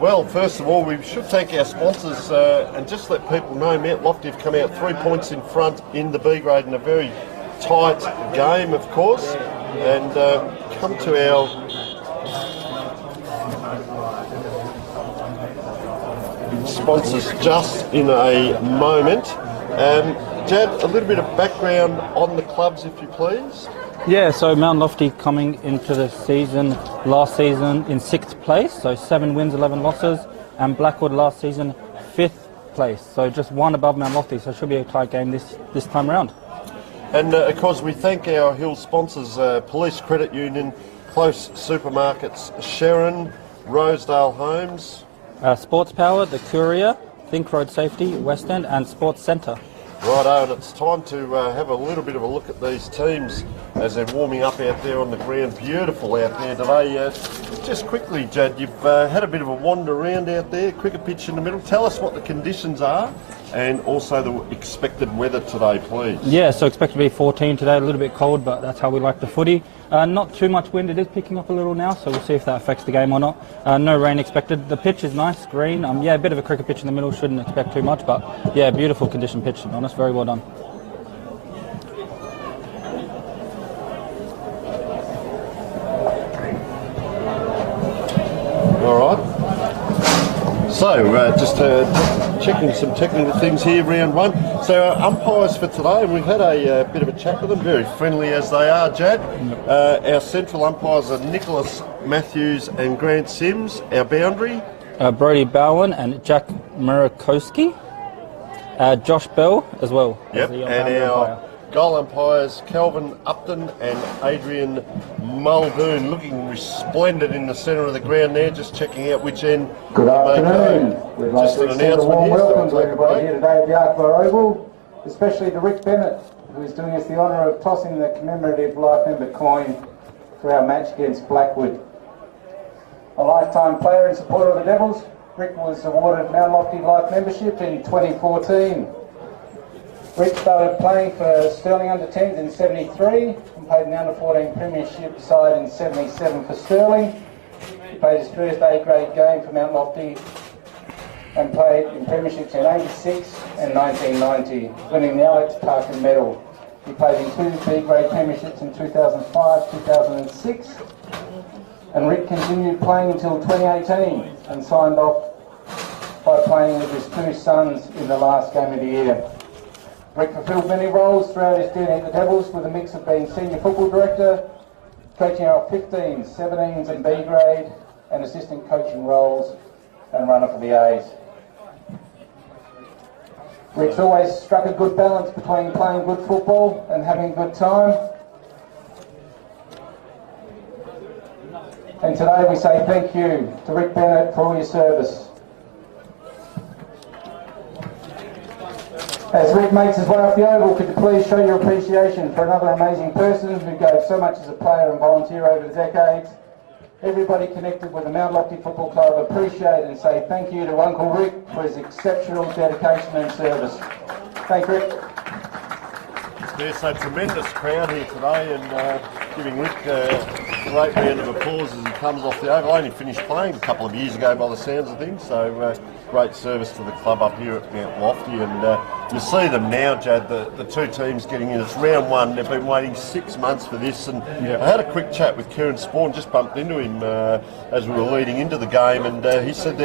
Well, first of all, we should thank our sponsors and just let people know Mount Lofty have come out 3 points in front in the B grade in a very tight game, of course, and come to our sponsors just in a moment. Jad, a little bit of background on the clubs, if you please. Yeah, so Mount Lofty coming into the season, last season in 6th place, so 7 wins, 11 losses, and Blackwood last season 5th place, so just one above Mount Lofty, so it should be a tight game this time around. And of course we thank our Hill sponsors, Police Credit Union, Close Supermarkets, Sharon, Rosedale Homes, Sports Power, The Courier, Think Road Safety, West End, and Sports Centre. Righto, and it's time to have a little bit of a look at these teams as they're warming up out there on the ground. Beautiful out there today. Just quickly, Jad, you've had a bit of a wander around out there, cricket pitch in the middle. Tell us what the conditions are and also the expected weather today, please. Yeah, so expected to be 14 today, a little bit cold, but that's how we like the footy. Not too much wind, it is picking up a little now, so we'll see if that affects the game or not. No rain expected. The pitch is nice, green. Yeah, a bit of a cricket pitch in the middle, shouldn't expect too much, but yeah, beautiful condition pitch, to be honest. Very well done. All right. So, just checking some technical things here, round one. So, our umpires for today, and we've had a bit of a chat with them, very friendly as they are, Jad. Our central umpires are Nicholas Matthews and Grant Sims. Our boundary, Brody Bowen and Jack Murakowski. Josh Bell as well. Yep, and our goal umpires, Kelvin Upton and Adrian Muldoon, looking resplendent in the centre of the ground there, just checking out which end. Good afternoon. We'd like to extend a warm welcome to everybody here today at the Heathfield Oval, especially to Rick Bennett, who is doing us the honour of tossing the commemorative life member coin for our match against Blackwood. A lifetime player and supporter of the Devils, Rick was awarded Mount Lofty Life Membership in 2014. Rick started playing for Stirling under-10s in 73 and played in the under-14 premiership side in 77 for Stirling. He played his first A-grade game for Mount Lofty and played in premierships in 86 and 1990, winning the Alex Parkin medal. He played in 2 B-grade premierships in 2005, 2006, and Rick continued playing until 2018 and signed off by playing with his 2 sons in the last game of the year. Rick fulfilled many roles throughout his journey at the Devils, with a mix of being senior football director, coaching our 15s, 17s and B grade, and assistant coaching roles, and runner for the A's. Rick's always struck a good balance between playing good football and having a good time. And today we say thank you to Rick Bennett for all your service. As Rick makes his way off the oval, could you please show your appreciation for another amazing person who gave so much as a player and volunteer over the decades. Everybody connected with the Mount Lofty Football Club appreciate and say thank you to Uncle Rick for his exceptional dedication and service. Thank Rick. There's a tremendous crowd here today, and giving Rick a great round of applause as he comes off the oval. I only finished playing a couple of years ago by the sounds of things, so great service to the club up here at Mount Lofty. And you see them now, Jad, the 2 teams getting in. It's round 1. They've been waiting 6 months for this, and I had a quick chat with Kieran Spawn, just bumped into him as we were leading into the game, and he said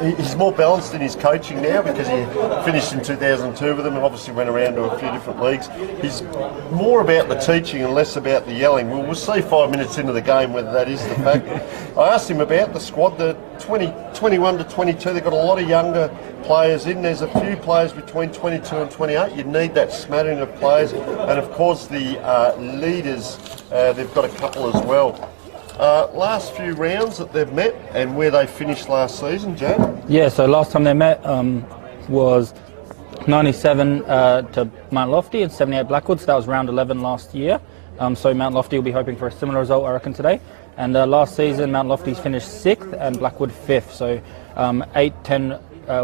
he's more balanced in his coaching now because he finished in 2002 with them and obviously went around to a few different leagues. He's more about the teaching and less about the yelling. We'll see 5 minutes into the game whether that is the fact. I asked him about the squad, the 21 to 22. They've got a lot of younger players in. There's a few players between 22 and 28. You need that smattering of players. And of course the leaders, they've got a couple as well. Last few rounds that they've met and where they finished last season, Jad? Yeah, so last time they met was 97 to Mount Lofty and 78 Blackwood, so that was round 11 last year. So Mount Lofty will be hoping for a similar result, I reckon, today. And last season, Mount Lofty's finished 6th and Blackwood 5th, so 8-10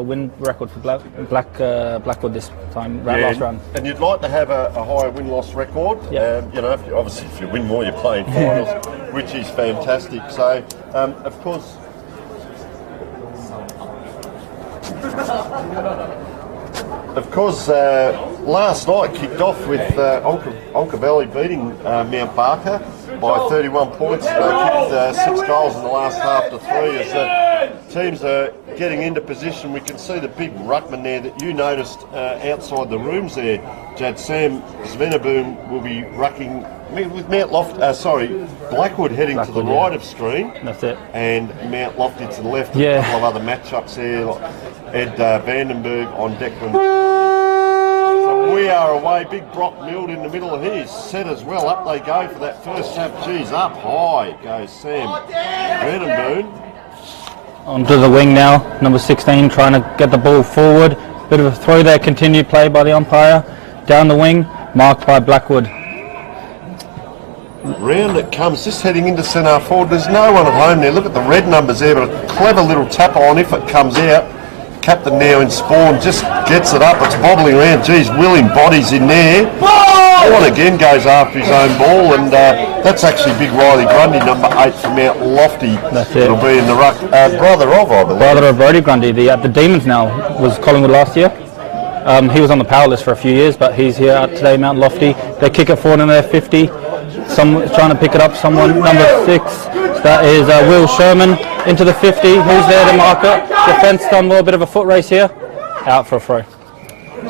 win record for Blackwood this time, last round. And you'd like to have a higher win-loss record. Yeah. You know, obviously if you win more, you're playing finals, which is fantastic. So, of course, Of course, last night kicked off with Onkavelli beating Mount Barker by 31 points. They kicked 6 goals in the last half to 3 as the teams are getting into position. We can see the big ruckman there that you noticed outside the rooms there. Jad Sam Sveneboom will be rucking with Blackwood heading to the right of screen. That's it. And Mount Lofty to the left. Yeah. A couple of other matchups there, like Ed Vandenberg on Declan. So we are away. Big Brock Mild in the middle. He's set as well. Up they go for that first tap. Geez, up high goes Sam Vandenberg. Onto the wing now, number 16 trying to get the ball forward. Bit of a throw there, continued play by the umpire. Down the wing, marked by Blackwood. Round it comes, just heading into centre forward. There's no one at home there. Look at the red numbers there, but a clever little tap on if it comes out. Captain now in spawn just gets it up. It's bobbling around. Geez, William Body's in there. Spawn again goes after his own ball, and that's actually big Riley Grundy, number 8 from Mount Lofty. That's it. It'll be in the ruck. Brother of, I believe. Brother of Brody Grundy, the Demons now, was Collingwood last year. He was on the power list for a few years, but he's here at today, Mount Lofty. They kick it forward in their 50. Someone's trying to pick it up, someone, number 6. That is Will Sherman into the 50. Who's there to mark it? Defence done a bit of a foot race here. Out for a throw.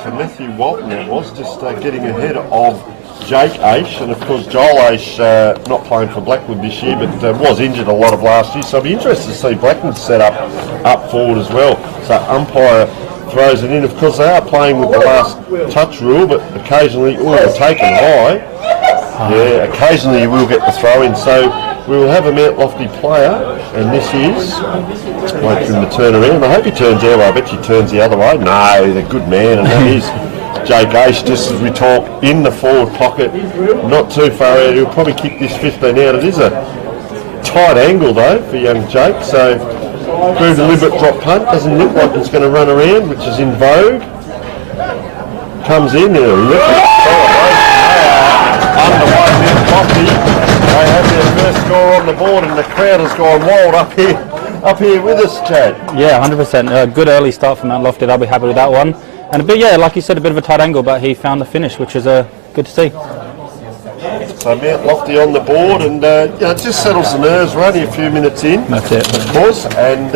So Matthew Walton was just getting ahead of Jake Aish, and of course Joel Aish not playing for Blackwood this year, but was injured a lot of last year. So I'll be interested to see Blackwood set up forward as well. So umpire throws it in. Of course they are playing with the last touch rule, but occasionally, they're taken high. Yeah, occasionally you will get the throw in. So we will have a Mount Lofty player, and this is, wait for him to turn around. I hope he turns our way. I bet he turns the other way. No, he's a good man, and that is Jake Aish, just as we talk, in the forward pocket, not too far out. He'll probably kick this 15 out. It is a tight angle though for young Jake, so very deliberate drop punt. Doesn't look like it's going to run around, which is in vogue. Comes in there, look underway Mount Lofty. They have their first score on the board, and the crowd has gone wild up here with us, Chad. Yeah, 100%. Good early start from Mount Lofty. They'll be happy with that one. And a bit, yeah, like you said, a bit of a tight angle, but he found the finish, which is good to see. So Mount Lofty on the board, and it just settles the nerves. We're only a few minutes in. That's it. Of course, and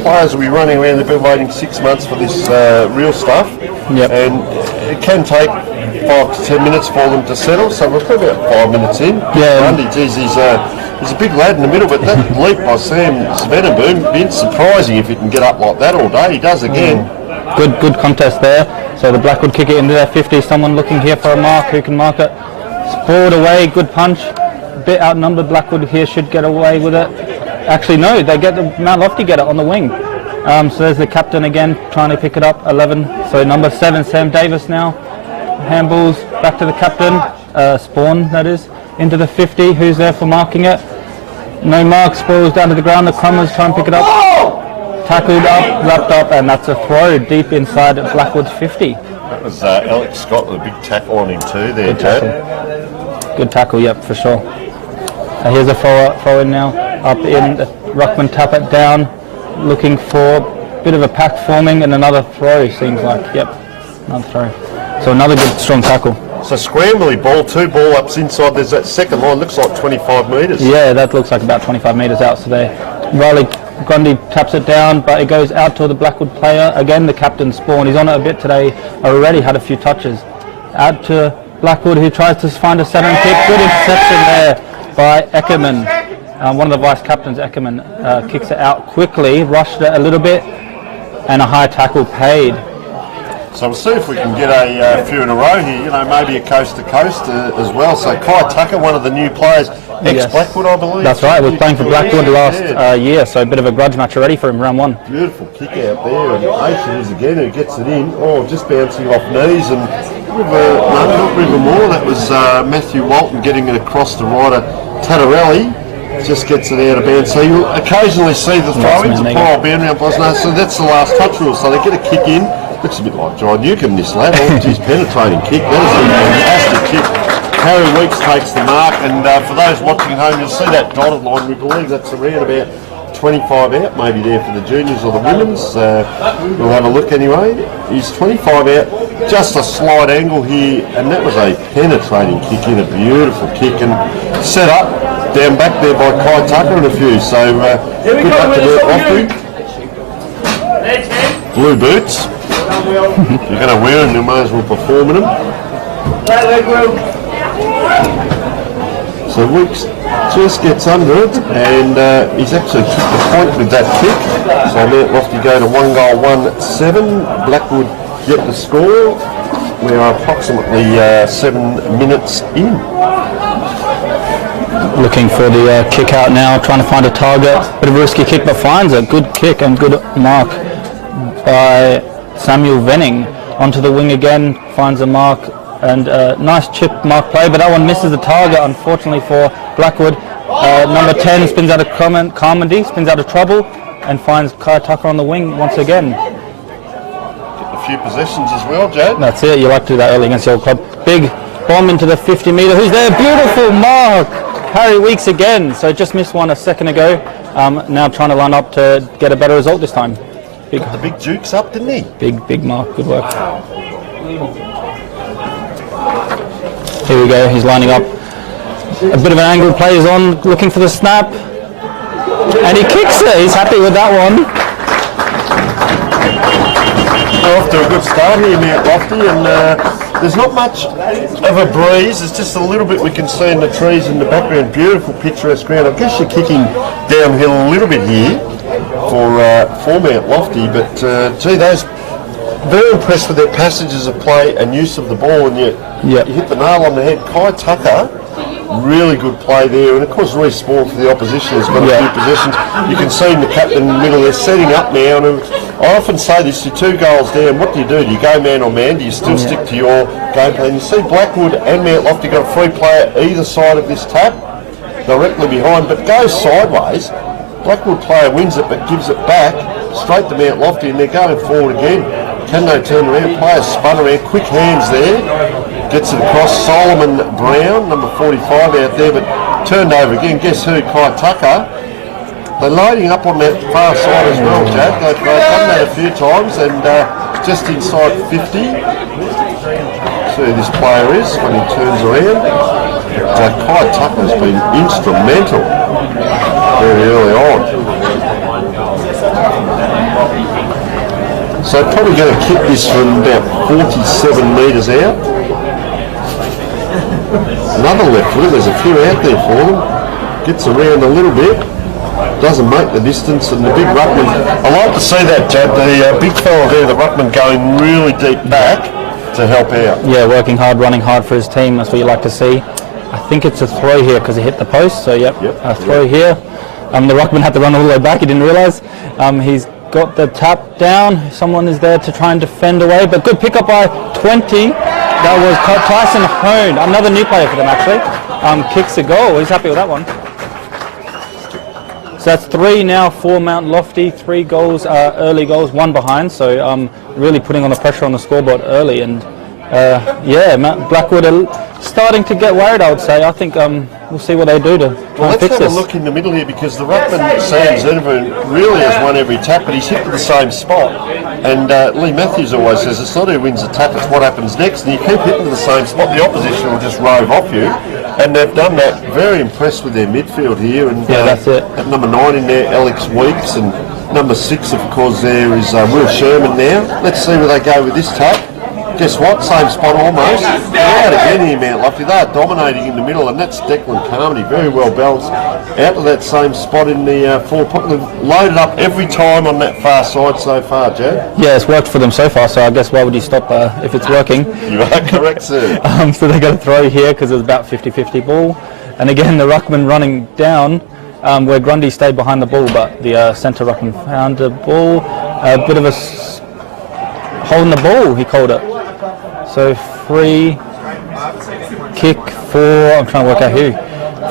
players will be running around. They've been waiting 6 months for this real stuff. Yep. And it can take 5 to 10 minutes for them to settle. So we're probably about 5 minutes in. Yeah. Grundy, geez, he's a big lad in the middle, but that leap by Sam Sveneboom, it's surprising if he can get up like that all day. He does again. Good contest there. So the Blackwood kick it into their 50. Someone looking here for a mark. Who can mark it? Spoiled away. Good punch. A bit outnumbered. Blackwood here should get away with it. Actually, no. They get the Mount Lofty get it on the wing. So there's the captain again trying to pick it up. 11. So number 7, Sam Davis now. Handballs back to the captain. Spawn, that is, into the 50. Who's there for marking it? No mark. Spoils down to the ground. The Crummers try and pick it up. Tackled up, wrapped up, and that's a throw deep inside Blackwood's 50. That was Alex Scott with a big tackle on him too there, Chad. Good tackle, yep, for sure. Here's a throw in now. Up in, Ruckman tap it down, looking for a bit of a pack forming, and another throw, seems like. Yep, another throw. So another good, strong tackle. So scrambly ball, 2 ball ups inside. There's that second line, looks like 25 metres. Yeah, that looks like about 25 metres out. So there, Riley Grundy taps it down, but it goes out to the Blackwood player. Again, the captain Spawn. He's on it a bit today. Already had a few touches. Out to Blackwood, who tries to find a center and kick. Good interception there by Eckerman. One of the vice captains, Eckerman, kicks it out quickly, rushed it a little bit, and a high tackle paid. So we'll see if we can get a few in a row here, maybe a coast to coast as well. So Kai Tucker, one of the new players, ex-Blackwood, I believe. That's right, was playing for Blackwood last year, so a bit of a grudge match already for him, round 1. Beautiful kick out there, and Aish is again who gets it in. Just bouncing off knees, and not River Moore, that was Matthew Walton getting it across the rider. Tattarelli just gets it out of bounds. So you'll occasionally see the throw-ins, a poor old boundary umpires. No, so that's the last touch rule, so they get a kick in. Looks a bit like John Newcomb, this lad. Geez, penetrating kick. That is a fantastic kick. Harry Weeks takes the mark, and for those watching home, you'll see that dotted line. We believe that's around about 25 out, maybe there for the juniors or the women's. We'll have a look anyway. He's 25 out, just a slight angle here, and that was a penetrating kick in, a beautiful kick, and set up down back there by Kai Tucker and a few. So good luck to Bennett Lofty. Blue boots. If you're going to wear them, you may as well perform in them. So Weeks just gets under it, and he's actually took the point with that kick. So Bennett Lofty go to 1 goal 1-7. Blackwood get the score. We are approximately 7 minutes in. Looking for the kick out now, trying to find a target. Bit of a risky kick, but finds a good kick and good mark by Samuel Venning. Onto the wing again, finds a mark, and nice chip mark play, but that one misses the target, unfortunately for Blackwood. Number 10 spins out of Carmody, spins out of trouble, and finds Kai Tucker on the wing once again. Get a few possessions as well, Jad. That's it, you like to do that early against the old club. Big bomb into the 50 metre, who's there? Beautiful mark! Harry Weeks again, so just missed one a second ago. Now trying to line up to get a better result this time. Got the big jukes up, didn't he? Big mark, good work. Here we go, he's lining up. A bit of an angle play is on, looking for the snap. And he kicks it, he's happy with that one. We're off to a good start here, Bennett Lofty, and there's not much of a breeze. There's just a little bit we can see in the trees in the background. Beautiful picturesque ground. I guess you're kicking downhill a little bit here for Bennett Lofty, but gee, those very impressed with their passages of play and use of the ball, and you hit the nail on the head. Kai Tucker, really good play there, and of course Reece Small for the opposition has got a few possessions. You can see in the captain in the middle, they're setting up now, and I often say this, you're 2 goals down, what do? Do you go man on man? Do you still stick to your game plan? You see Blackwood and Bennett Lofty got a free player either side of this tap, directly behind, but goes sideways. Blackwood player wins it but gives it back straight to Bennett Lofty, and they're going forward again. Can they turn around? Players spun around, quick hands there. Gets it across. Solomon Brown, number 45 out there, but turned over again. Guess who? Kai Tucker. They're loading up on that far side as well, Jack. They've done that a few times, and just inside 50. See who this player is when he turns around. Kai Tucker's been instrumental very early on. So probably going to kick this from about 47 metres out. Another left foot, there's a few out there for them. Gets around a little bit. Doesn't make the distance, and the big ruckman. I like to see that, Jad, the big fella there, the ruckman going really deep back to help out. Yeah, working hard, running hard for his team, that's what you like to see. I think it's a throw here because he hit the post, so a throw here. The ruckman had to run all the way back, he didn't realise. He's got the tap down, someone is there to try and defend away, but good pick up by 20. That was Tyson Hone, another new player for them actually. Kicks a goal, he's happy with that one. So that's 3 now for Mount Lofty, 3 goals, early goals, 1 behind, so really putting on the pressure on the scoreboard early, and Blackwood are starting to get worried, I would say. I think we'll see what they do to try and fix this. Let's have a look in the middle here, because the ruckman, Sam Zennevan, really has won every tap, but he's hit to the same spot. And Lee Matthews always says, it's not who wins the tap, it's what happens next. And you keep hitting to the same spot, the opposition will just rove off you. And they've done that. Very impressed with their midfield here. And that's it. At number 9 in there, Alex Weeks, and number 6, of course, there is Will Sherman now. Let's see where they go with this tap. Guess what? Same spot almost. They're out again here, Mount Lofty. They're dominating in the middle, and that's Declan Carmody. Very well balanced. Out to that same spot in the forward pocket. They've loaded up every time on that far side so far, Jad. Yeah, it's worked for them so far, so I guess why would you stop if it's working? You are correct, sir. So they got a throw here because it was about 50-50 ball. And again, the ruckman running down where Grundy stayed behind the ball, but the centre ruckman found the ball. A bit of a holding the ball, he called it. So free kick for, I'm trying to work out who.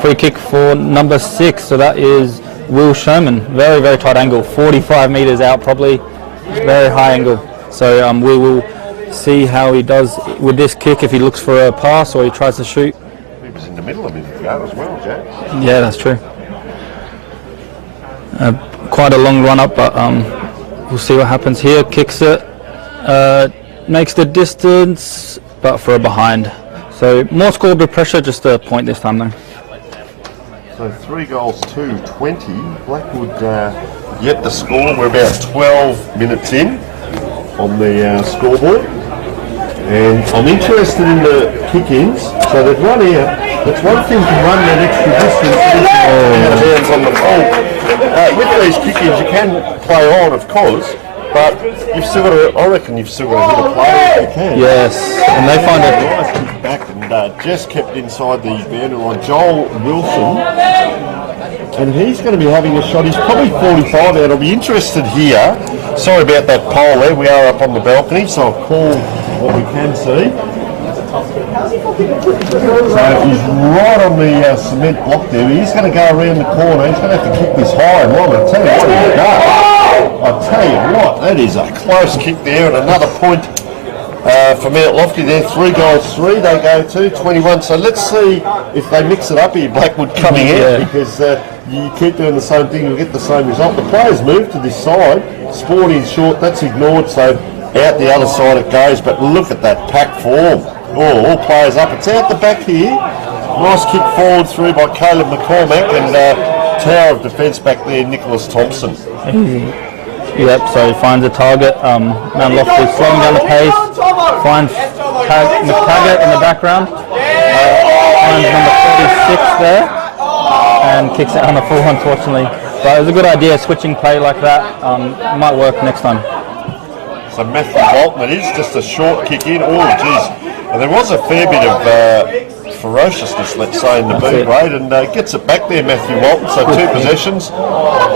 Free kick for number 6, so that is Will Sherman. Very, very tight angle, 45 metres out probably, very high angle. So we will see how he does with this kick, if he looks for a pass or he tries to shoot. He was in the middle of his go as well, Jack. Yeah, that's true. quite a long run up, but we'll see what happens here. Kicks it, makes the distance, but for a behind. So more scoreboard pressure, just a point this time though. So 3 goals to 20. Blackwood yet to score. We're about 12 minutes in on the scoreboard. And I'm interested in the kick-ins. So they've run out. It's one thing to run that extra distance out of bounds on the ball. With these kick-ins, you can play on, of course, but you've still got to, I reckon you've still got to hit a play if you can. Yes, and they find it. Nice kick back and just kept inside the boundary line. Joel Wilson, and he's going to be having a shot. He's probably 45 out. I'll be interested here. Sorry about that pole there. We are up on the balcony, so I'll call what we can see. So he's right on the cement block there. He's going to go around the corner. He's going to have to kick this high and long. I'll tell you what, he does. I'll tell you what, that is a close kick there, and another point for Mount Lofty there. 3 goals 3 they go to 21. So let's see if they mix it up here. Blackwood coming out, because you keep doing the same thing, you'll get the same result. The players move to this side. Sporting short, that's ignored, so out the other side it goes. But look at that pack form. Oh, all players up. It's out the back here. Nice kick forward through by Caleb McCormack, and tower of defence back there, Nicholas Thompson. Yep, so he finds a target. Mount Lofty slowing down the pace. Finds McTaggart in the background. Finds number 46 there. And kicks it on the full, unfortunately. But it was a good idea, switching play like that. Might work next time. So Matthew Walton, it is just a short kick in. Oh, geez. And there was a fair bit of ferociousness, let's say, in the B grade, and gets it back there, Matthew Walton. So 2 possessions,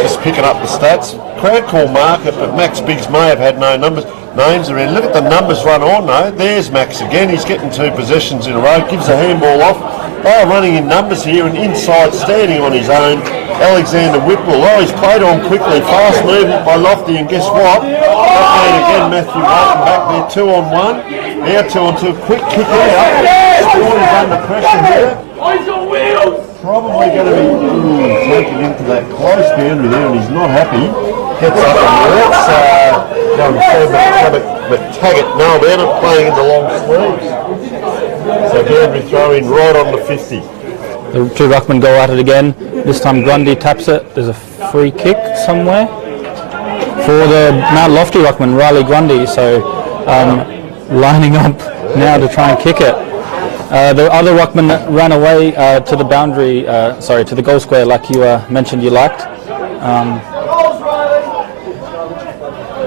just picking up the stats. Crowd call market, but Max Biggs may have had no names around. Look at the numbers run on, though. There's Max again. He's getting 2 possessions in a row. Gives a handball off. They are running in numbers here, and inside, standing on his own, Alexander Whipple. Oh, he's played on quickly. Fast movement by Lofty, and guess what? And again, Matthew Walton back there, 2 on 1. Now 2 on 2. Quick kick out. Spawn is under pressure here. Probably going to be taken into that close boundary there, and he's not happy. Gets up and let's McTaggart know about it, playing in the long sleeves. So boundary throw in right on the 50. The 2 ruckmen go at it again. This time Grundy taps it. There's a free kick somewhere for the Mount Lofty ruckman, Riley Grundy. So lining up now to try and kick it. The other ruckman ran away to the boundary, to the goal square, like you mentioned you liked.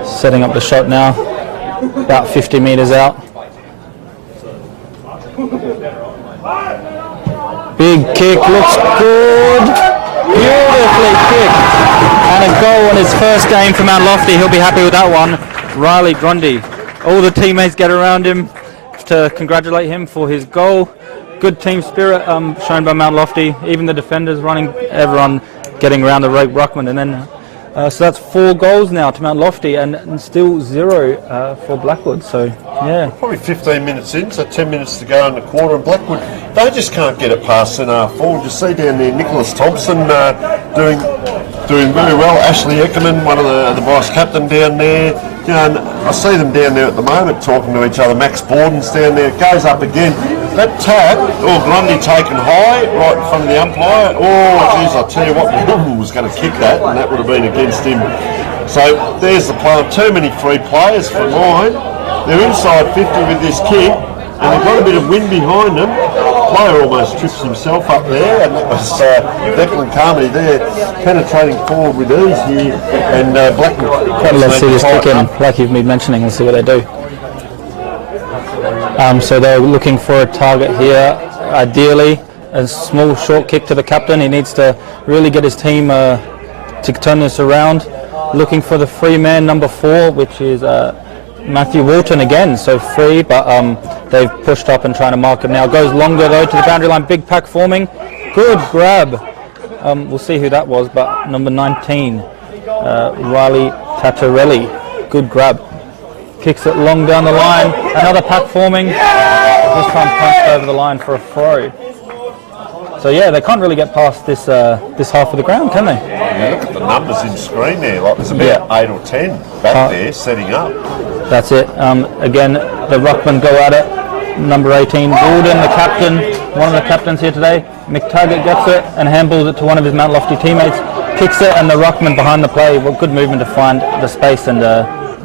Setting up the shot now, about 50 metres out. Big kick, looks good. Beautifully kicked. And a goal on his first game for Mount Lofty. He'll be happy with that one. Riley Grundy. All the teammates get around him to congratulate him for his goal. Good team spirit shown by Mount Lofty. Even the defenders running, everyone getting around the rope ruckman. And then, so that's 4 goals now to Mount Lofty, and still 0 for Blackwood. So, yeah. Probably 15 minutes in, so 10 minutes to go in the quarter. And Blackwood, they just can't get it past centre forward. You see down there, Nicholas Thompson doing very well. Ashley Eckerman, one of the vice captain down there. You know, and I see them down there at the moment talking to each other. Max Borden's down there. It goes up again. That tap, Grundy taken high right in front of the umpire. Oh, geez, I tell you what, Wilson was going to kick that, and that would have been against him. So there's the play. Too many free players for mine. They're inside 50 with this kick, and they've got a bit of wind behind them. Player almost trips himself up there, and that was Declan Carmody there, penetrating forward with ease here, and Blackwood. Let's see this kick in, like you've been mentioning, and see what they do. So they're looking for a target here, ideally a small short kick to the captain. He needs to really get his team to turn this around. Looking for the free man, number 4, which is Matthew Walton again, so free, but they've pushed up and trying to mark him now. Goes longer though to the boundary line, big pack forming. Good grab. We'll see who that was, but number 19, Riley Tattarelli. Good grab. Kicks it long down the line. Another pack forming. This time punched over the line for a throw. So yeah, they can't really get past this half of the ground, can they? You look at the numbers in screen there, like there's about 8 or 10 back there setting up. That's it. Again, the ruckmen go at it. Number 18, Gordon, the captain, one of the captains here today. McTaggart gets it and handballs it to one of his Mount Lofty teammates, kicks it, and the ruckman behind the play. Well, good movement to find the space and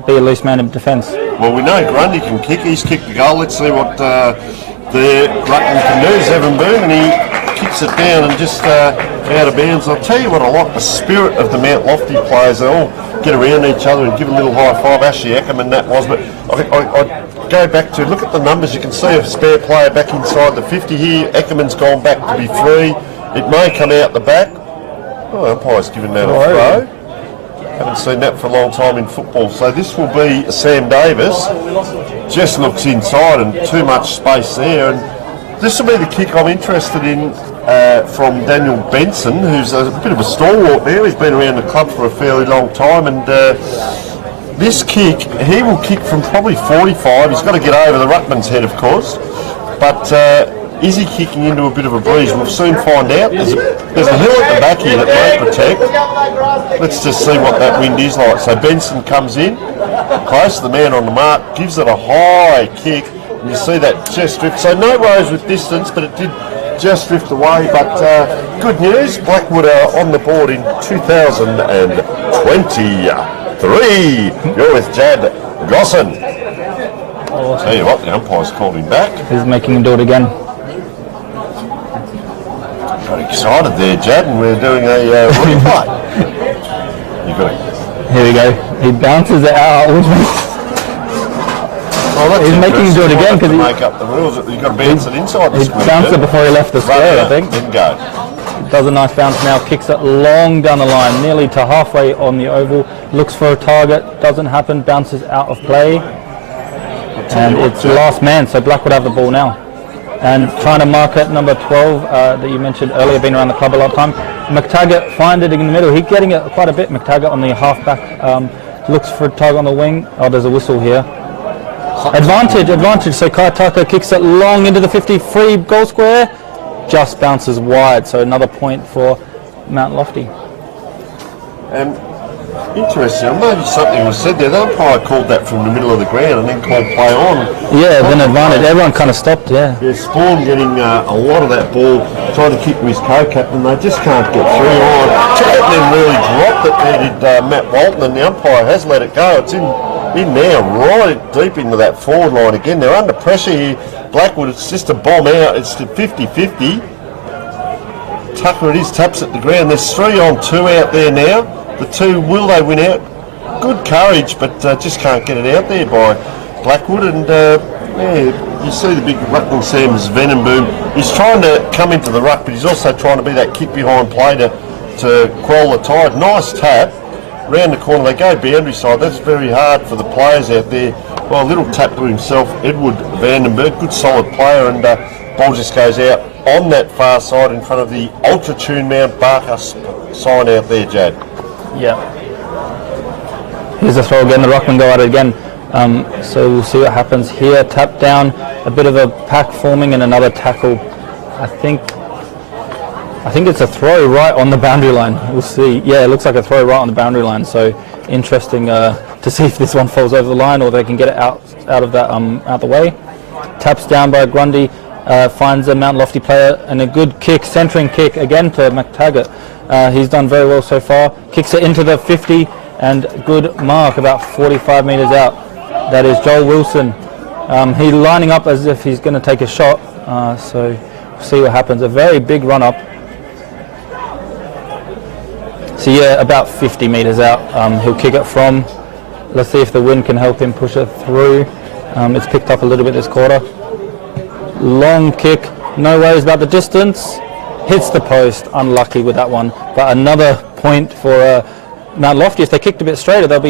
be a loose man in defence. Well, we know Grundy can kick. He's kicked the goal. Let's see what the ruckman can do. Evan Boone, and he kicks it down and just out of bounds. I'll tell you what I like, the spirit of the Mount Lofty players. They all get around each other and give a little high five. Ashley Ackerman, that was, but I go back to look at the numbers. You can see a spare player back inside the 50 here. Ackerman's gone back to be free. It may come out the back. Oh, umpire's given that a throw. Haven't seen that for a long time in football. So this will be Sam Davis. Just looks inside and too much space there. And this will be the kick I'm interested in from Daniel Benson, who's a bit of a stalwart now. He's been around the club for a fairly long time, and this kick, he will kick from probably 45. He's got to get over the ruckman's head, of course. But is he kicking into a bit of a breeze? We'll soon find out. There's a hill at the back here that may protect. Let's just see what that wind is like. So Benson comes in, close to the man on the mark, gives it a high kick, and you see that just drift. So no worries with distance, but it did just drift away. But good news, Blackwood are on the board in 2023. You're with Jad Gosson. I'll tell you what, the umpire's called him back. He's making him do it again. Got excited there, Jad, and we're doing a replay. You got it. Here we go. He bounces it out. He's making him do it again because he make up the rules. You've got to bounce it inside the square. He bounced it before he left the square, I think. Then go. Does a nice bounce now, kicks it long down the line, nearly to halfway on the oval, looks for a target, doesn't happen, bounces out of play, and it's the last man, so Blackwood have the ball now. And trying to mark it, number 12, that you mentioned earlier, been around the club a lot of time. McTaggart find it in the middle, he's getting it quite a bit, McTaggart on the half-back, looks for a target on the wing. Oh, there's a whistle here. Advantage, so Kai Tucker kicks it long into the 50, free goal square, just bounces wide, so another point for Mount Lofty. Interesting, maybe something was said there. The umpire called that from the middle of the ground and then called play on. Yeah, then advantage. Everyone kind of stopped, yeah. Yeah, Spawn getting a lot of that ball, trying to kick to his co-captain. They just can't get through. Chatton really dropped it there, did Matt Walton, and the umpire has let it go. It's in now, right deep into that forward line again. They're under pressure here. Blackwood, it's just a bomb out. It's to 50-50. Tucker, it is, taps at the ground. There's 3 on 2 out there now. The 2, will they win out? Good courage, but just can't get it out there by Blackwood. And yeah, you see the big ruckman Sam's Venom Boom. He's trying to come into the ruck, but he's also trying to be that kick behind play to quell the tide. Nice tap. Round the corner, they go boundary side. That's very hard for the players out there. Well, a little tap to himself, Edward Vandenberg, good solid player, and ball just goes out on that far side in front of the Ultra Tune Mount Barker sign out there, Jad. Yeah. Here's the throw again, the ruckman go at it again. So we'll see what happens here. Tap down, a bit of a pack forming and another tackle. I think it's a throw right on the boundary line. We'll see. Yeah, it looks like a throw right on the boundary line. So interesting to see if this one falls over the line or they can get it out of that out the way. Taps down by Grundy, finds a Mount Lofty player and a good kick, centering kick again to McTaggart. He's done very well so far. Kicks it into the 50 and good mark about 45 metres out. That is Joel Wilson. He's lining up as if he's going to take a shot. So we'll see what happens. A very big run up. So yeah, about 50 metres out, he'll kick it from. Let's see if the wind can help him push it through. It's picked up a little bit this quarter. Long kick, no worries about the distance. Hits the post, unlucky with that one. But another point for Mount Lofty. If they kicked a bit straighter, the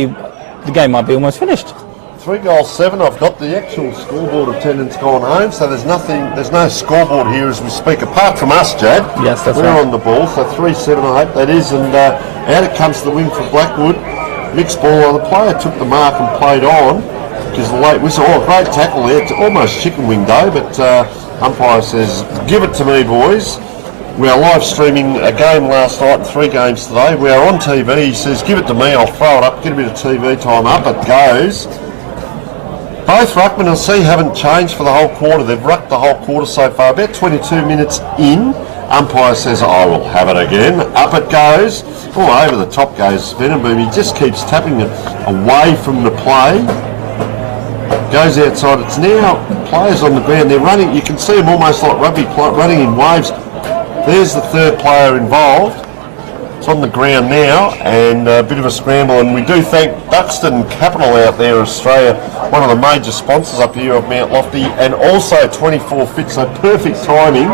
game might be almost finished. 3 goals, 7. I've got the actual scoreboard attendance gone home, so there's no scoreboard here as we speak, apart from us, Jad. Yes, that's We're right. on the ball, so 3, 7, 8, that is, and out it comes the wing for Blackwood. Mixed ball, well, the player took the mark and played on, because the late whistle, great tackle there, it's almost chicken wing though, but umpire says, give it to me, boys. We are live streaming a game last night and 3 games today. We are on TV. He says, give it to me, I'll throw it up, get a bit of TV time. Up it goes. Both ruckman and C haven't changed for the whole quarter. They've rucked the whole quarter so far. About 22 minutes in, umpire says, I will have it again. Up it goes. All over the top goes Bennett. He just keeps tapping it away from the play. Goes outside. It's now players on the ground. They're running. You can see them almost like rugby running in waves. There's the third player involved. It's on the ground now, and a bit of a scramble. And we do thank Buxton Capital out there, Australia, one of the major sponsors up here of Mount Lofty, and also 24 Fit, so perfect timing.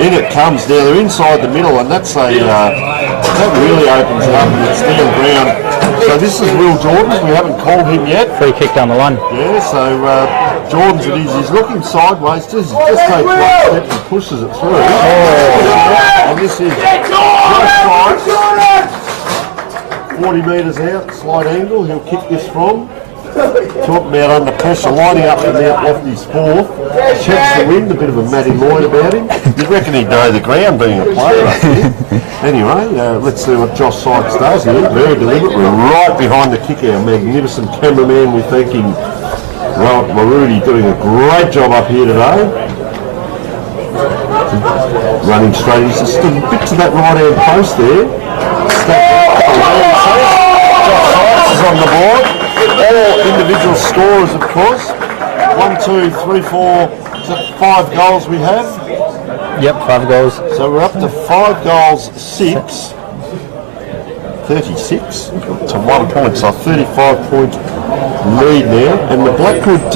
In it comes. Now they're inside the middle, and that's that really opens it up, and it's down ground. So this is Will Jordan. We haven't called him yet. Free kick down the line. Yeah, so Jordan's it is. He's looking sideways. Just takes one step and pushes it through. And this is just right. 40 metres out, slight angle. He'll kick this from. Talk about under pressure, lining up to Mount Lofty's fourth. Checks the wind, a bit of a Matty Lloyd about him. You'd reckon he'd know the ground being a player up here. Anyway, let's see what Josh Sykes does here. Very deliberate. We're right behind the kick. Our magnificent cameraman, we thank him. Well, Marudi doing a great job up here today. Running straight. He's just a bit to that right hand post there. Josh Sykes is on the board. All individual scorers, of course. 1, 2, 3, 4, is that 5 goals we have? Yep, 5 goals. So we're up to 5 goals, 6. 36 to 1 point, so 35 point lead now. And the Blackwood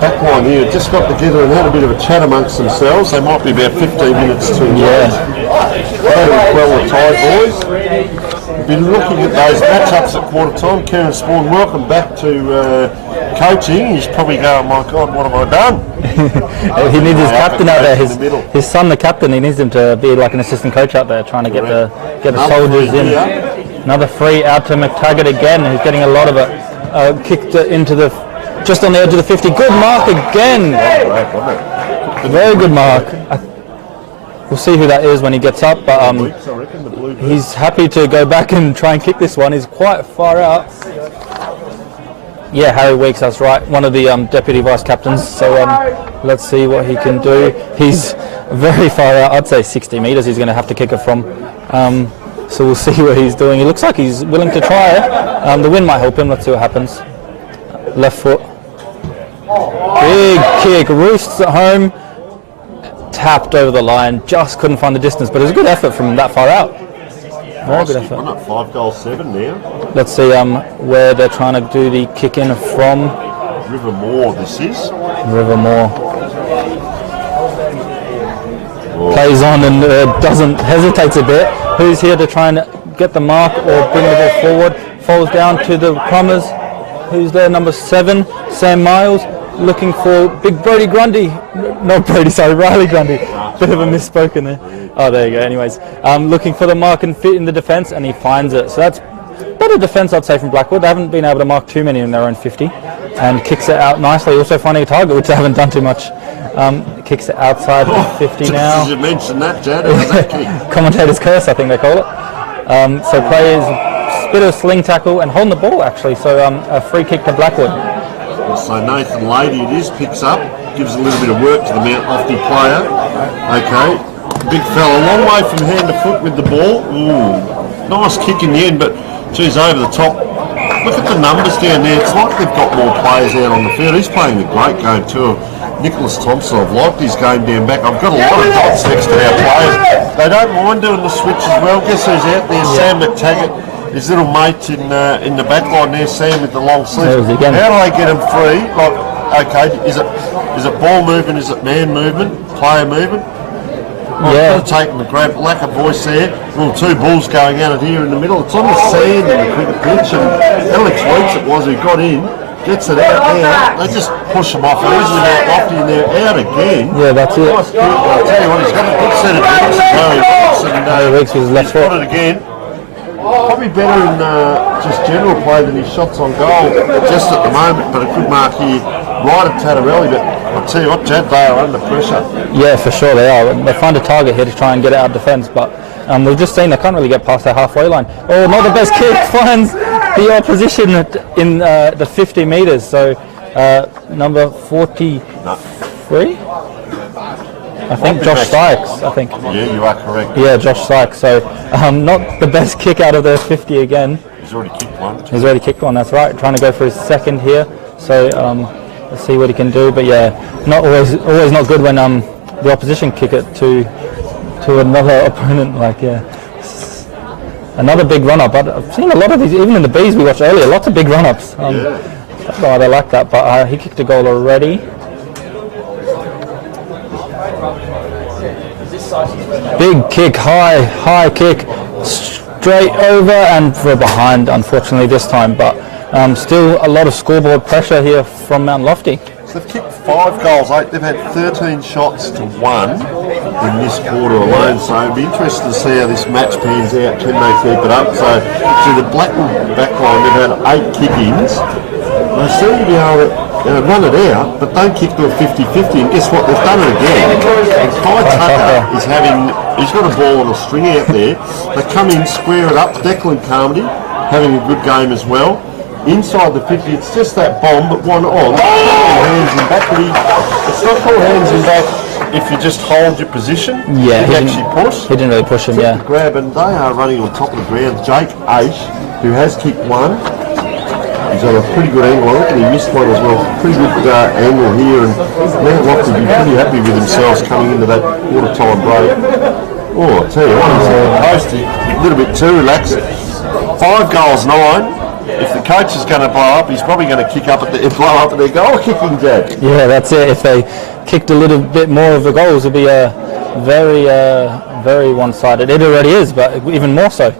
backline here just got together and had a bit of a chat amongst themselves. They might be about 15 minutes too late. Well retired boys. Been looking at those matchups at quarter time. Kieran Spawn, welcome back to coaching. He's probably going, my God, what have I done? He needs his captain out there. His son, the captain, he needs him to be like an assistant coach out there, trying to get the soldiers in. Another free out to McTaggart again, who's getting a lot of it. Kicked it into just on the edge of the 50. Good mark again. Very good mark. We'll see who that is when he gets up, but he's happy to go back and try and kick this one. He's quite far out. Yeah, Harry Weeks, that's right, one of the deputy vice captains. So let's see what he can do. He's very far out. I'd say 60 metres he's going to have to kick it from. So we'll see what he's doing. He looks like he's willing to try it. The wind might help him. Let's see what happens. Left foot. Big kick. Roosts at home. Tapped over the line, just couldn't find the distance, but it was a good effort from that far out. Very good effort. 5 goals, 7 now. Let's see where they're trying to do the kick in from. Rivermore, this is. Rivermore. Plays on and hesitates a bit. Who's here to try and get the mark or bring the ball forward? Falls down to the Crummers. Who's there? Number 7, Sam Miles. Looking for big Brody Grundy. Riley Grundy. Bit of a misspoken there. Oh, there you go. Anyways, looking for the mark and fit in the defence, and he finds it. So that's better defence, I'd say, from Blackwood. They haven't been able to mark too many in their own 50, and kicks it out nicely. Also finding a target, which they haven't done too much. Kicks it outside the 50 now. Did you mention that, Jad? How's that kick? Commentator's curse, I think they call it. So players, a bit of a sling tackle and holding the ball, actually. So a free kick to Blackwood. So Nathan Lady it is, picks up, gives a little bit of work to the Mount Lofty player. Okay, big fella, a long way from hand to foot with the ball. Ooh, nice kick in the end, but geez, over the top. Look at the numbers down there. It's like they've got more players out on the field. He's playing a great game too. Nicholas Thompson, I've liked his game down back. I've got a lot of dots next to our players. They don't mind doing the switch as well. Guess who's out there? Sam McTaggart. His little mate in the back line there, Sam with the long sleeve. How do they get him free? Like, okay, is it ball movement? Is it man movement? Player movement? Yeah. Taking the grab, lack of voice there. Well, 2 balls going at it here in the middle. It's on the sand in the cricket pitch, and Alex Weeks it was who got in, gets it out there. They just push him off easily out Lofty, and they're out again. Yeah, that's it. Nice kick. I'll tell you what, he's got a good set of kicks. Harry Weeks with his left foot. Got it again. Probably better in just general play than his shots on goal just at the moment, but a good mark here right at Tattarelli. But I tell you what, Jed, they are under pressure. Yeah, for sure they are. They find a target here to try and get it out of defence, but we've just seen they can't really get past the halfway line. Oh, not the best kick, finds the opposition in the 50 metres. So number 43, I think Josh Sykes. I think. Yeah, you are correct. Yeah, Josh Sykes. So not the best kick out of the 50 again. He's already kicked one. He's already kicked one. That's right. Trying to go for his second here. So let's see what he can do. But yeah, not always not good when the opposition kick it to another opponent. Like another big run up. But I've seen a lot of these, even in the Bs we watched earlier. Lots of big run ups. I don't know why they like that, but he kicked a goal already. Big kick, high kick, straight over and for behind, unfortunately this time. But still a lot of scoreboard pressure here from Mount Lofty. So they've kicked 5 goals, 8. They've had 13 shots to 1 in this quarter alone. So it'll be interesting to see how this match pans out. Can they keep it up? So to the Blackwood backline, they've had 8 kick-ins. They seem to be able to run it out, but don't kick to a 50-50. And guess what? They've done it again. And Kai Tucker he's got a ball on a string out there. They come in, square it up. Declan Carmody having a good game as well. Inside the 50, it's just that bomb, but one on. Hands in back, but it's not called hands in back if you just hold your position. Yeah, he actually push. He didn't really push him, yeah. Grab, and they are running on top of the ground. Jake Aish, who has kicked one. He's on a pretty good angle. I reckon he missed one as well. Pretty good angle here, and Mount Lofty will be pretty happy with themselves coming into that quarter-time break. Oh, I tell you what, he's supposed to a little bit too relaxed. 5 goals, 9. If the coach is going to blow up, he's probably going to blow up at their goal kicking, Jack. Yeah, that's it. If they kicked a little bit more of the goals, it'd be very one-sided. It already is, but even more so.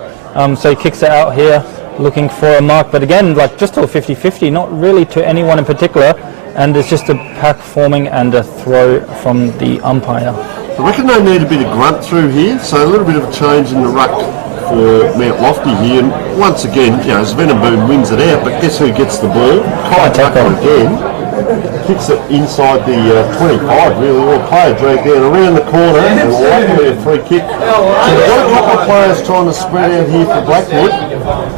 So he kicks it out here, looking for a mark, but again, like just to a 50-50, not really to anyone in particular, and it's just a pack forming and a throw from the umpire. I reckon they need a bit of grunt through here, so a little bit of a change in the ruck for Mount Lofty here, and once again, Sven and Boone wins it out, but guess who gets the ball? Kai Tucker again, kicks it inside the 25 really, or player drag down around the corner, and luckily a free kick. So we've got a couple of players trying to spread out here for Blackwood.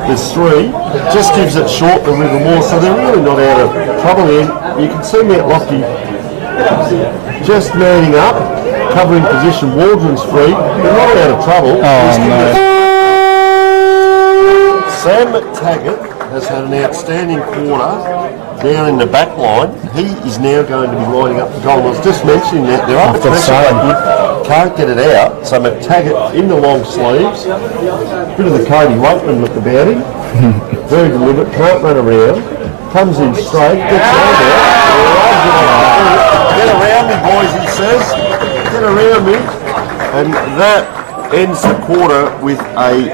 There's 3, just gives it short the River Moore, so they're really not out of trouble here. You can see Mount Lofty just manning up, covering position. Waldron's free, they're not out of trouble. Sam Taggart has had an outstanding quarter down in the back line. He is now going to be lining up the goal. I was just mentioning that they're up the pressure, can't get it out. So McTaggart in the long sleeves. Bit of the Cody Waitman look about him. Very deliberate, can't run around. Comes in straight, gets around there. Get around me, boys, he says. Get around me. And that ends the quarter with a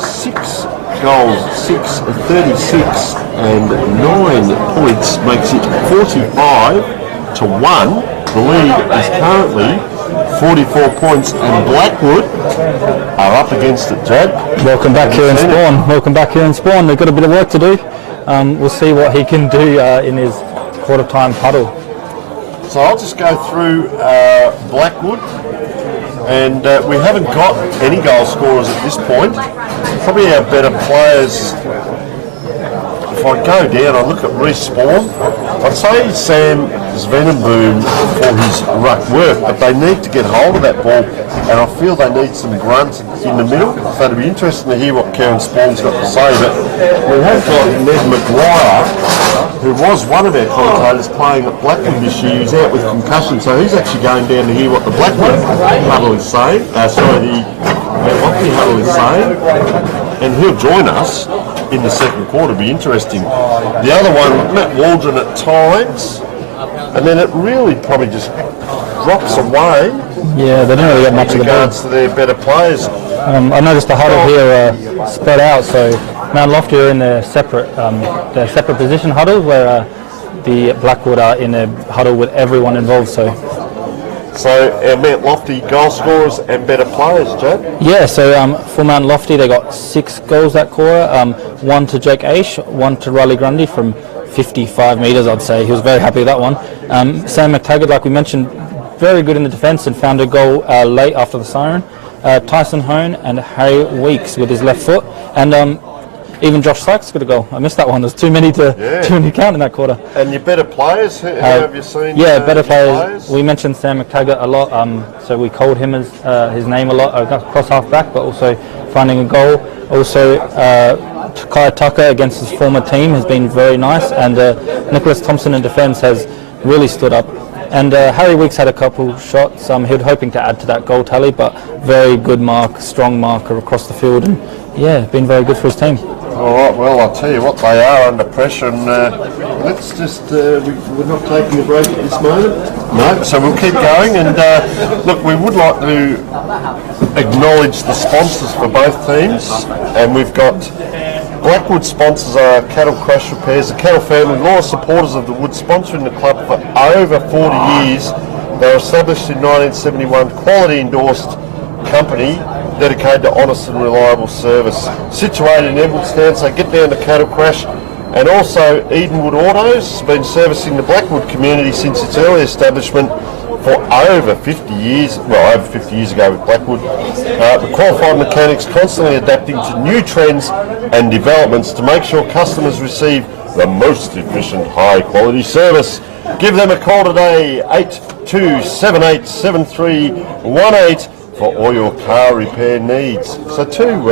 6 goals, 6, 36 and 9 points, makes it 45 to 1. The lead is currently 44 points, and Blackwood are up against it, Jad. Welcome back here in Spawn. Welcome back here in Spawn. They've got a bit of work to do. We'll see what he can do in his quarter-time huddle. So I'll just go through Blackwood. And we haven't got any goal scorers at this point. Probably our better players. If I go down, I look at Respawn. I'd say Sam Svenenboom for his ruck work, but they need to get hold of that ball, and I feel they need some grunt in the middle. So it'll be interesting to hear what Karen Spawn's got to say. But we have got Ned McGuire, who was one of our commentators playing at Blackwood this year. He's out with concussion, so he's actually going down to hear what the Blackwood huddle is saying. The Lofty huddle is saying, and he'll join us in the second quarter. Be interesting. The other one, Matt Waldron at times, and then it really probably just drops away. Yeah, they don't really get much of the ball. To their better players. I noticed the huddle here spread out, so Mount Lofty are in their separate position huddle, where the Blackwood are in a huddle with everyone involved. So our Mount Lofty goal scorers and better players, Jad? Yeah, so for Mount Lofty they got 6 goals that quarter, 1 to Jake Aish, 1 to Riley Grundy from 55 metres, I'd say. He was very happy with that one. Sam McTaggart, like we mentioned, very good in the defence and found a goal late after the siren. Tyson Hone and Harry Weeks with his left foot, and even Josh Sykes got a goal. I missed that one. There's too many to count in that quarter. And your better players, who have you seen? Yeah, better players. We mentioned Sam McTaggart a lot, so we called him as his name a lot, cross half back, but also finding a goal. Also, Kai Tucker against his former team has been very nice, and Nicholas Thompson in defence has really stood up. And Harry Weeks had a couple shots. He was hoping to add to that goal tally, but very good mark, strong marker across the field, and yeah, been very good for his team. All right, well, I'll tell you what, they are under pressure, and let's just, we're not taking a break at this moment. No, so we'll keep going, and look, we would like to acknowledge the sponsors for both teams, and we've got Blackwood sponsors are Cattle Crash Repairs, the Cattle family, loyal supporters of the Wood, sponsoring the club for over 40 years. They were established in 1971, quality endorsed company dedicated to honest and reliable service. Situated in Edwardstown, so get down to Cattle Crash. And also Edenwood Autos has been servicing the Blackwood community since its early establishment for over 50 years, well, over 50 years ago with Blackwood. The qualified mechanics constantly adapting to new trends and developments to make sure customers receive the most efficient, high quality service. Give them a call today, 82787318, for all your car repair needs. So two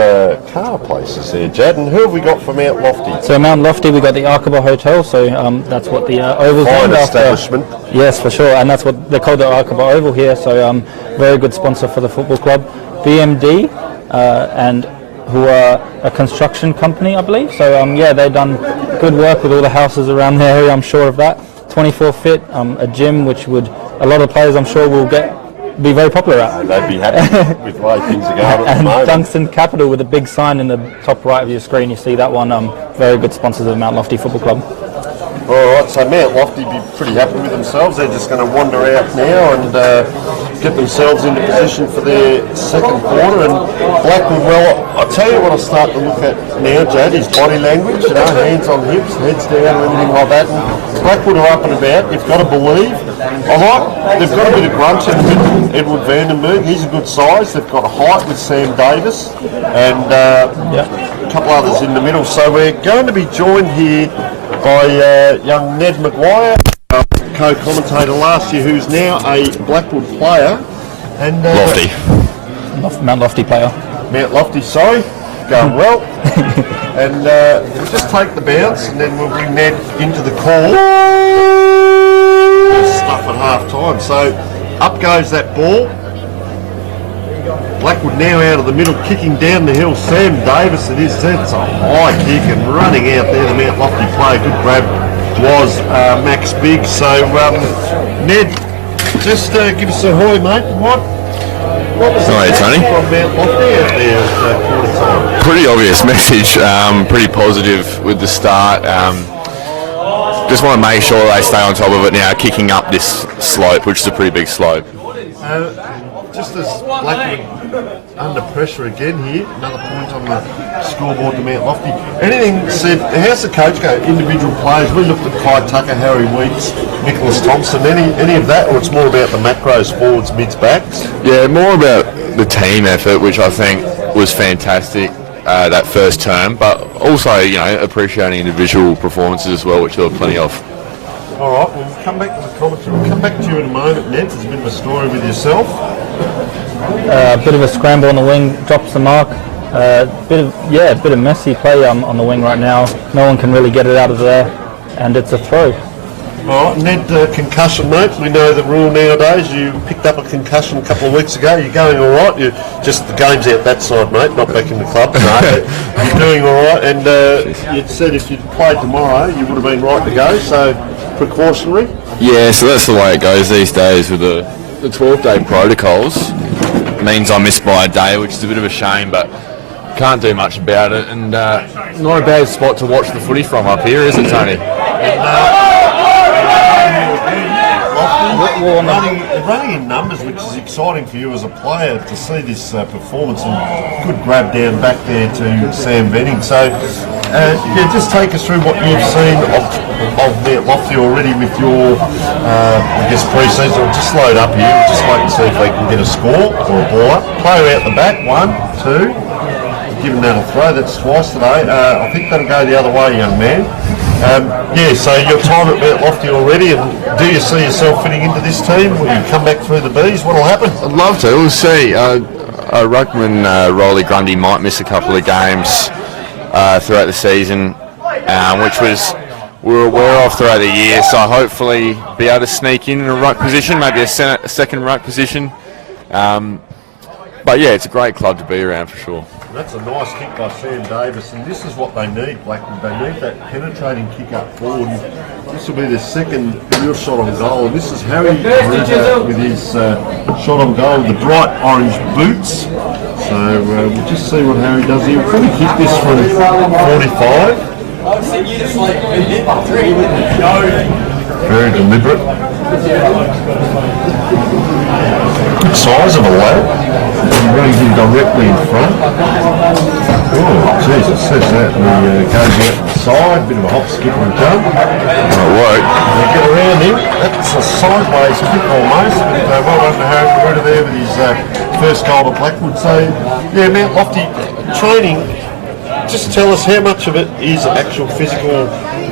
car places there, Jad, and who have we got from Mount Lofty? So Mount Lofty, we got the Arkaba Hotel, so that's what the Oval's named after. Establishment. Yes, for sure, and that's what they're called, the Arkaba Oval here, so very good sponsor for the football club. BMD, and who are a construction company, I believe, so yeah, they've done good work with all the houses around the area, I'm sure of that. 24 Fit, a gym which would, a lot of players I'm sure will be very popular at. They'd be happy with the way things are going at the moment. Dunstan Capital with a big sign in the top right of your screen, you see that one, very good sponsors of Mount Lofty Football Club. Alright, so Mount Lofty be pretty happy with themselves. They're just going to wander out now and get themselves into position for their second quarter. And Blackwood, well, I'll tell you what I start to look at now, Jad, is body language, you know, hands on hips, heads down, everything like that. And Blackwood are up and about, you've got to believe. They've got a bit of grunt in the middle. Edward Vandenberg, he's a good size. They've got a height with Sam Davis and a couple others in the middle. So we're going to be joined here by young Ned Maguire, co-commentator last year, who's now a Blackwood player. And Mount Lofty player. Mount Lofty, sorry, going well. And we'll just take the bounce, and then we'll bring Ned into the call. There's stuff at half time. So up goes that ball. Blackwood now out of the middle, kicking down the hill. Sam Davis, that's a high kick, and running out there, the Mount Lofty player. Good grab was Max Biggs. So, Ned, just give us a hoy, mate. What was the message from Mount Lofty out there at quarter time? Pretty obvious message, pretty positive with the start. Just want to make sure they stay on top of it now, kicking up this slope, which is a pretty big slope. Just as Blackwood under pressure again here, another point on the scoreboard to Mount Lofty. Anything said, how's the coach go? Individual players, we looked at Kai Tucker, Harry Weeks, Nicholas Thompson, any of that, or it's more about the macros, forwards, mids, backs? Yeah, more about the team effort, which I think was fantastic that first term, but also, you know, appreciating individual performances as well, which there were plenty of. All right, we'll come back to the commentary. We'll come back to you in a moment, Ned. There's a bit of a story with yourself. A bit of a scramble on the wing, drops the mark. A bit of messy play on the wing right now. No one can really get it out of there, and it's a throw. All right, Ned, concussion, mate. We know the rule nowadays. You picked up a concussion a couple of weeks ago. You're going all right. You just the game's out that side, mate. Not back in the club. No, you're doing all right. And you'd said if you'd played tomorrow, you would have been right to go. So precautionary. Yeah, so that's the way it goes these days with the 12-day protocols. It means I missed by a day, which is a bit of a shame, but can't do much about it. And not a bad spot to watch the footy from up here, is it, Tony? Running in numbers, which is exciting for you as a player to see this performance, and good grab down back there to Sam Benning. So Yeah, just take us through what you've seen of Mount Lofty already with your, I guess, pre-season. We'll just load up here, we'll just wait and see if we can get a score or a ball up. Player out the back, 1, 2. Given that a throw, that's twice today. I think that'll go the other way, young man. Yeah, so your time at Mount Lofty already, and do you see yourself fitting into this team? Will you come back through the Bs? What'll happen? I'd love to. We'll see. Ruckman Rolly Grundy might miss a couple of games throughout the season, which we were aware of throughout the year. So hopefully be able to sneak in a ruck position, maybe a second ruck position. But yeah, it's a great club to be around for sure. That's a nice kick by Sam Davis, and this is what they need, Blackwood. They need that penetrating kick up forward. This will be their second real shot on goal. And this is Harry with his shot on goal, the bright orange boots. So we'll just see what Harry does here. We'll probably kick this from 45. Very deliberate. Good size of a lad. He brings him directly in front. Oh, Jesus, says that. And he goes out the side, bit of a hop, skip and jump. Might work. They get around him. That's a sideways kick almost. But well done to Harry Carruta there with his first goal at Blackwood. So, yeah, Mount Lofty training. Just tell us how much of it is actual physical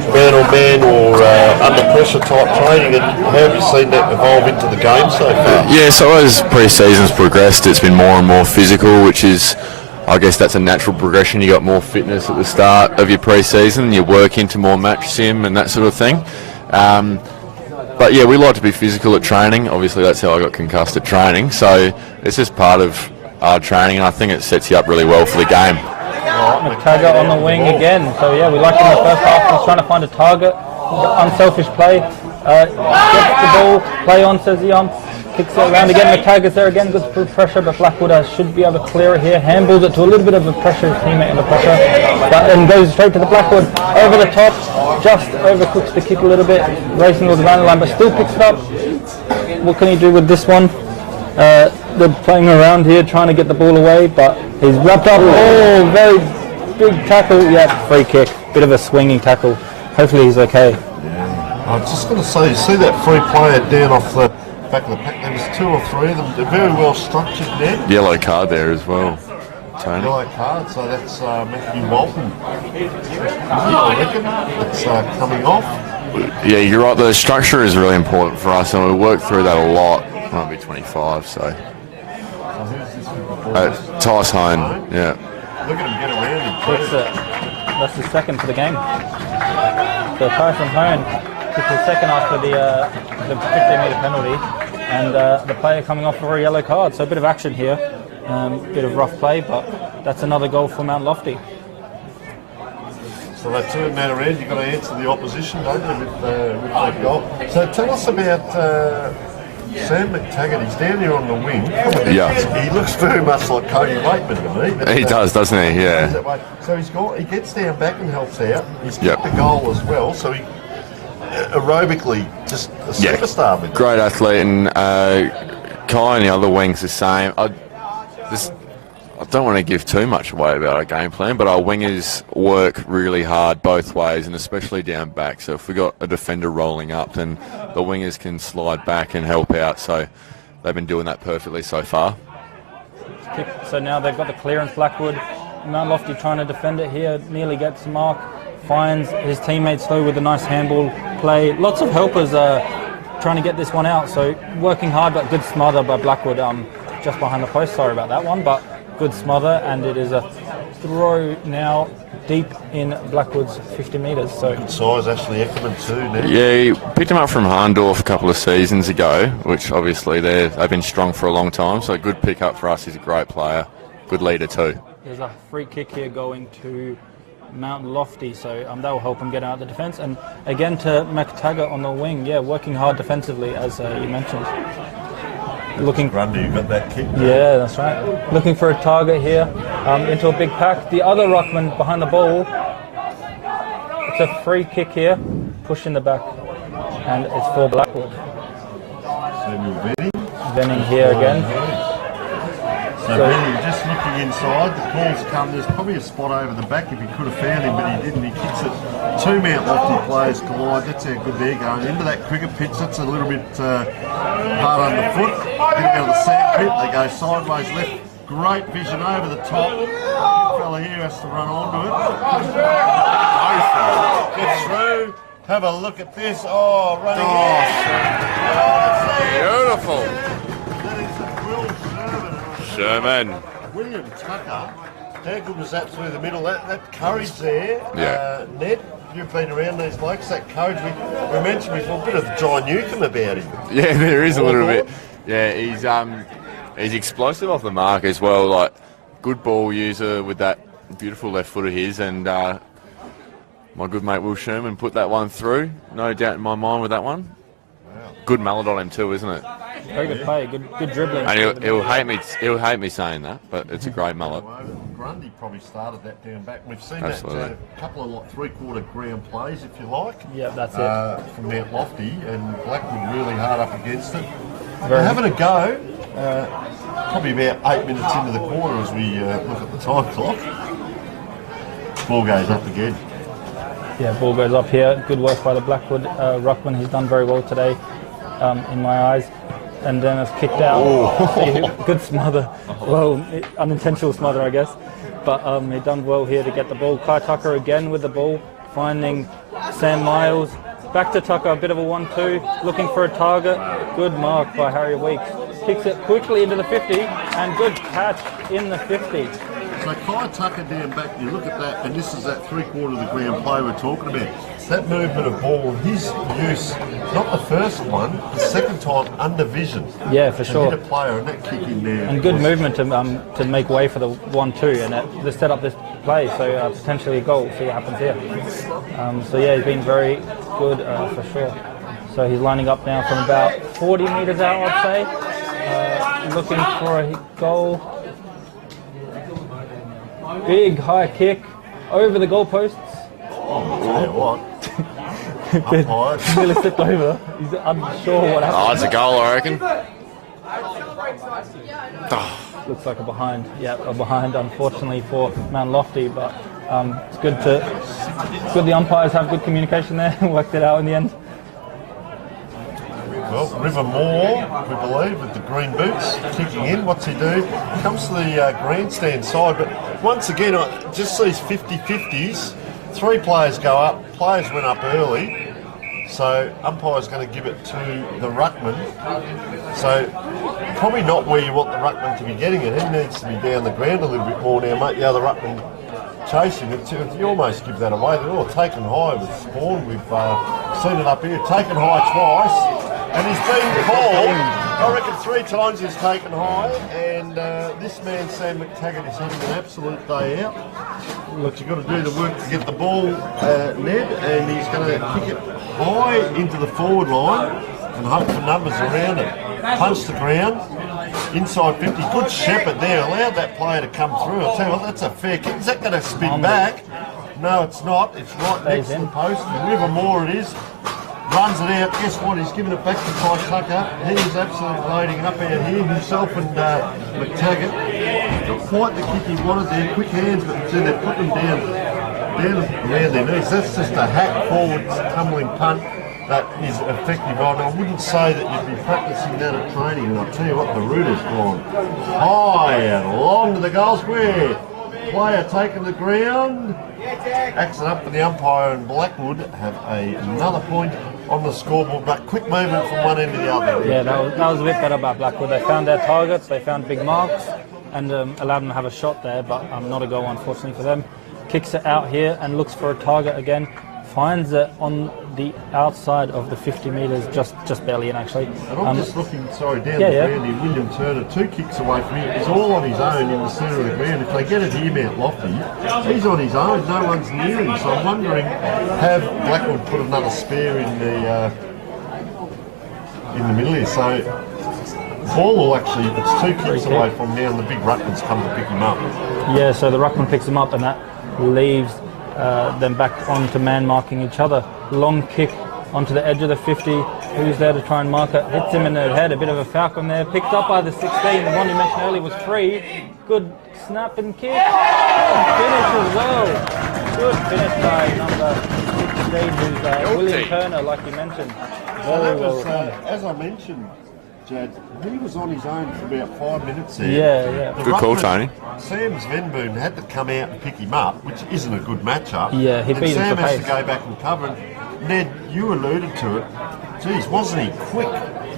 man-on-man or under pressure type training, and how have you seen that evolve into the game so far? Yeah, so as pre-season's progressed, it's been more and more physical, which is, I guess that's a natural progression. You got more fitness at the start of your pre-season, you work into more match sim and that sort of thing. But yeah, we like to be physical at training. Obviously that's how I got concussed at training, so it's just part of our training, and I think it sets you up really well for the game. McTaggart on the wing again. So yeah, we liked him in the first half. He's trying to find a target. Unselfish play. Gets the ball. Play on, says the ump. Kicks it around again. McTaggart's there again. Good pressure, but Blackwood should be able to clear it here. Handballs it to a little bit of a pressure. His teammate under pressure, and goes straight to the Blackwood. Over the top. Just overcooks the kick a little bit. Racing towards the boundary line, but still picks it up. What can he do with this one? They're playing around here, trying to get the ball away, but he's wrapped up. Oh, very big tackle. Yeah, free kick. Bit of a swinging tackle. Hopefully he's okay. Yeah. I was just going to say, you see that free player down off the back of the pack? There was 2 or 3 of them. They're very well structured there. Yellow card there as well, Tony. Yellow card, so that's Matthew Walton. I reckon that's coming off. Yeah, you're right. The structure is really important for us, and we work through that a lot. Might be 25, so. Tice Hone, yeah. Look at him get around him. That's the second for the game. So Tyson Hone kicked his second after the 15-metre penalty, and the player coming off for a yellow card. So a bit of action here, bit of rough play, but that's another goal for Mount Lofty. So they turn that around. You've got to answer the opposition, don't you, with that goal. So tell us about Sam McTaggart. He's down there on the wing. Yeah. He looks very much like Cody Waitman to me. He does, doesn't he? Yeah. So he gets down back and helps out. He's kicked the goal as well. So he aerobically just a superstar with great athlete, and Kai and the other wing's the same. I don't want to give too much away about our game plan, but our wingers work really hard both ways, and especially down back. So if we got a defender rolling up, then the wingers can slide back and help out. So they've been doing that perfectly so far. So now they've got the clearance, Blackwood. Mount Lofty trying to defend it here, nearly gets the mark, finds his teammates though with a nice handball play. Lots of helpers trying to get this one out, so working hard, but good smother by Blackwood just behind the post. Sorry about that one, but good smother, and it is a throw now deep in Blackwood's 50 metres. So good size, Ashley Eckerman too now. Yeah, he picked him up from Harndorf a couple of seasons ago, which obviously they've been strong for a long time, so good pick up for us. He's a great player, good leader too. There's a free kick here going to Mount Lofty, so that will help him get out of the defence. And again to McTaggart on the wing, working hard defensively, as you mentioned. Looking. Grundy, you got that kick. Yeah, that's right. Looking for a target here, into a big pack. The other ruckman behind the ball. It's a free kick here, push in the back, and it's for Blackwood. Samuel Venning. Venning here again. So Benny, just looking inside, the call's come. There's probably a spot over the back if he could have found him, but he didn't. He kicks it. Two Mount Lofty players collide. That's how good they're going. Into that cricket pitch, that's a little bit hard underfoot. Get out of the sand pit. They go sideways left. Great vision over the top. The fella here has to run onto it. Gets through. Have a look at this. Oh, running Beautiful. That is Will Sherman. Sherman. William Tucker. How good was that through the middle? That courage there. Yeah. Ned, you've been around these blokes. That courage. We mentioned before a bit of John Newcomb about him. Yeah, there is a little bit. Yeah, he's explosive off the mark as well. Like, good ball user with that beautiful left foot of his, and my good mate Will Sherman put that one through. No doubt in my mind with that one. Wow. Good mallet on him too, isn't it? Very good play, good dribbling. And he'll hate me. He'll hate me saying that, but it's a great mallet. Grundy probably started that down back. We've seen Absolutely. that a couple of three-quarter ground plays, if you like. Yeah, that's it. From Mount Lofty, and Blackwood really hard up against it. They're having a go. Probably about 8 minutes into the quarter as we look at the time clock. Ball goes up again. Yeah, ball goes up here. Good work by the Blackwood ruckman. He's done very well today, in my eyes. And then it's kicked out. Good smother. Well, unintentional smother, I guess. But he done well here to get the ball. Kai Tucker again with the ball, finding Sam Miles. Back to Tucker, a bit of a 1-2, looking for a target. Good mark by Harry Weeks. Kicks it quickly into the 50, and good catch in the 50. So Kai Tucker down back, you look at that, and this is that three-quarter of the ground play we're talking about. That movement of ball, his use, not the first one, the second time under vision. Yeah, for sure. Hit a player and that kick in there. And good movement to make way for the 1-2 and to set up this play, so potentially a goal. See what happens here. So yeah, he's been very good for sure. So he's lining up now from about 40 metres out, I'd say, looking for a goal. Big high kick over the goalposts. Oh, I'll tell you what. Nearly slipped over. He's unsure what happened. Oh, it's a goal, I reckon. Looks like a behind. Yeah, a behind, unfortunately, for Mount Lofty, but it's good the umpires have good communication there and worked it out in the end. Well, River Moore, we believe, with the green boots, kicking in. What's he do? Comes to the grandstand side, but once again, just these 50-50s, three players go up, players went up early, so umpire's going to give it to the ruckman. So probably not where you want the ruckman to be getting it. He needs to be down the ground a little bit more now, mate. The other ruckman chasing it, you almost give that away. They're all taken high with Spawn. We've seen it up here, taken high twice. And he's been called, I reckon 3 times he's taken high, and this man, Sam McTaggart, is having an absolute day out. Look, you've got to do the work to get the ball, Ned, and he's going to kick it high into the forward line and hope for numbers around it. Punch the ground, inside 50, good shepherd there, allowed that player to come through. I'll tell you what, that's a fair kick. Is that going to spin back? No, it's not. It's right next to the post. River Moore it is. Runs it out. Guess what? He's giving it back to Kai Tucker. He's absolutely loading up out here. Himself and McTaggart. Not quite the kick he wanted there. Quick hands, but see, they're putting them down around their knees. That's just a hack forward tumbling punt that is effective on. I wouldn't say that you'd be practicing that at training. And I'll tell you what, the route has gone high and long to the goal square. Player taking the ground. Accident up for the umpire, and Blackwood have another point on the scoreboard, but quick movement from one end to the other. Yeah, that was a bit better by Blackwood. They found their targets, they found big marks, and allowed them to have a shot there, but not a goal, unfortunately, for them. Kicks it out here and looks for a target again. Finds it on the outside of the 50 metres, just barely in, actually. And I'm just looking, down the ground here. William Turner, 2 kicks away from here. He's all on his own in the centre of the ground. If they get it here, Mount Lofty, he's on his own. No one's near him. So I'm wondering, have Blackwood put another spare in the middle here? So the ball will actually, it's 2 kicks away from now, and the big ruckman's come to pick him up. Yeah, so the ruckman picks him up, and that leaves them back on to man marking each other. Long kick onto the edge of the 50. Who's there to try and mark it? Hits him in the head. A bit of a falcon there. Picked up by the 16. The one you mentioned earlier was free. Good snap and kick. Good finish as well. Good finish by number 16, who's William Turner, like you mentioned. Very well done. As I mentioned, Jad, he was on his own for about 5 minutes there. Yeah. The Good call, ruckman, Tony. Sam Svenboon had to come out and pick him up, which isn't a good matchup. Yeah, he beat him Sam for has pace. to go back and cover. And Ned, you alluded to it. Geez, wasn't he quick?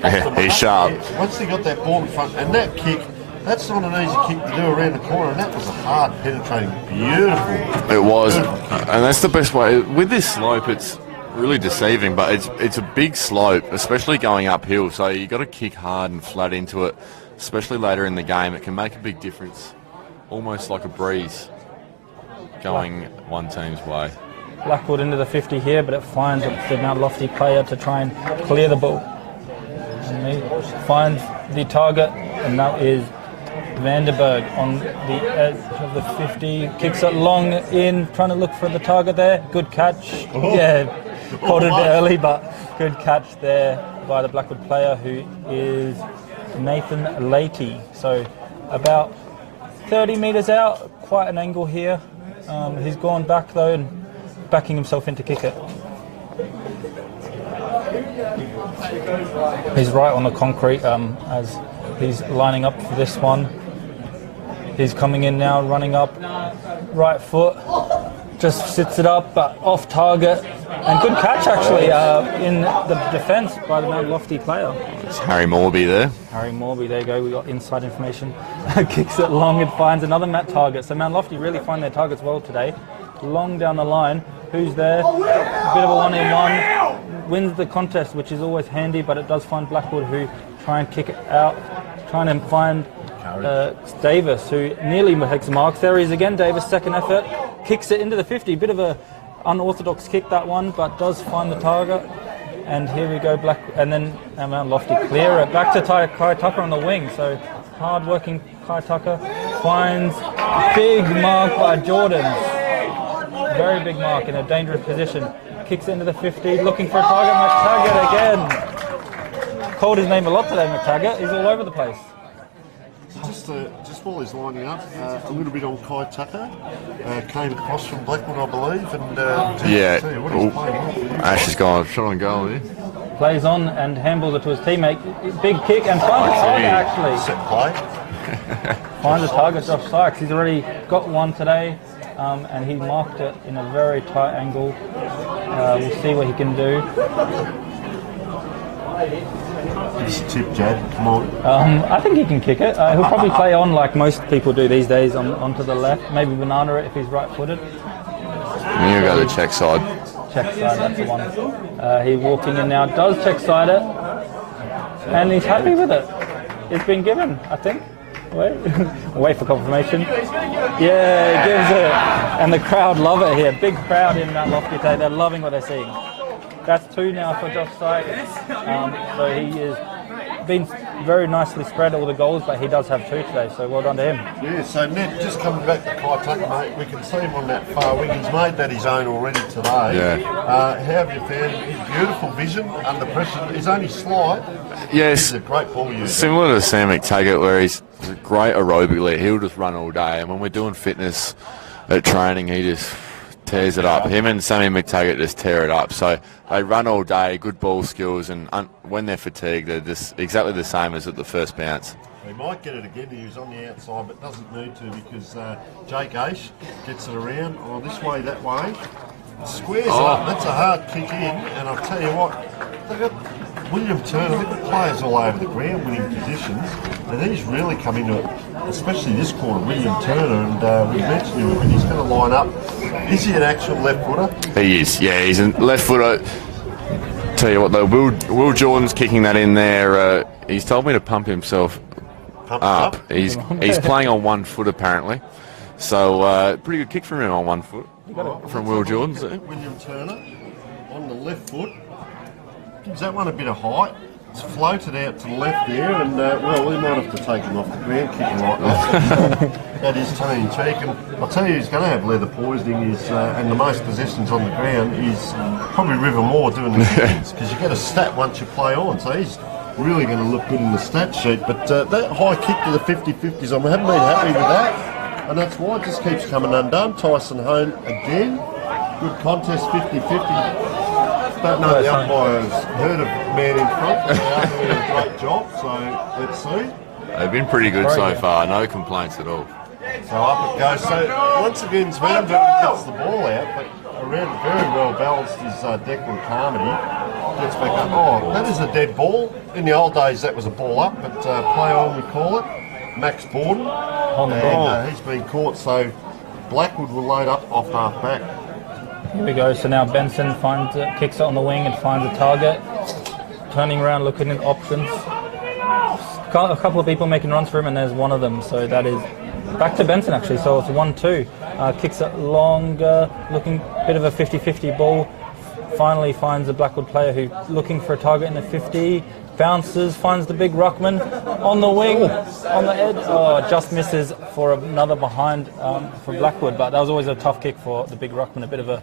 Yeah, he's sharp. Once he got that ball in front, and that kick, that's not an easy kick to do around the corner, and that was a hard, penetrating, beautiful. It was, and that's the best way. With this slope, it's really deceiving, but it's a big slope, especially going uphill. So you got to kick hard and flat into it, especially later in the game. It can make a big difference, almost like a breeze going one team's way. Blackwood into the 50 here, but it finds the Mount Lofty player to try and clear the ball. And he finds the target, and that is Vanderberg on the edge of the 50. Kicks it long in, trying to look for the target there. Good catch. Yeah, caught it a bit early, but good catch there by the Blackwood player, who is Nathan Leahy. So about 30 metres out, quite an angle here. He's gone back though and backing himself in to kick it. He's right on the concrete as he's lining up for this one. He's coming in now, running up, right foot, just sits it up, but off target. And good catch actually in the defence by the Mount Lofty player. It's Harry Morby there. Harry Morby, there you go, we got inside information. Kicks it long and finds another Mount target. So Mount Lofty really find their targets well today. Long down the line, who's there? A bit of a one-in-one. Wins the contest, which is always handy, but it does find Blackwood, who try and kick it out. Trying to find Davis, who nearly takes marks. There he is again, Davis, second effort. Kicks it into the 50. Bit of a unorthodox kick, that one, but does find the target. And here we go, and then Mount Lofty clear it. Back to Kai Tucker on the wing. So hard-working Kai Tucker finds big mark by Jordan. Very big mark in a dangerous position. Kicks it into the 50, looking for a target. McTaggart again. Called his name a lot today, McTaggart. He's all over the place. Just while he's lining up, a little bit on Kai Tucker. Came across from Blackwood, I believe, and what he's playing well for you. Ash has gone shot on goal here. Plays on and handballs it to his teammate. Big kick and finds a target actually. Set play. Finds a target, Josh Sykes. He's already got one today, and he marked it in a very tight angle. We'll see what he can do. This tip, Jad, come on. I think he can kick it. He'll probably play on like most people do these days, onto the left. Maybe banana it if he's right-footed. And you go to the check side. Check side, that's the one. He's walking in now, does check side it, and he's happy with it. It's been given, I think. Wait for confirmation. Yeah, he gives it. And the crowd love it here. Big crowd in Mount Lofty today. They're loving what they're seeing. That's two now for Josh Sykes. So he has been very nicely spread all the goals, but he does have two today, so well done to him. Yeah, so Ned, just coming back to Kai Tucker, mate, we can see him on that far wing. He's made that his own already today. Yeah. How have you found his beautiful vision under pressure? He's only slight. Yes. He's a great ball user. Similar to Sam McTaggart, where he's great aerobically. He'll just run all day, and when we're doing fitness at training, he just tears it up. Him and Sammy McTaggart just tear it up. So they run all day, good ball skills, and when they're fatigued, they're just exactly the same as at the first bounce. He might get it again. He was on the outside, but doesn't need to because Jake Aish gets it around, this way, that way. Squares up. That's a hard kick in, and I'll tell you what, they've got William Turner. They've got players all over the ground winning positions, and he's really come into it, especially this quarter, William Turner, and we mentioned him, and he's going to line up. Is he an actual left footer? He is, yeah, he's a left footer. Tell you what though, Will Jordan's kicking that in there. He's told me to pump himself up. He's playing on 1 foot apparently. So pretty good kick from him on 1 foot. From Will Jordan. William Turner on the left foot. Gives that one a bit of height. It's floated out to the left there, and well, we might have to take him off the ground kicking like that. That is tongue in cheek, and I'll tell you, he's going to have leather poisoning. And the most possessions on the ground is probably River Moore doing the kickings, because you get a stat once you play on, so he's really going to look good in the stat sheet. But that high kick to the 50-50s, I haven't been happy with that, and that's why it just keeps coming undone. Tyson Hone again, good contest, 50-50. Don't know the umpires heard of man in front. They are doing a great job, so let's see. They've been pretty good so far, no complaints at all. So up it goes. So once again, Sven gets the ball out, but around very well balanced is Declan Carmody. Gets back up. Oh, that is a dead ball. In the old days, that was a ball up, but play on, we call it. Max Borden. And he's been caught, so Blackwood will load up off half back. Here we go. So now Benson finds it, kicks it on the wing and finds a target. Turning around, looking at options. A couple of people making runs for him, and there's one of them. So that is back to Benson actually. So it's 1-2. Kicks it longer, looking bit of a 50-50 ball. Finally finds a Blackwood player who's looking for a target in the 50. Bounces, finds the big ruckman on the wing, on the edge. Oh, just misses for another behind for Blackwood, but that was always a tough kick for the big ruckman. A bit of a,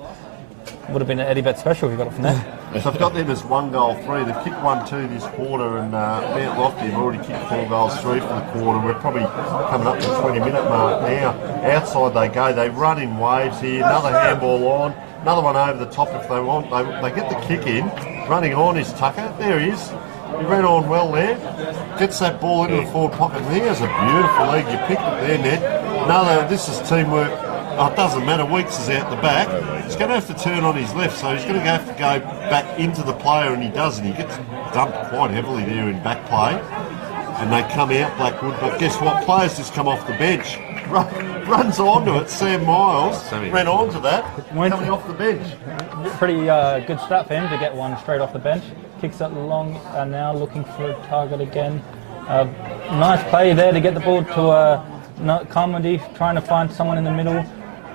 would have been an Eddie Bet special if he got it from there. So I've got them as 1-3. They've kicked 1-2 this quarter, and Bennett Lofty have already kicked 4 goals, 3 for the quarter. We're probably coming up to the 20-minute mark now. Outside they go. They run in waves here. Another handball on. Another one over the top if they want. They get the kick in. Running on is Tucker. There he is. He ran on well there. Gets that ball into the forward pocket. And here's a beautiful leg. You picked it there, Ned. No, this is teamwork. Oh, it doesn't matter. Weeks is out the back. He's going to have to turn on his left, so he's going to have to go back into the player, and he does, and he gets dumped quite heavily there in back play. And they come out, Blackwood. But guess what? Players just come off the bench. Runs onto it. Sam Miles ran onto that, coming off the bench. Pretty good stat for him to get one straight off the bench. Kicks it long, and now looking for a target again. Nice play there to get the ball to Carmody, trying to find someone in the middle.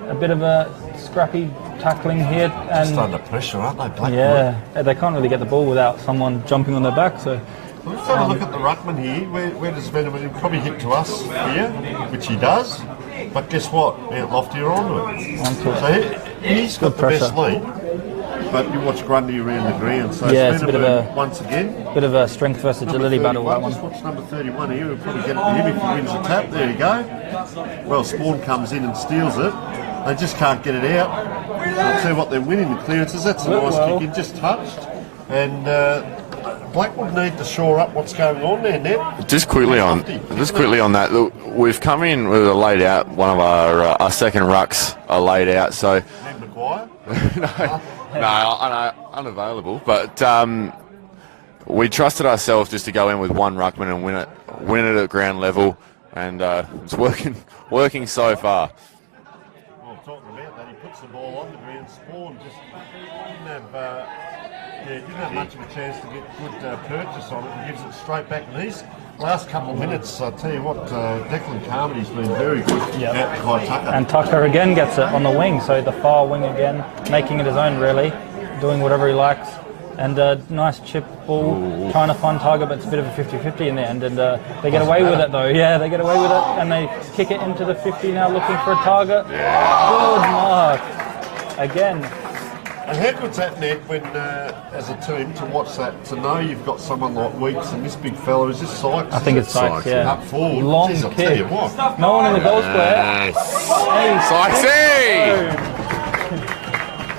A bit of a scrappy tackling here. And just under pressure, aren't they, Blackwood? Yeah, they can't really get the ball without someone jumping on their back. So let's have a look at the ruckman here. Where does Bennett? He'll probably hit to us here, which he does. But guess what? Out Lofty are onto it. So he's got the best lead. But you watch Grundy around the ground. So yeah, it's a bit of a once again. Bit of a strength versus agility battle. That one. Just watch number 31 here. We'll probably get it to him if he wins the tap. There you go. Well, Spawn comes in and steals it. They just can't get it out. I'll tell you what, they're winning the clearances. That's a nice kick. He just touched. And Blackwood need to shore up what's going on there, Ned. Just quickly on that. Look, we've come in with a laid out. One of our second rucks are laid out. So Ned McGuire? no, unavailable. But we trusted ourselves just to go in with one ruckman and win it at ground level, and it's working so far. Well, talking about that, he puts the ball on the ground. Spawn just didn't have much of a chance to get good purchase on it, and gives it straight back. And these last couple of minutes, I tell you what, Declan Carmody's been very good out by Tucker. And Tucker again gets it on the wing, so the far wing again, making it his own really, doing whatever he likes. And a nice chip ball, trying to find target, but it's a bit of a 50-50 in the end. And they get away with it though. Yeah, they get away with it, and they kick it into the 50 now, looking for a target. Good mark. Again. And how good's that, Ned, when, as a team, to watch that, to know you've got someone like Weeks and this big fella, is this Sykes? I think it's Sykes, yeah. Up forward. Long Jeez, I'll kick. tell you what. No one in the goal square. Sykesy!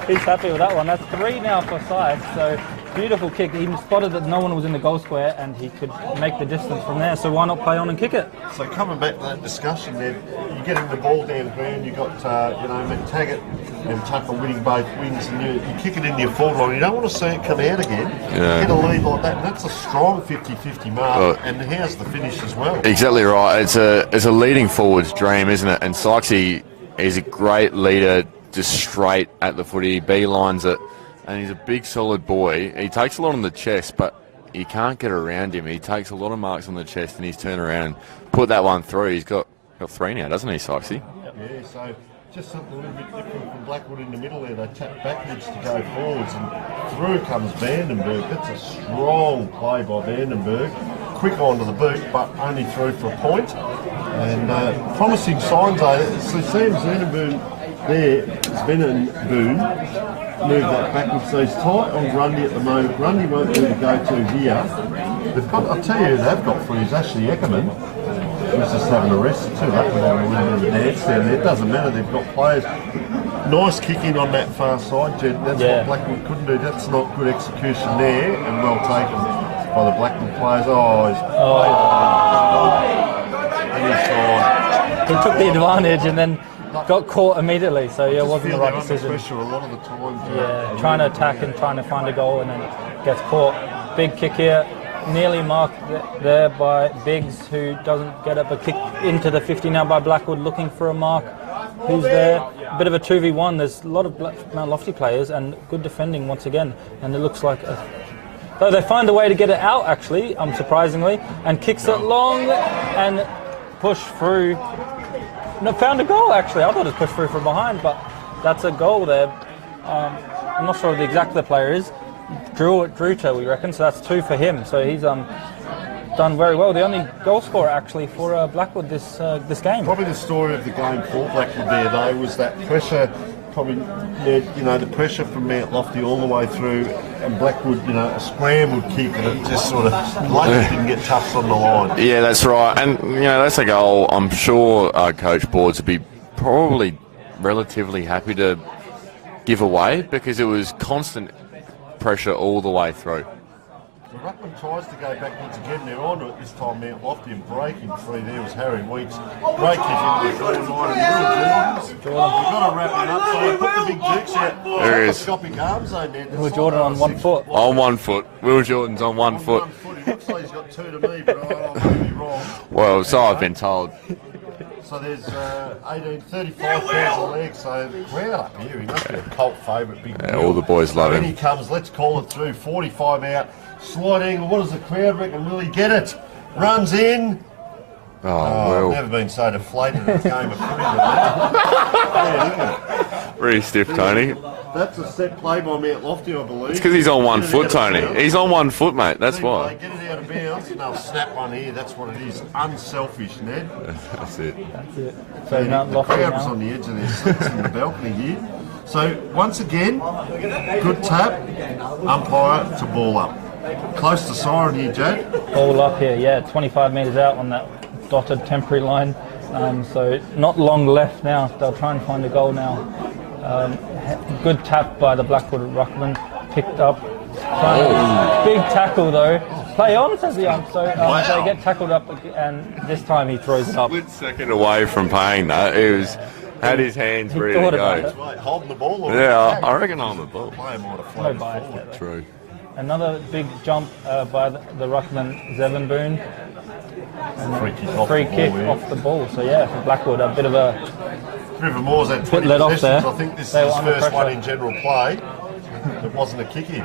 He's happy with that one. That's 3 now for Sykes. So beautiful kick. He spotted that no one was in the goal square, and he could make the distance from there. So why not play on and kick it? So coming back to that discussion, Ned, you getting the ball down ground. You got McTaggart and Tucker winning both wings, and you kick it into your forward line. You don't want to see it come out again. Yeah. Get a lead like that, and that's a strong 50-50 mark. And how's the finish as well? Exactly right. It's a leading forward's dream, isn't it? And Sykesy is a great leader, just straight at the footy. He beelines it, and he's a big, solid boy. He takes a lot on the chest, but you can't get around him. He takes a lot of marks on the chest, and he's turned around and put that one through. He's got 3 now, doesn't he, Sykesy? Yeah, so just something a little bit different from Blackwood in the middle there. They tap backwards to go forwards, and through comes Vandenberg. That's a strong play by Vandenberg. Quick onto the boot, but only through for a point. And promising signs though. So Sam Vandenberg there, Bennett and Boone move that backwards. So he's tight on Grundy at the moment. Grundy won't be the go-to here. They've got, I'll tell you who they've got for you is actually Eckerman. He's just having a rest too. That would have a little bit of a dance down there. It doesn't matter, they've got players. Nice kicking on that far side, Jed. That's what Blackwood couldn't do. That's not good execution there, and well taken by the Blackwood players. And he's gone. He took the advantage and then got caught immediately, so yeah, it wasn't the right decision. Pressure a lot of the time. Yeah, trying to attack and trying to find a goal, and then gets caught. Big kick here, nearly marked there by Biggs, who doesn't get it, but kicked into the 50 now by Blackwood, looking for a mark. Who's there? A bit of a 2v1. There's a lot of Mount Lofty players and good defending once again, and it looks like though they find a way to get it out actually, surprisingly, and kicks it long and push through. No, found a goal actually. I thought it was pushed through from behind, but that's a goal there. I'm not sure who the exact the player is. Drew to, we reckon, so that's 2 for him. So he's done very well. The only goal scorer actually for Blackwood this game. Probably the story of the game for Blackwood there though was that pressure. Probably, the pressure from Mount Lofty all the way through, and Blackwood, a scrambled kick, and it just sort of lucky didn't get touched on the line. Yeah, that's right. And, that's a goal I'm sure our coach boards would be probably relatively happy to give away, because it was constant pressure all the way through. The Ruckman tries to go backwards again. They're on to it this time, Mount Lofty, and breaking free there was Harry Weeks. Great kick into the goal line. You've got to wrap it up, so put the big jukes out. There is. Telescopic arm zone there. Will Jordan on 1 foot. On 1 foot. Will Jordan's on 1 foot. He looks like he's got 2 to me, but I may be wrong. Well, so I've been told. So there's 35,000 legs, so crowd up here. He must be a cult favourite. Big All the boys love him. In he comes, let's call it through. 45 out. Slight angle, what does the crowd reckon? Will he get it? Runs in. Well. I've never been so deflated in a game of footy. Pretty stiff, Tony. That's a set play by Mount Lofty, I believe. It's because he's on 1 foot, Tony. He's on 1 foot, mate. That's why. Get it out of bounds, and they'll snap one here. That's what it is. Unselfish, Ned. That's it. So Mount Lofty crowd was now. on the edge of their seats in the balcony here. So once again, good tap, umpire to ball up. Close to siren here, Jade. Ball up here, 25 metres out on that dotted temporary line. So not long left now. They'll try and find a goal now. Good tap by the Blackwood ruckman, picked up. Big tackle though. Play on, says the ump. So they get tackled up, and this time he throws it up. Split second away from paying that. He had his hands ready to go. Holding the ball. Yeah, I reckon on the ball. Player might have No floated bias forward. there. True. Another big jump by the ruckman, Zevon Boone. Free kick off the ball. So for Blackwood, a bit of a River Moore's had 20 let off possessions. there. I think this is They were his under first one pressure. in general play. It wasn't a kick in.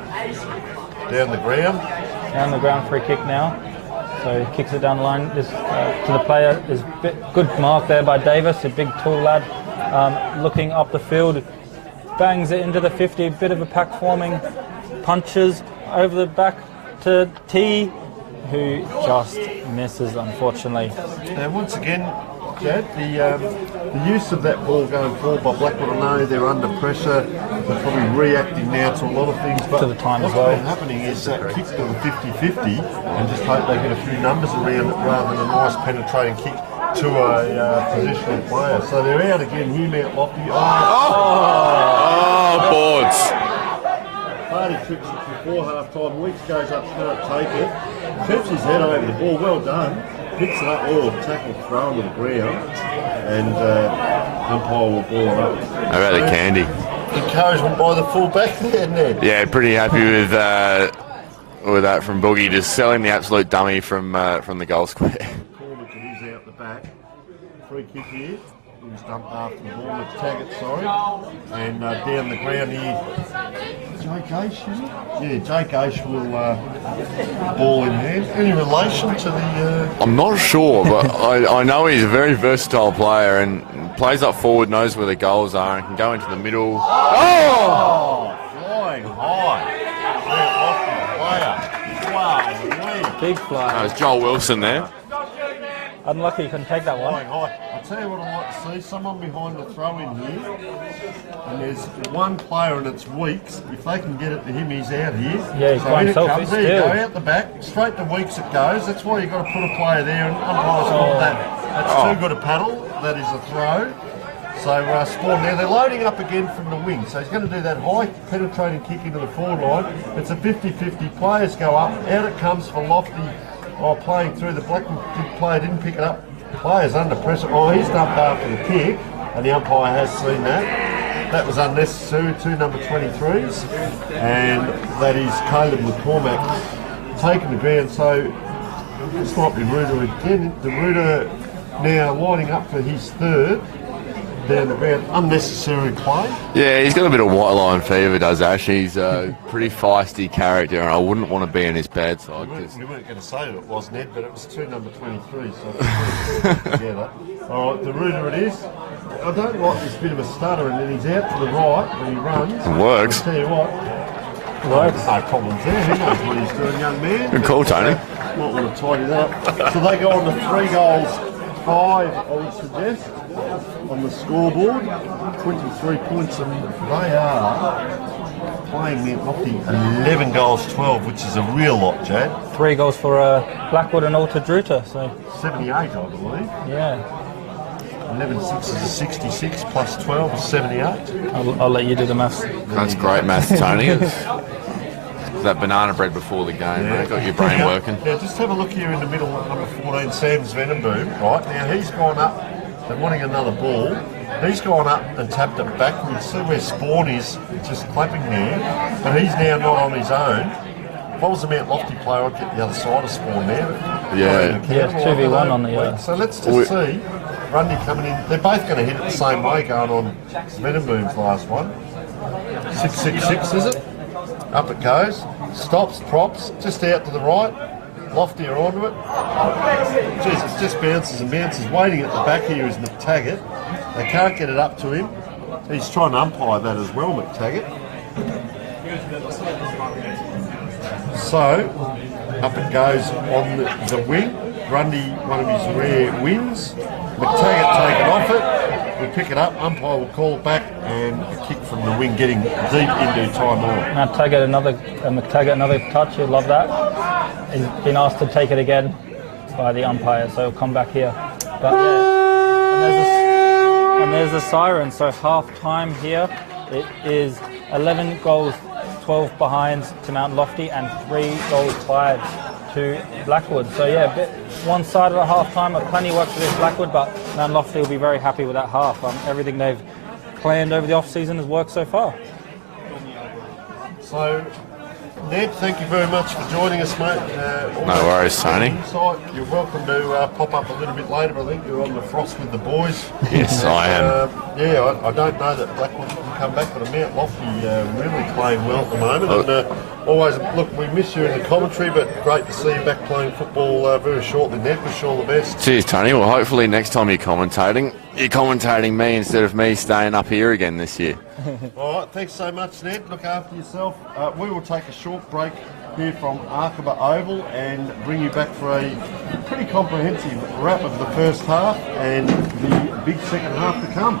Down the ground. down the ground, free kick now. So he kicks it down the line. This to the player is good mark there by Davis, a big tall lad, looking up the field, bangs it into the 50. Bit of a pack forming, punches over the back to T, who just misses, unfortunately. And once again, Jad, the use of that ball going forward by Blackwood, I know they're under pressure, they're probably reacting now to a lot of things, but To the time what's as well. been happening is that kick to the 50-50 and just hope they get a few numbers around it rather than a nice penetrating kick to a positional player. So they're out again here, Mount Lofty. Boards. Party tricks it before half time. Weeks goes up, can't take it. Tips his head over the ball, well done. Picks it up, tackle, throw him to the ground, and umpire will ball it up. How about the candy? Encouragement by the full back there, Ned. Yeah, pretty happy with that from Boogie, just selling the absolute dummy from the goal square. Corner to his out the back. Free kick here. was dumped after the ball, McTaggart, sorry. And down the ground here, Jake Aish, is it? Yeah, Jake Aish will ball in hand. Any relation to the... I'm not sure, but I know he's a very versatile player and plays up forward, knows where the goals are, and can go into the middle. Oh! Flying high. Player. Wow, Big fly. That was Joel Wilson there. Unlucky you couldn't take that one. flying high. I'll tell you what I like to see, someone behind the throw in here, and there's one player and it's Weeks. If they can get it to him, he's out here. Yeah, he's playing in it selfish comes. There you still. go, out the back, straight to Weeks it goes. That's why you've got to put a player there, and umpires called that. That's too good a paddle. That is a throw. So Spawn there, they're loading up again from the wing. So he's going to do that high penetrating kick into the forward line. It's a 50-50. Players go up, out it comes for Lofty. Oh, playing through the Blackwood player didn't pick it up. Players under pressure. Oh, he's dumped after the kick, and the umpire has seen that. That was unnecessary. 2 number 23s, and that is Caleb McCormack taking the ground. So this might be Ruder again. The Ruder now lining up for his third. Down the ground, unnecessary play. Yeah, he's got a bit of white line fever, does Ash. He's a pretty feisty character, and I wouldn't want to be on his bad side. We weren't going to say that it was Ned, but it was 2 number 23, so together. All right, the Ruder it is. I don't like this bit of a stutter, and then he's out to the right when he runs. It works. I'll tell you what. Works. No problems there. He knows what he's doing, young man. Good call, Tony. Might want to tidy that up. So they go on to 3 goals. 5, I would suggest, on the scoreboard. 23 points, and they are playing Mount Lofty 11 goals 12, which is a real lot, Jad. 3 goals for Blackwood and Alta Druta. So 78, I believe. yeah, 11-6 is a 66, plus 12 is 78. I'll let you do the maths. That's great maths, Tony. That banana bread before the game, mate. Got your brain working. Yeah, just have a look here in the middle at number 14, Sam's Venom Boom. Right, now he's gone up, they're wanting another ball. He's gone up and tapped it backwards. See where Spawn is, just clapping there. But he's now not on his own. If I was a Mount Lofty player, I'd get the other side of Spawn there. Yeah. Yeah, 2v1 on the... So let's just see. Grundy coming in. They're both going to hit it the same way, going on Venom Boom's last one. 6-6-6, is it? Up it goes, stops, props, just out to the right, Lofty are onto it. Jeez, it just bounces and bounces. Waiting at the back here is McTaggart. They can't get it up to him. He's trying to umpire that as well, McTaggart. So, up it goes on the wing. Grundy, one of his rare wins. McTaggart taken off it. We pick it up, umpire will call it back, and a kick from the wing getting deep into time on. McTaggart another touch. You'll love that. He's been asked to take it again by the umpire, so he'll come back here. But yeah, and there's a siren. So half time here. It is 11 goals, 12 behinds to Mount Lofty, and 3 goals fired to Blackwood. So yeah, one side of the half time, plenty of work for this Blackwood, but Mount Lofty will be very happy with that half. Everything they've planned over the off season has worked so far. So, Ned, thank you very much for joining us, mate. No worries, Tony. You're welcome to pop up a little bit later. I think you're on the frost with the boys. Yes, I am. I don't know that Blackwood can come back, but Mount Lofty really playing well at the moment. And always, look, we miss you in the commentary, but great to see you back playing football very shortly, Ned. Wish you all the best. Cheers, Tony. Well, hopefully next time you're commentating me instead of me staying up here again this year. All right, thanks so much, Ned. Look after yourself. We will take a short break here from Arkaba Oval and bring you back for a pretty comprehensive wrap of the first half and the big second half to come.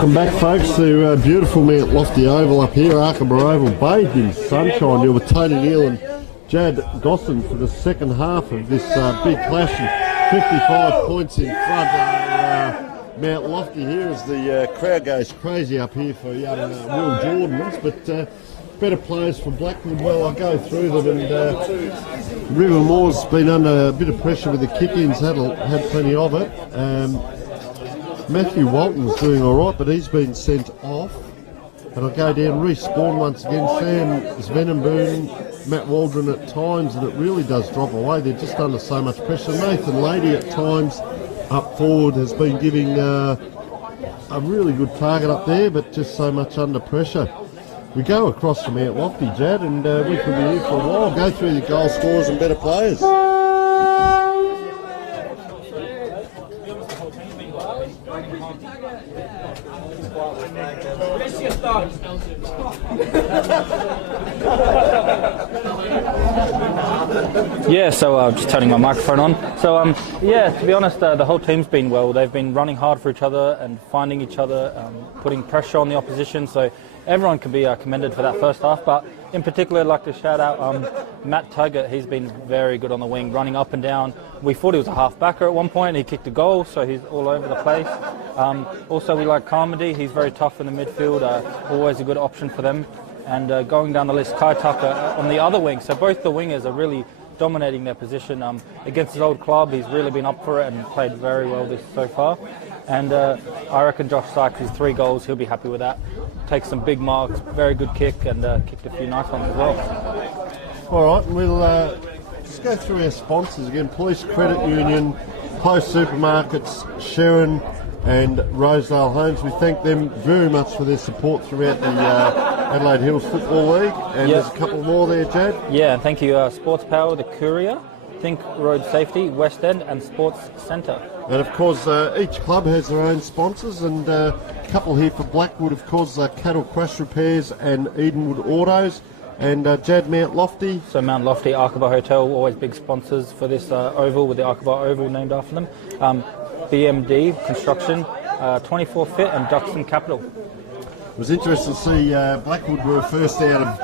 Welcome back, folks, to beautiful Mount Lofty Oval up here, Arkaba Oval, bathed in sunshine. You're with Tony Neal and Jad Gosson for the second half of this big clash, and 55 points in front. Mount Lofty here as the crowd goes crazy up here for young Will Jordans, but better players for Blackwood. Well, I'll go through them, and River Moore's been under a bit of pressure with the kick-ins, had plenty of it. Matthew Walton's doing all right, but he's been sent off. And I'll go down, respawn once again. Sam Svenenboom, Matt Waldron at times, and it really does drop away. They're just under so much pressure. Nathan Lady at times up forward has been giving a really good target up there, but just so much under pressure. We go across to Mount Lofty, Jad, and we could be here for a while. Go through the goal scorers and better players. Yeah, so just turning my microphone on. So yeah, to be honest, the whole team's been well. They've been running hard for each other and finding each other, putting pressure on the opposition. So everyone can be commended for that first half. But in particular, I'd like to shout out Matt Tuggett. He's been very good on the wing, running up and down. We thought he was a half-backer at one point. He kicked a goal, so he's all over the place. Also, we like Carmody. He's very tough in the midfield, always a good option for them. And going down the list, Kai Tucker on the other wing. So both the wingers are really dominating their position. Against his old club, he's really been up for it and played very well this so far. And I reckon Josh Sykes, his 3 goals, he'll be happy with that. Takes some big marks, very good kick, and kicked a few nice ones as well. All right, we'll just go through our sponsors again. Police Credit Union, Post Supermarkets, Sharon and Rosedale Homes. We thank them very much for their support throughout the Adelaide Hills Football League. And there's a couple more there, Jad. Yeah, thank you. Sports Power, The Courier, Think Road Safety, West End and Sports Centre. And of course, each club has their own sponsors, and a couple here for Blackwood, of course, Cattle Crash Repairs and Edenwood Autos. And Jad, Mount Lofty. So Mount Lofty, Arkaba Hotel, always big sponsors for this oval, with the Arkaba Oval named after them. BMD Construction, 24 Fit and Duxton Capital. It was interesting to see Blackwood were first out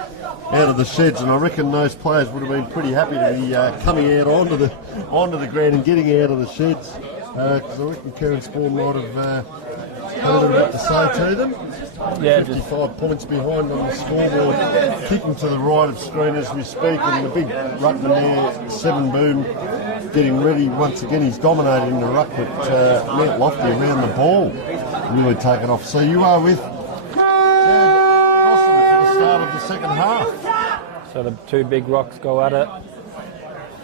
of the sheds, and I reckon those players would have been pretty happy to be coming out onto the ground and getting out of the sheds, because I reckon Karen Spawn might have had a little bit to say to them. Yeah, 55 points behind on the scoreboard, kicking to the right of screen as we speak, and the big ruckman there, 7 Boom, getting ready once again. He's dominating the ruck, but Mount Lofty around the ball, really taking off. So you are with start of the second half. So the 2 big rocks go at it.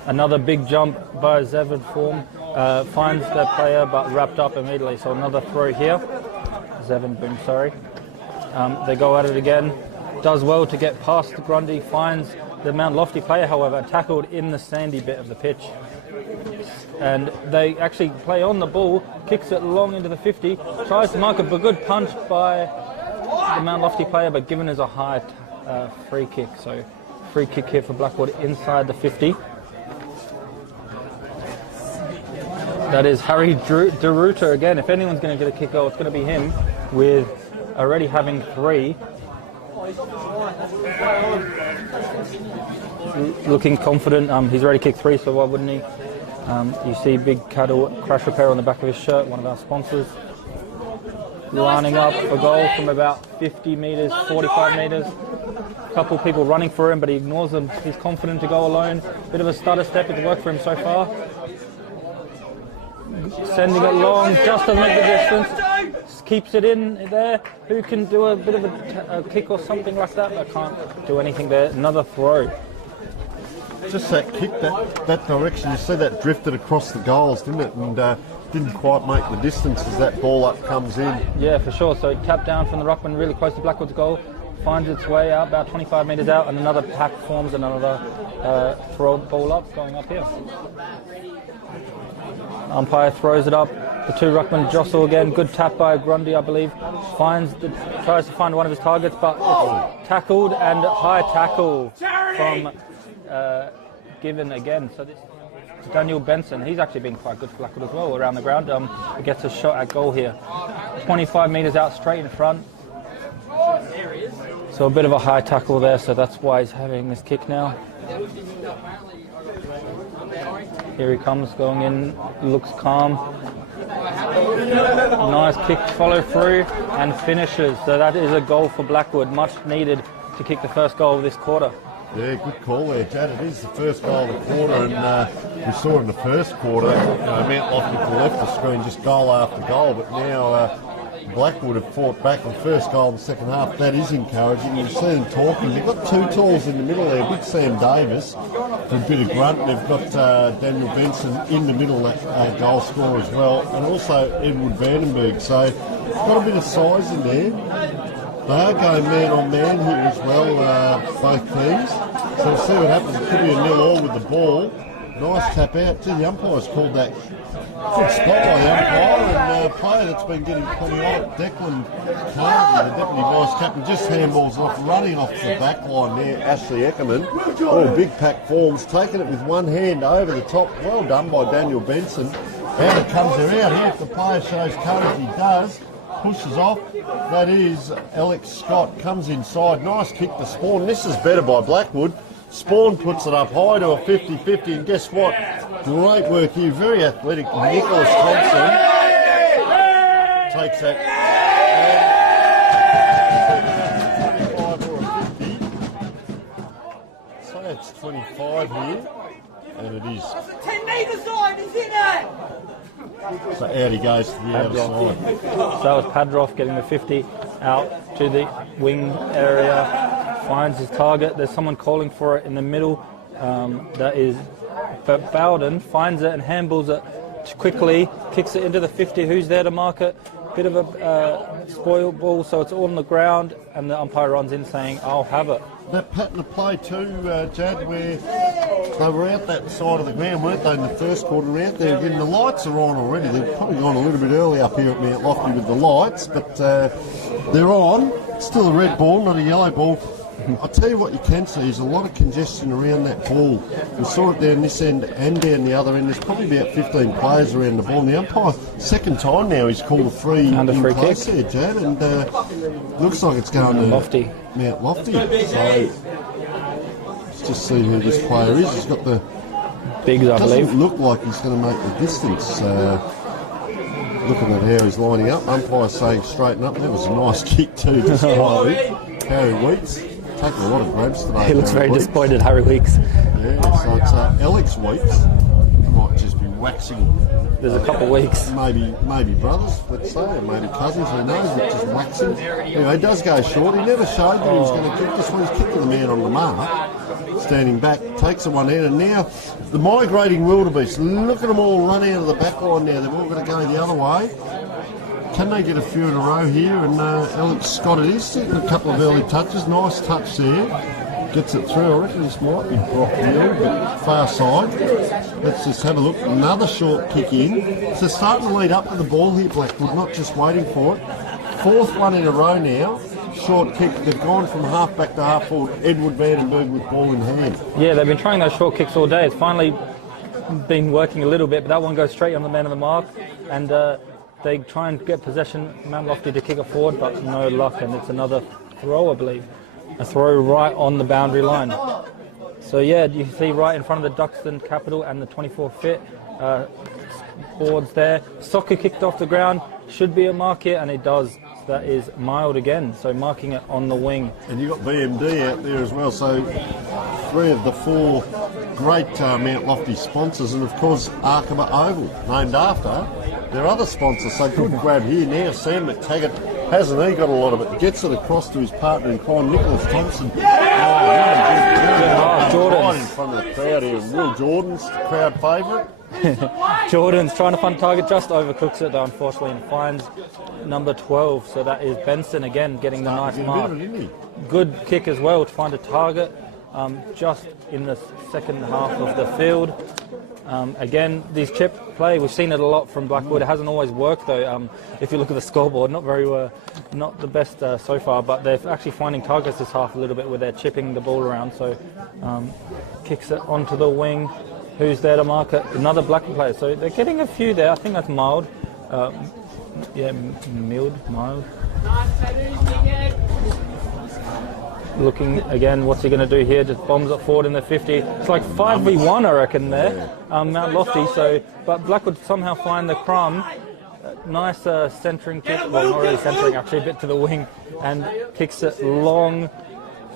Another big jump by Zevid Form, finds the player but wrapped up immediately. So another throw here. Zevid Boom, sorry. They go at it again. Does well to get past Grundy, finds the Mount Lofty player, however, tackled in the sandy bit of the pitch. And they actually play on the ball, kicks it long into the 50, tries to mark a good punch by the Mount Lofty player, but given as a high free kick. So free kick here for Blackwood inside the 50. That is Harry DeRuiter again. If anyone's going to get a kick goal, it's going to be him, with already having 3. Looking confident. He's already kicked 3, so why wouldn't he? You see Big Cattle Crash Repair on the back of his shirt, one of our sponsors. Lining up for goal from about 50 metres, 45 metres. A couple of people running for him, but he ignores them. He's confident to go alone. Bit of a stutter step, it's worked for him so far. Sending it long, just to make the distance. Keeps it in there. Who can do a bit of a kick or something like that? I can't do anything there. Another throw. Just that kick, that direction. You see that drifted across the goals, didn't it? And didn't quite make the distance as that ball up comes in. Yeah, for sure. So tapped down from the ruckman, really close to Blackwood's goal. Finds its way out about 25 metres out, and another pack forms, another throw ball up, going up here. Umpire throws it up. The 2 ruckmen jostle again. Good tap by Grundy, I believe. Tries to find one of his targets, but it's tackled, and high tackle from Given again. So this. to Daniel Benson. He's actually been quite good for Blackwood as well around the ground. He gets a shot at goal here. 25 metres out straight in front. So a bit of a high tackle there, so that's why he's having this kick now. Here he comes, going in, looks calm. Nice kick, follow through and finishes. So that is a goal for Blackwood, much needed to kick the first goal of this quarter. Yeah, good call there, Jad. It is the first goal of the quarter, and we saw in the first quarter, Mount Lofty to the left of the screen, just goal after goal, but now Blackwood have fought back the first goal in the second half. That is encouraging. You've seen them talking. They've got two talls in the middle there. Big Sam Davis for a bit of grunt. They've got Daniel Benson in the middle, that goal scorer as well, and also Edward Vandenberg. So got a bit of size in there. They are going man on man here as well, both teams. So we'll see what happens. It could be a 0-0 with the ball. Nice tap out. Gee, the umpire's called that. Good spot by the umpire, and a player that's been getting plenty on, Declan Carney, the deputy vice captain, just handballs off, running off the back line there, Ashley Eckerman. Oh, big pack forms, taking it with one hand over the top. Well done by Daniel Benson. Out it comes her out here. If the player shows courage, he does. Pushes off. That is Alex Scott, comes inside. Nice kick to Spawn. This is better by Blackwood. Spawn puts it up high to a 50-50, and guess what? Great work here, very athletic. Nicholas Thompson takes that. And 25 or a 50. So it's 25 here, and it is. 10 metres line, he's in it! So out he goes to the outside. So that was Padroff getting the 50 out to the wing area. Finds his target. There's someone calling for it in the middle. That is Bowden. Finds it and handballs it quickly. Kicks it into the 50. Who's there to mark it? Bit of a spoil ball, so it's all on the ground, and the umpire runs in saying, "I'll have it." That pattern of play too, Jad, where they were out that side of the ground, weren't they, in the first quarter? Out there again. The lights are on already. They've probably gone a little bit early up here at Mount Lofty with the lights, but they're on. Still a red ball, not a yellow ball. I'll tell you what you can see is a lot of congestion around that ball. We saw it down this end and down the other end. There's probably about 15 players around the ball. And the umpire, second time now, he's called a free kick there, Jad, and looks like it's going to Lofty. Mount Lofty. So let's just see who this player is. He's got the Biggs, I believe. Doesn't look like he's going to make the distance. Looking at how he's lining up, umpire saying straighten up. That was a nice kick too, just quietly. Harry Weeks. Taking a lot of grabs today. He looks very disappointed, Harry Weeks. Yeah, so it's Alex Weeks. Might just be waxing. There's a couple of weeks. Maybe brothers, let's say, or maybe cousins, who knows, but just waxing. Anyway, he does go short. He never showed that he was going to kick this one. He's kicked to the man on the mark. Standing back, takes the one in, and now the migrating wildebeest. Look at them all run out of the back line now. They've all got to go the other way. Can they get a few in a row here? And Alex Scott, it is getting a couple of early touches. Nice touch there. Gets it through. I reckon this might be blocked here, but far side. Let's just have a look. Another short kick in. So starting to lead up to the ball here, Blackwood, not just waiting for it. Fourth one in a row now. Short kick. They've gone from half back to half forward. Edward Vandenberg with ball in hand. Yeah, they've been trying those short kicks all day. It's finally been working a little bit, but that one goes straight on the man of the mark. And they try and get possession, Mount Lofty to kick it forward, but no luck, and it's another throw, I believe. A throw right on the boundary line. So yeah, you can see right in front of the Duxton Capital and the 24 Fit boards there. Soccer kicked off the ground, should be a mark here, and it does. So that is mild again, so marking it on the wing. And you've got BMD out there as well, so 3 of the 4 great Mount Lofty sponsors, and of course Arkema Oval, named after their other sponsors. So good grab here now. Sam McTaggart, hasn't he got a lot of it? Gets it across to his partner in crime, Nicholas Thompson. Jordan right in front of the crowd here. Will Jordan's crowd favourite. Jordan's trying to find target, just overcooks it though, unfortunately, and finds number 12. So that is Benson again getting the nice mark. Good kick as well to find a target just in the second half of the field. Again, these chip play, we've seen it a lot from Blackwood. It hasn't always worked though. If you look at the scoreboard, not the best so far, but they're actually finding targets this half a little bit where they're chipping the ball around. So kicks it onto the wing. who's there to mark it? Another Blackwood player. So they're getting a few there. I think that's mild. Mild. Looking again, what's he going to do here? Just bombs it forward in the 50. It's like 5v1, I reckon, there. Mount Lofty. So, but Blackwood somehow find the crumb. Nice centering kick. Well, not really centering, actually, a bit to the wing, and kicks it long.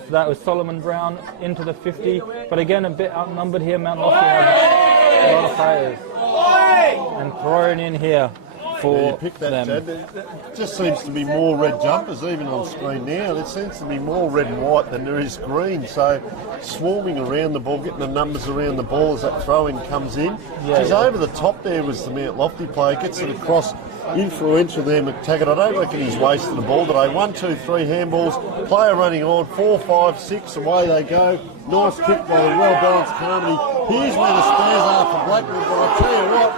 That was Solomon Brown into the 50. But again, a bit outnumbered here. Mount Lofty have a lot of players, and thrown in here for you pick that, them. Chad. There just seems to be more red jumpers even on screen now. There seems to be more red and white than there is green. So swarming around the ball, getting the numbers around the ball as that throw-in comes in. Because over the top there was the Mount Lofty player. Gets it across, influential there, McTaggart. I don't reckon he's wasted the ball today. 1, 2, 3 handballs. Player running on. 4, 5, 6. Away they go. Nice kick by the well-balanced Carmody. Here's where the spares are for Blackwood. But I tell you what,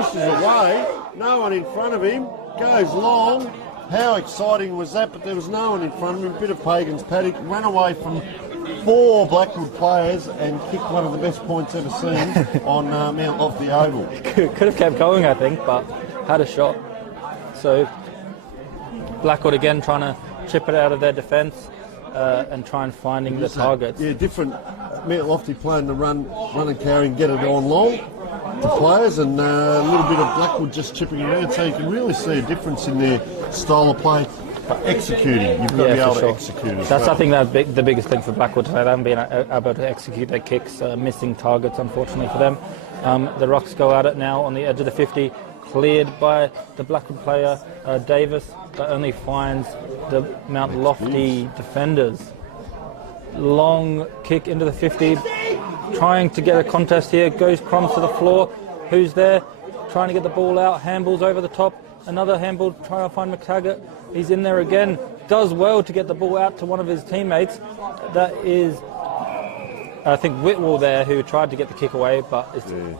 Ace is away. No one in front of him, goes long. How exciting was that? But there was no one in front of him. Bit of Pagan's paddock, ran away from 4 Blackwood players and kicked one of the best points ever seen on Mount Lofty Oval. Could have kept going, I think, but had a shot. So Blackwood again trying to chip it out of their defence and try and finding the targets. Yeah, different Mount Lofty playing the run and carry and get it on long to players, and a little bit of Blackwood just chipping around, so you can really see a difference in their style of play. But executing, you've got to be able to execute as That's well. I think that's the biggest thing for Blackwood today. They haven't been able to execute their kicks, missing targets unfortunately for them. The Rocks go at it now on the edge of the 50, cleared by the Blackwood player Davis, but only finds the Mount Lofty defenders. Long kick into the 50, trying to get a contest here, goes crumbs to the floor. Who's there? Trying to get the ball out, handballs over the top. Another handball, trying to find McTaggart. He's in there again, does well to get the ball out to one of his teammates. That is, I think, Whitwell there, who tried to get the kick away, but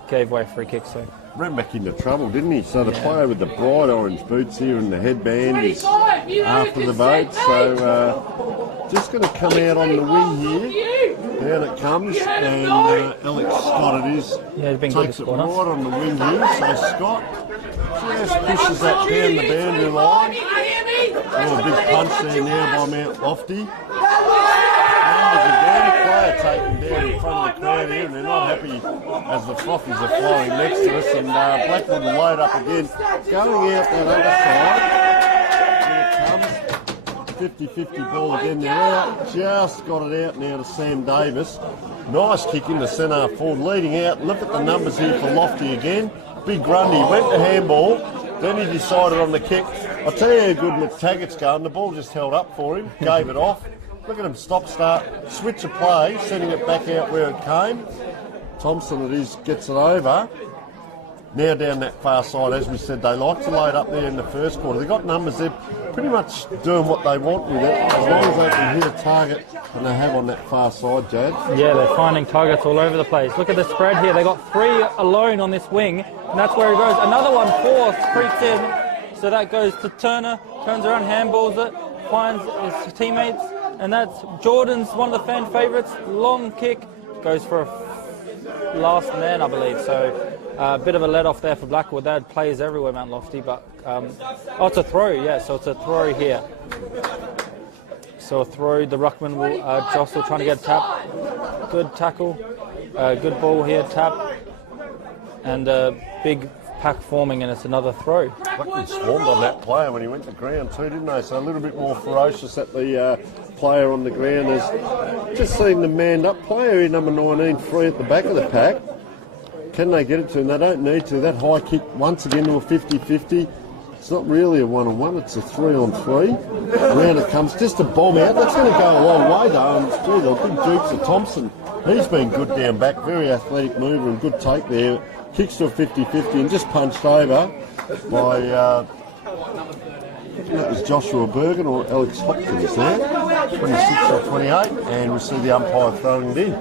gave away a free kick. So ran back into trouble, didn't he? So the player with the bright orange boots here and the headband is after the boat. So just going to come out on the wing here. Down it comes, and Alex Scott it is. Yeah, he's been takes good it right on the wing here. So Scott just pushes that down the boundary line. Oh, a big punch there now by Mount Lofty. Numbers again, player taken down in front of the crowd here, and they're not happy as the frothies are flying next to us. And Blackwood will load up again, going out that other side. Here it comes. 50-50 ball again. They're out. Just got it out now to Sam Davis. Nice kick in the centre forward, leading out. Look at the numbers here for Lofty again. Big Grundy went to handball. Then he decided on the kick. I'll tell you how good McTaggart's going. The ball just held up for him. Gave it off. Look at him stop, start, switch of play, sending it back out where it came. Thompson it is, gets it over. Now down that far side, as we said, they like to load up there in the first quarter. They've got numbers, they're pretty much doing what they want with it, as long as they can hit a target, and they have on that far side, Jad. yeah, they're finding targets all over the place. Look at the spread here. They got 3 alone on this wing, and that's where he goes. Another one, 4, creeps in. So that goes to Turner, turns around, handballs it, finds his teammates, and that's Jordan's, one of the fan favourites. Long kick, goes for a last man, I believe. So a bit of a let off there for Blackwood. They had players everywhere, Mount Lofty, but oh, it's a throw, yeah. So it's a throw here. So a throw. The ruckman will jostle, trying to get a tap. Good tackle, good ball here, tap, and a big pack forming, and it's another throw. Blackwood swarmed on that player when he went to ground too, didn't they? So a little bit more ferocious at the player on the ground. As just seeing the manned up player here, number 19, free at the back of the pack. Can they get it to him? They don't need to. That high kick once again to a 50-50. It's not really a 1-on-1, it's a 3-on-3. Around it comes, just a bomb out. That's going to go a long way though. And gee, the big Dukes of Thompson. He's been good down back, very athletic mover and good take there. Kicks to a 50-50 and just punched over by, that was Joshua Bergen or Alex Hopkins there. 26 or 28, and we see the umpire throwing it in.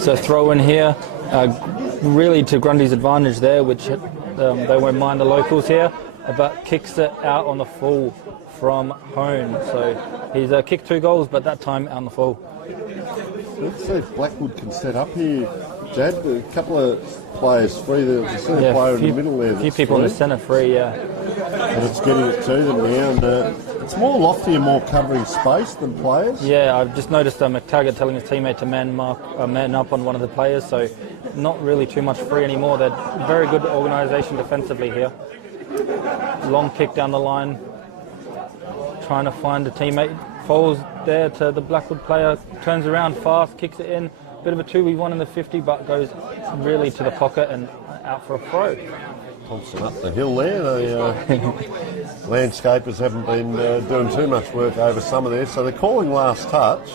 So throw in here, really to Grundy's advantage there, which they won't mind the locals here, but kicks it out on the full from home. So he's kicked 2 goals, but that time out on the full. Let's see if Blackwood can set up here. Jad, a couple of players free. There's a centre player in the middle there. A few people in the centre free, yeah. And it's getting it to them now. And it's more lofty and more covering space than players. Yeah, I've just noticed McTaggart telling his teammate to man up on one of the players, so not really too much free anymore. They're very good organisation defensively here. Long kick down the line, trying to find a teammate. Falls there to the Blackwood player, turns around fast, kicks it in. Bit of a 2v1 in the 50, but goes really to the pocket and out for a throw. Thompson up the hill there. The landscapers haven't been doing too much work over some of there, so they're calling last touch.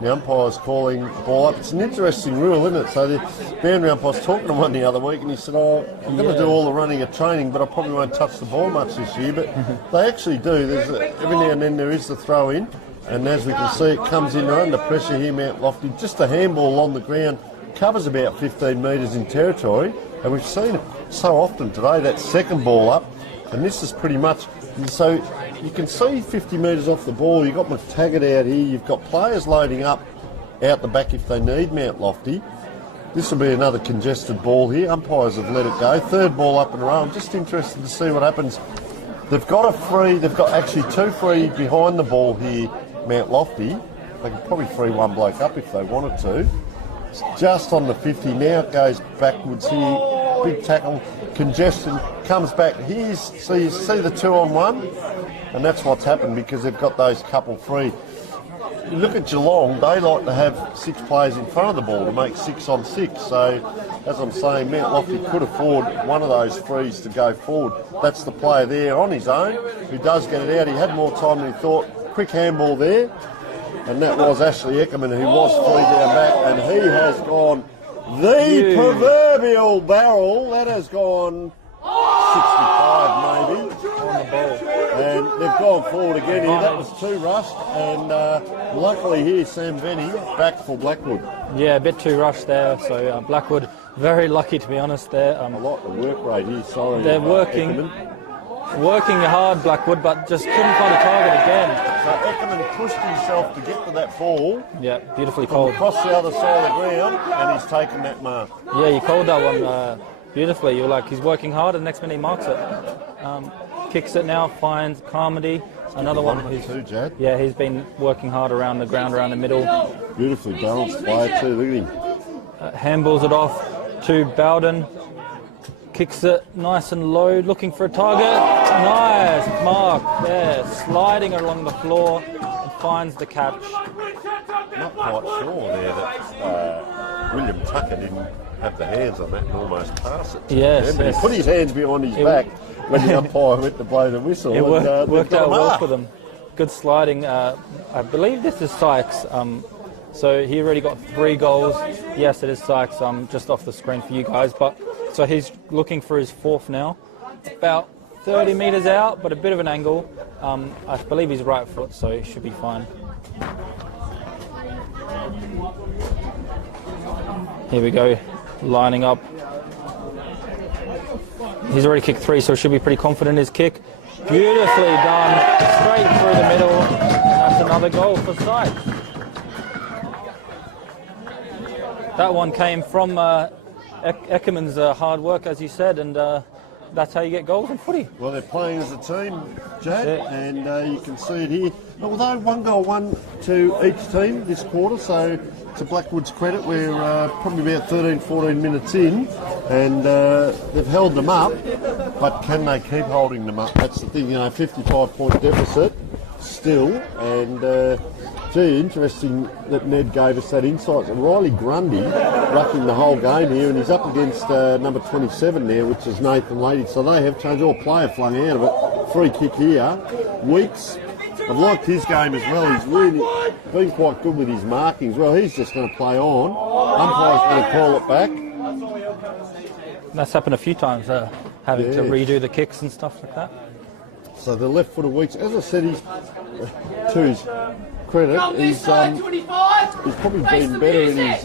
The umpire's calling ball up. It's an interesting rule, isn't it? So the boundary umpire was talking to one the other week and he said, I'm going to do all the running of training, but I probably won't touch the ball much this year. But they actually do. Every now and then there is the throw in, and as we can see, it comes in under pressure here, Mount Lofty. Just a handball on the ground, covers about 15 metres in territory, and we've seen it so often today, that second ball up, and this is pretty much, so you can see 50 metres off the ball. You've got McTaggart out here, you've got players loading up out the back if they need Mount Lofty. This will be another congested ball here. Umpires have let it go. Third ball up in a row. I'm just interested to see what happens. They've got actually two free behind the ball here, Mount Lofty. They could probably free one bloke up if they wanted to. It's just on the 50. Now it goes backwards here. Big tackle, congestion, comes back. So you see the 2-on-1, and that's what's happened because they've got those couple free. You look at Geelong, they like to have 6 players in front of the ball to make 6 on 6. So, as I'm saying, Mount Lofty could afford one of those frees to go forward. That's the player there on his own who does get it out. He had more time than he thought. Quick handball there, and that was Ashley Eckerman who was free down back, and he has gone the proverbial barrel. That has gone 65 maybe on the ball, and they've gone forward again here. That was too rushed, and luckily here Sam Venny back for Blackwood. Yeah, a bit too rushed there, so Blackwood very lucky to be honest there. I like the work rate here, sorry. They're working hard, Blackwood, but just couldn't find a target again. So Eckerman pushed himself to get to that ball. Yeah, beautifully called. Across the other side of the ground, and he's taken that mark. Yeah, you called that one beautifully. You're like, he's working hard, and the next minute he marks it. Kicks it now, finds Carmody. Another one. Yeah, he's been working hard around the ground, around the middle. Beautifully balanced player too, look at him. Handballs it off to Bowden. Kicks it nice and low, looking for a target. Nice mark there, sliding along the floor and finds the catch. Not quite sure there that William Tucker didn't have the hands on that and almost pass it. Yes, but he put his hands behind his back when the umpire went to blow the whistle. It worked out well for them. Good sliding. I believe this is Sykes. So he already got 3 goals. Yes, it is Sykes. Just off the screen for you guys. But so he's looking for his 4th now. About 30 metres out, but a bit of an angle. I believe he's right foot, so he should be fine. Here we go, lining up. He's already kicked 3, so should be pretty confident in his kick. Beautifully done, straight through the middle. And that's another goal for Sykes. That one came from Eckerman's hard work, as you said, and that's how you get goals in footy. Well, they're playing as a team, Jad, and you can see it here. Although 1 goal, 1 to each team this quarter, so to Blackwood's credit, we're probably about 13, 14 minutes in, and they've held them up, but can they keep holding them up? That's the thing, 55-point deficit still, and gee, interesting that Ned gave us that insight. Riley Grundy rucking the whole game here, and he's up against number 27 there, which is Nathan Lady. So they have changed. All player flung out of it. Free kick here. Weeks. I've liked his game as well. He's really been quite good with his markings. Well, he's just going to play on. Umpire's going to call it back. That's happened a few times, having to redo the kicks and stuff like that. So the left foot of Weeks, as I said, he's to his credit, he's probably been better in his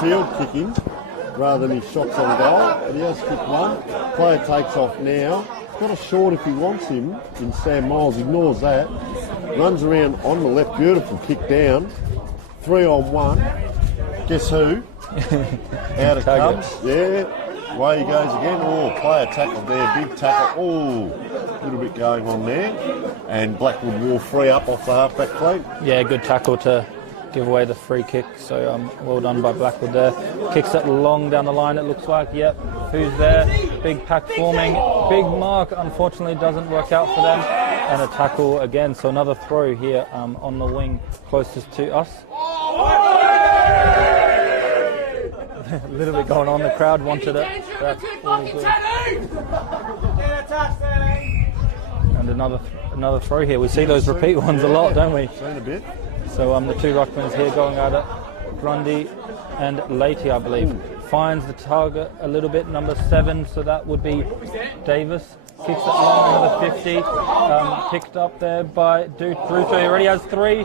field kicking rather than his shots on goal. But he has kicked one. Player takes off now. He's got a short if he wants him in Sam Miles. Ignores that. Runs around on the left. Beautiful kick down. 3-on-1. Guess who? Out it comes. Yeah. Away he goes again. Oh, player tackle there. Big tackle. Oh, a little bit going on there. And Blackwood will free up off the half-back flank. Yeah, good tackle to give away the free kick. So well done by Blackwood there. Kicks it long down the line, it looks like. Yep. Who's there? Big pack forming. Big mark. Unfortunately, doesn't work out for them. And a tackle again. So another throw here on the wing closest to us. A little bit going on. The crowd wanted it. That's all good. And another throw here. We see those repeat ones a lot, don't we? Seen a bit. So the two ruckmans here going at it. Grundy and Leahy, I believe. Finds the target a little bit, number 7. So that would be Davis. Kicks it long into the 50. Picked up there by Druto. He already has 3.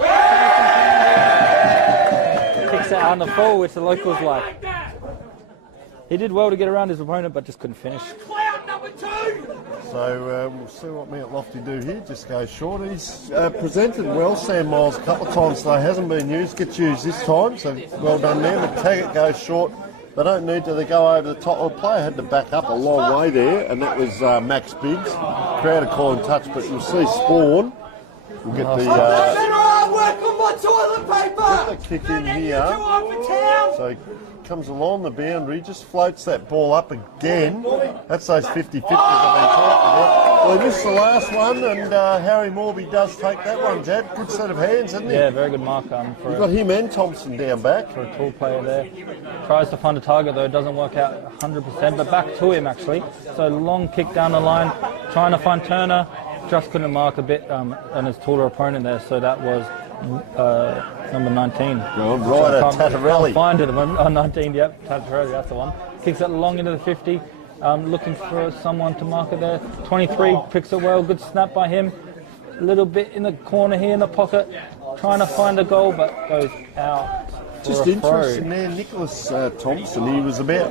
Kicks it out on the full, which the locals like. He did well to get around his opponent, but just couldn't finish. So we'll see what Mount Lofty do here. Just goes short. He's presented well, Sam Miles, a couple of times today. Hasn't been used. Gets used this time, so well done there. But Taggart goes short. They don't need to. They go over the top. Well, the player had to back up a long way there, and that was Max Biggs. Crowd are calling touch, but you'll see Spawn will get the kick in here. So he comes along the boundary, just floats that ball up again. That's those 50-50s I've been talking about. Well, this is the last one, and Harry Morby does take that one, Jad. Good set of hands, hasn't he? Yeah, very good mark. You've got him and Thompson down back. For a tall player there. Tries to find a target, though. It doesn't work out 100%, but back to him, actually. So long kick down the line, trying to find Turner. Just couldn't mark a bit on his taller opponent there, so that was number 19. Well, right at Tattarelli. Find it at the moment. Oh, 19, yep, Tattarelli, that's the one. Kicks it long into the 50, looking for someone to mark it there. 23 picks it well, good snap by him. A little bit in the corner here in the pocket, trying to find a goal, but goes out. Just interesting there, Nicholas Thompson. He was about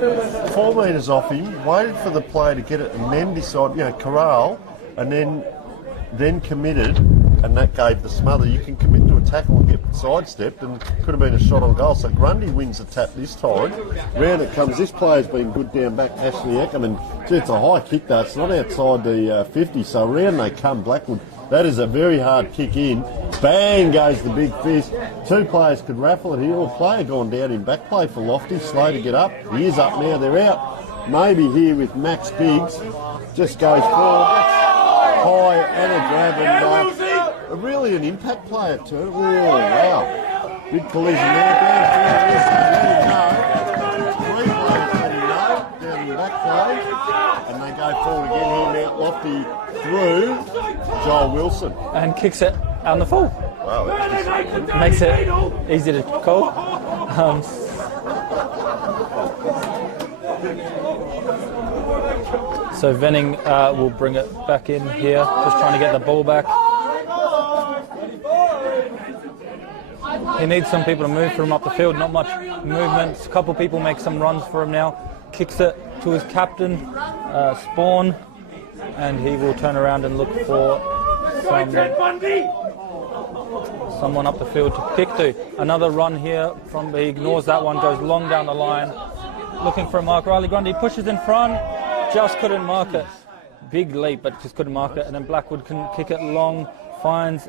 4 metres off him, waited for the player to get it, and then decided, corral, and then committed, and that gave the smother. You can commit to a tackle and get sidestepped, and could have been a shot on goal. So Grundy wins the tap this time. Round it comes. This player's been good down back, Ashley Eckerman. Gee, it's a high kick though. It's not outside the 50, so round they come, Blackwood. That is a very hard kick in. Bang goes the big fist. 2 players could raffle it here. A player gone down in back play for Lofty. Slow to get up. He is up now. They're out. Maybe here with Max Biggs. Just goes forward. High and a grab, and really an impact player too. Oh wow, big collision there. Three players let him know down in the back play, and they go forward again here. Mount Lofty through Joel Wilson and kicks it out in the full. Wow, makes it easy to call. So Venning will bring it back in here, just trying to get the ball back. He needs some people to move for him up the field, not much movement. A couple people make some runs for him now. Kicks it to his captain, Spawn, and he will turn around and look for someone up the field to kick to. Another run here from, he ignores that one, goes long down the line, looking for a mark. Riley Grundy pushes in front. Just couldn't mark it. Big leap, but just couldn't mark it. And then Blackwood can kick it long, finds,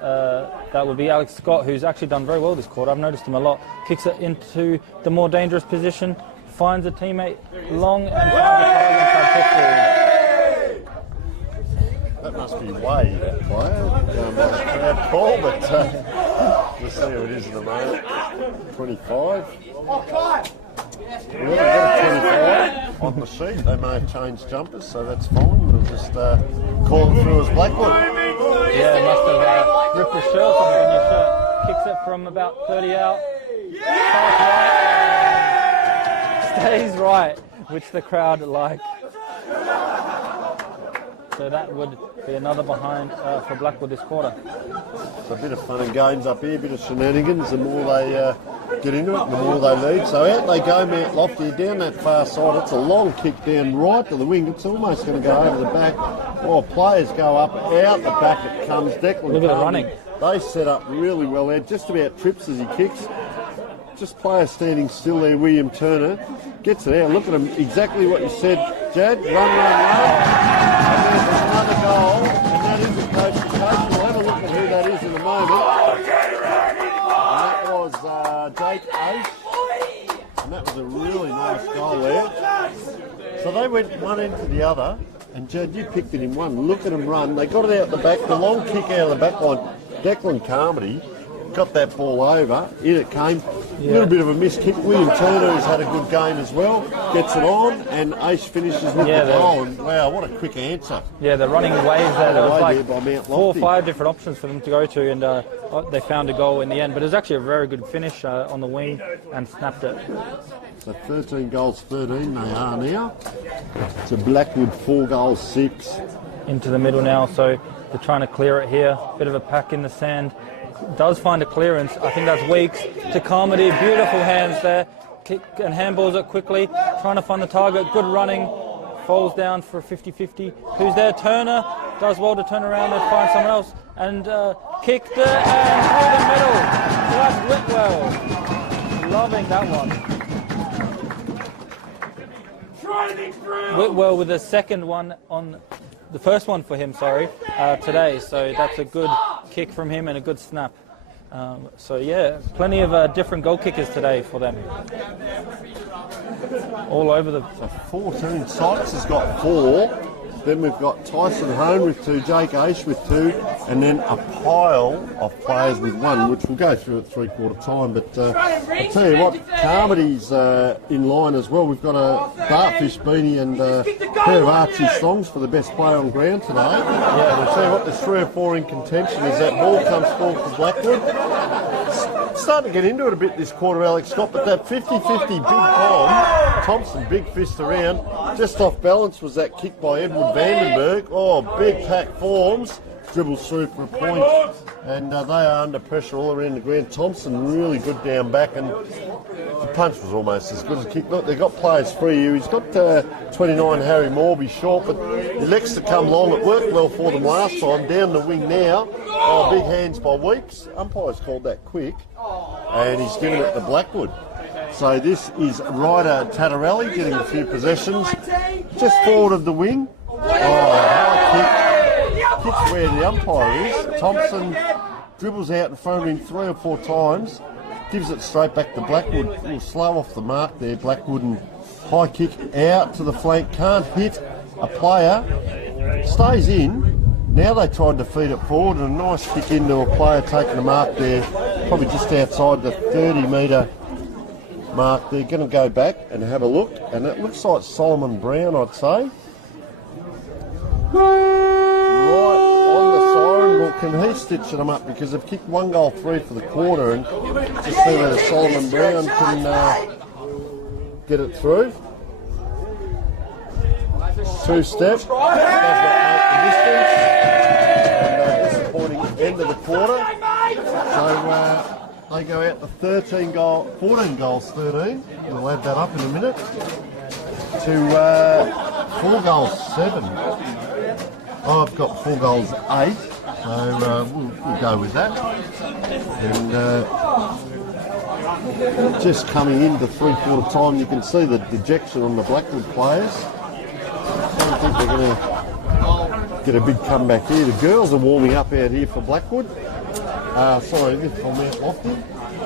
that would be Alex Scott, who's actually done very well this quarter. I've noticed him a lot. Kicks it into the more dangerous position, finds a teammate long, and finds a target. That must be way that player. Crowd call, but we'll see who it is in a moment. 25. We've got a 25 on the sheet. They may have changed jumpers, so that's fine. We'll just call it through as Blackwood. Yeah, must have ripped the shirt off on your shirt. Kicks it from about 30 out. Stays right, which the crowd like. So that would be another behind for Blackwood this quarter. It's a bit of fun and games up here, a bit of shenanigans. The more they get into it, the more they lead. So out they go, Mount Lofty, down that far side. It's a long kick down right to the wing. It's almost going to go over the back. While players go up, out the back it comes. Declan Look at the running. They set up really well there. Just about trips as he kicks. just player standing still there, William Turner, gets it out. Look at him, exactly what you said, Jad. Run. And there's another goal, and that is a coach to coach. We'll have a look at who that is in a moment. And that was Jake Ace. And that was a really nice goal there. So they went one end to the other, and Jad, you picked it in one. Look at them run. They got it out the back, the long kick out of the back line. Declan Carmody got that ball over. In it came. A little bit of a missed kick. William Turner has had a good game as well. Gets it on, and Ace finishes with the goal. And wow, what a quick answer. Yeah, they're running waves there. There was like by 4 or 5 different options for them to go to, and they found a goal in the end. But it was actually a very good finish on the wing and snapped it. So 13 goals, 13 they are now. So Blackwood 4 goals, 6. Into the middle now, so they're trying to clear it here. Bit of a pack in the sand. Does find a clearance. I think that's Weeks to Carmody. Beautiful hands there. Kick and handballs it quickly. Trying to find the target. Good running. Falls down for a 50-50. Who's there? Turner. Does well to turn around and find someone else. And kicked it and through the middle. So that's Whitwell. Loving that one. Whitwell with the second one on the first one for him, today. So that's a good kick from him and a good snap. So yeah, plenty of different goal kickers today for them. All over the... So 14. Sykes has got 4. Then we've got Tyson Hone with 2, Jake Ace with 2, and then a pile of players with 1, which we'll go through at 3/4 time. But I'll tell you what, Carmody's in line as well. We've got a Dartfish beanie and a pair of Archie songs for the best player on ground today. Yeah, I'll tell you what, there's 3 or 4 in contention as that ball comes forward for Blackwood. Starting to get into it a bit this quarter, Alex Scott, but that 50-50 big bomb, Thompson big fist around, just off balance was that kick by Edward Vandenberg. Oh, big pack forms, dribbles through for a point, and they are under pressure all around the ground. Thompson really good down back, and the punch was almost as good as a kick. Look, they've got players free here. He's got 29 Harry Morby short, but he elects to come long. It worked well for them last time. Down the wing now. Oh, big hands by Weeks. Umpires called that quick, and he's given it to Blackwood. So this is Ryder Tattarelli getting a few possessions. Just forward of the wing. Oh, high kick. Kicks where the umpire is. Thompson dribbles out in front of him 3 or 4 times. Gives it straight back to Blackwood. A little slow off the mark there, Blackwood, and high kick out to the flank. Can't hit a player. Stays in. Now they tried to feed it forward, and a nice kick into a player taking a mark there. Probably just outside the 30-metre mark. They're going to go back and have a look, and it looks like Solomon Brown, I'd say. Right on the siren. Well, can he stitch them up, because they've kicked 1 goal 3 for the quarter, and just see whether Solomon Brown can get it through. 2-step. Does not make the distance. And disappointing end of the quarter. So they go out to 14 goals 13. We'll add that up in a minute. To 4 goals 7. I've got 4 goals 8. So we'll go with that. And just coming into 3/4 time, you can see the dejection on the Blackwood players. I don't think they're going to get a big comeback here. The girls are warming up out here for Blackwood. Sorry, this is on Mount Lofty.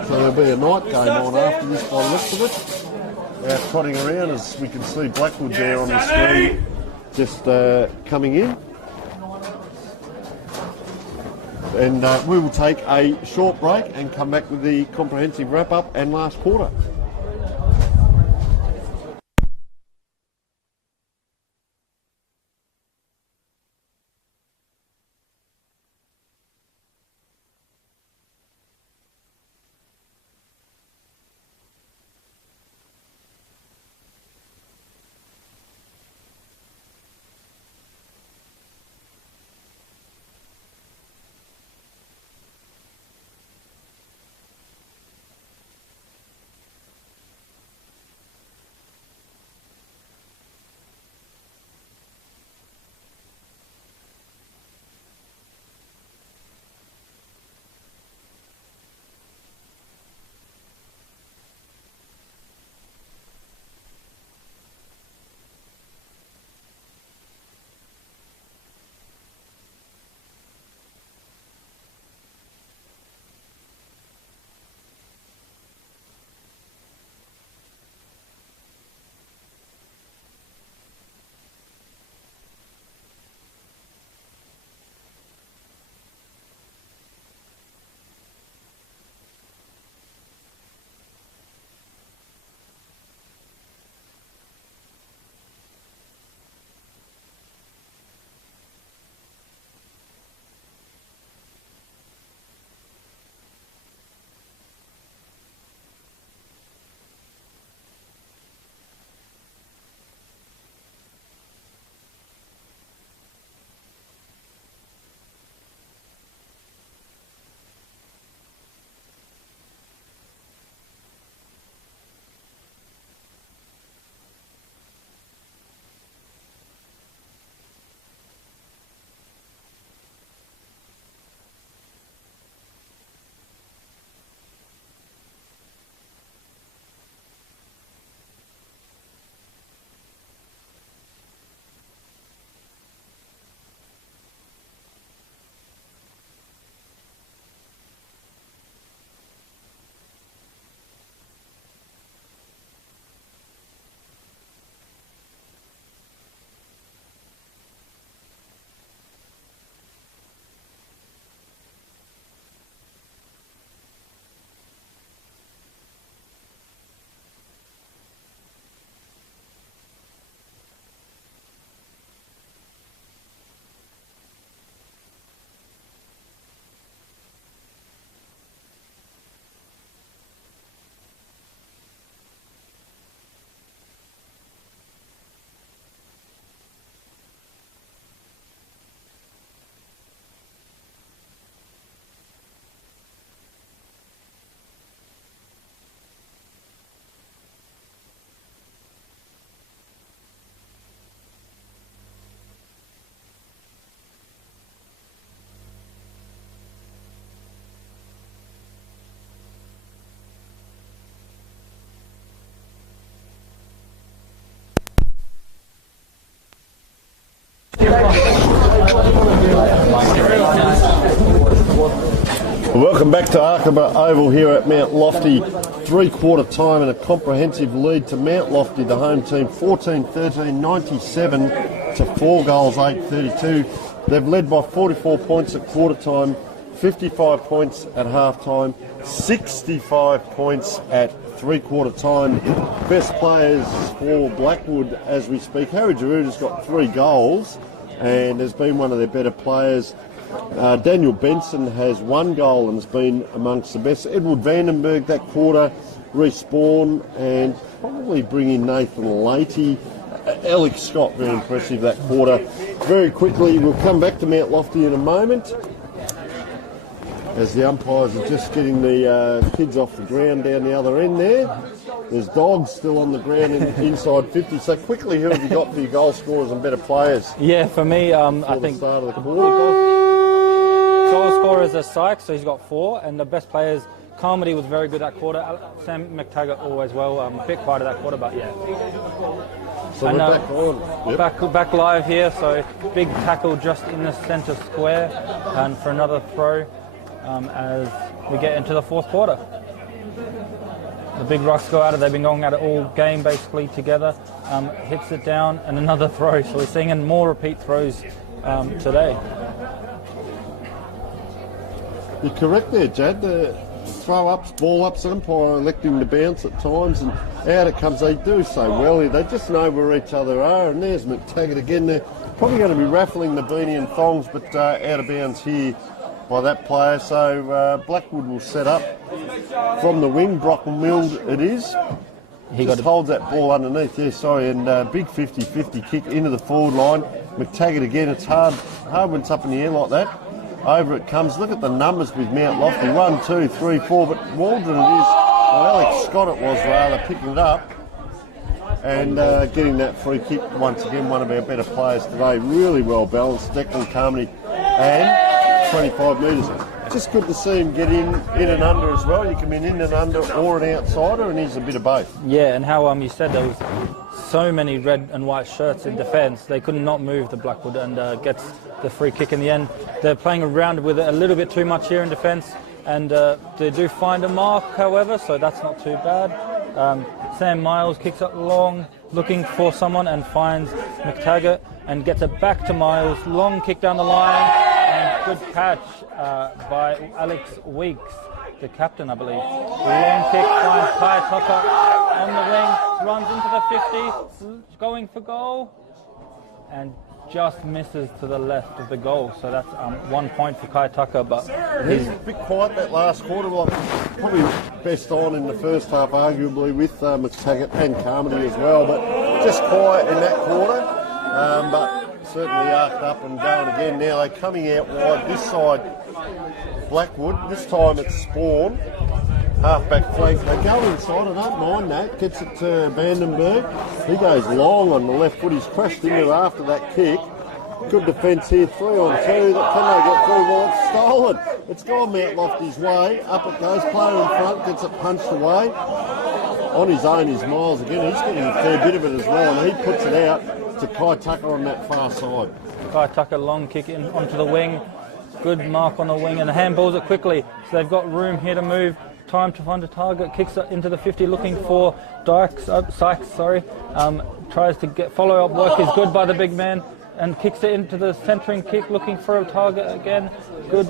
So there'll be a night game on after this by the looks of it. Trotting around, as we can see Blackwood there on the screen, just coming in. And we will take a short break and come back with the comprehensive wrap-up and last quarter. Welcome back to Arkaba Oval here at Mount Lofty. 3/4 time and a comprehensive lead to Mount Lofty, the home team, 14-13, 97 to 4 goals, 8-32. They've led by 44 points at quarter time, 55 points at half time, 65 points at 3/4 time. Best players for Blackwood as we speak. Harry Giroud's got 3 goals and has been one of their better players. Daniel Benson has 1 goal and has been amongst the best. Edward Vandenberg that quarter, respawn, and probably bring in Nathan Leahy. Alex Scott, very impressive that quarter. Very quickly, we'll come back to Mount Lofty in a moment as the umpires are just getting the kids off the ground down the other end there. There's dogs still on the ground inside 50. So quickly, who have you got for your goal scorers and better players? Yeah, for me, I think start of the goal scorers are Sykes, so he's got 4, and the best players, Carmody was very good that quarter. Sam McTaggart always well, a bit quiet of that quarter, but yeah. So we're back on. Yep. Back live here, so big tackle just in the centre square, and for another throw as we get into the 4th quarter. The big rucks go at it. They've been going at it all game basically together. Hits it down and another throw. So we're seeing more repeat throws today. You're correct there, Jad. The throw-ups, ball-ups, umpire electing to bounce at times, and out it comes. They do so well here. They just know where each other are, and there's McTaggart again. They're probably going to be raffling the beanie and thongs, but out of bounds here by that player. So Blackwood will set up from the wing. Brock Milled it is. He just holds that ball underneath. Yeah, sorry, and big 50-50 kick into the forward line. McTaggart again. It's hard when it's up in the air like that. Over it comes. Look at the numbers with Mount Lofty. 1, 2, 3, 4. But Waldron it is. Well, Alex Scott it was rather picking it up and getting that free kick once again. One of our better players today. Really well balanced. Declan Carmody and 25 metres. Just good to see him get in and under as well. You can be in and under or an outsider, and he's a bit of both. Yeah, and how you said there was so many red and white shirts in defence. They could not move the Blackwood and gets the free kick in the end. They're playing around with it a little bit too much here in defence, and they do find a mark, however, so that's not too bad. Sam Miles kicks up long, looking for someone, and finds McTaggart and gets it back to Miles. Long kick down the line, and good catch by Alex Weeks, the captain, I believe. Long kick finds Kai Tucker on the wing, runs into the 50, going for goal, and just misses to the left of the goal. So that's 1 point for Kai Tucker, but he's a bit quiet that last quarter. Well, probably best on in the first half, arguably, with McTaggart and Carmody as well, but just quiet in that quarter. But certainly arced up and going again. Now they're coming out wide this side, Blackwood. This time it's Spawn, half-back flank. They go inside, I don't mind that. Gets it to Vandenberg. He goes long on the left foot. He's crashed into after that kick. Good defence here, 3-on-2. Can they get through? Well, it's stolen. It's gone Mount Lofty's way. Up it goes, player in front, gets it punched away. On his own is Miles again. He's getting a fair bit of it as well, and he puts it out to Kai Tucker on that far side. Kai Tucker, long kick in onto the wing. Good mark on the wing, and the handballs it quickly. So they've got room here to move. Time to find a target. Kicks it into the 50, looking for Sykes. Tries to get follow-up work is good by the big man, and kicks it into the centering kick, looking for a target again. Good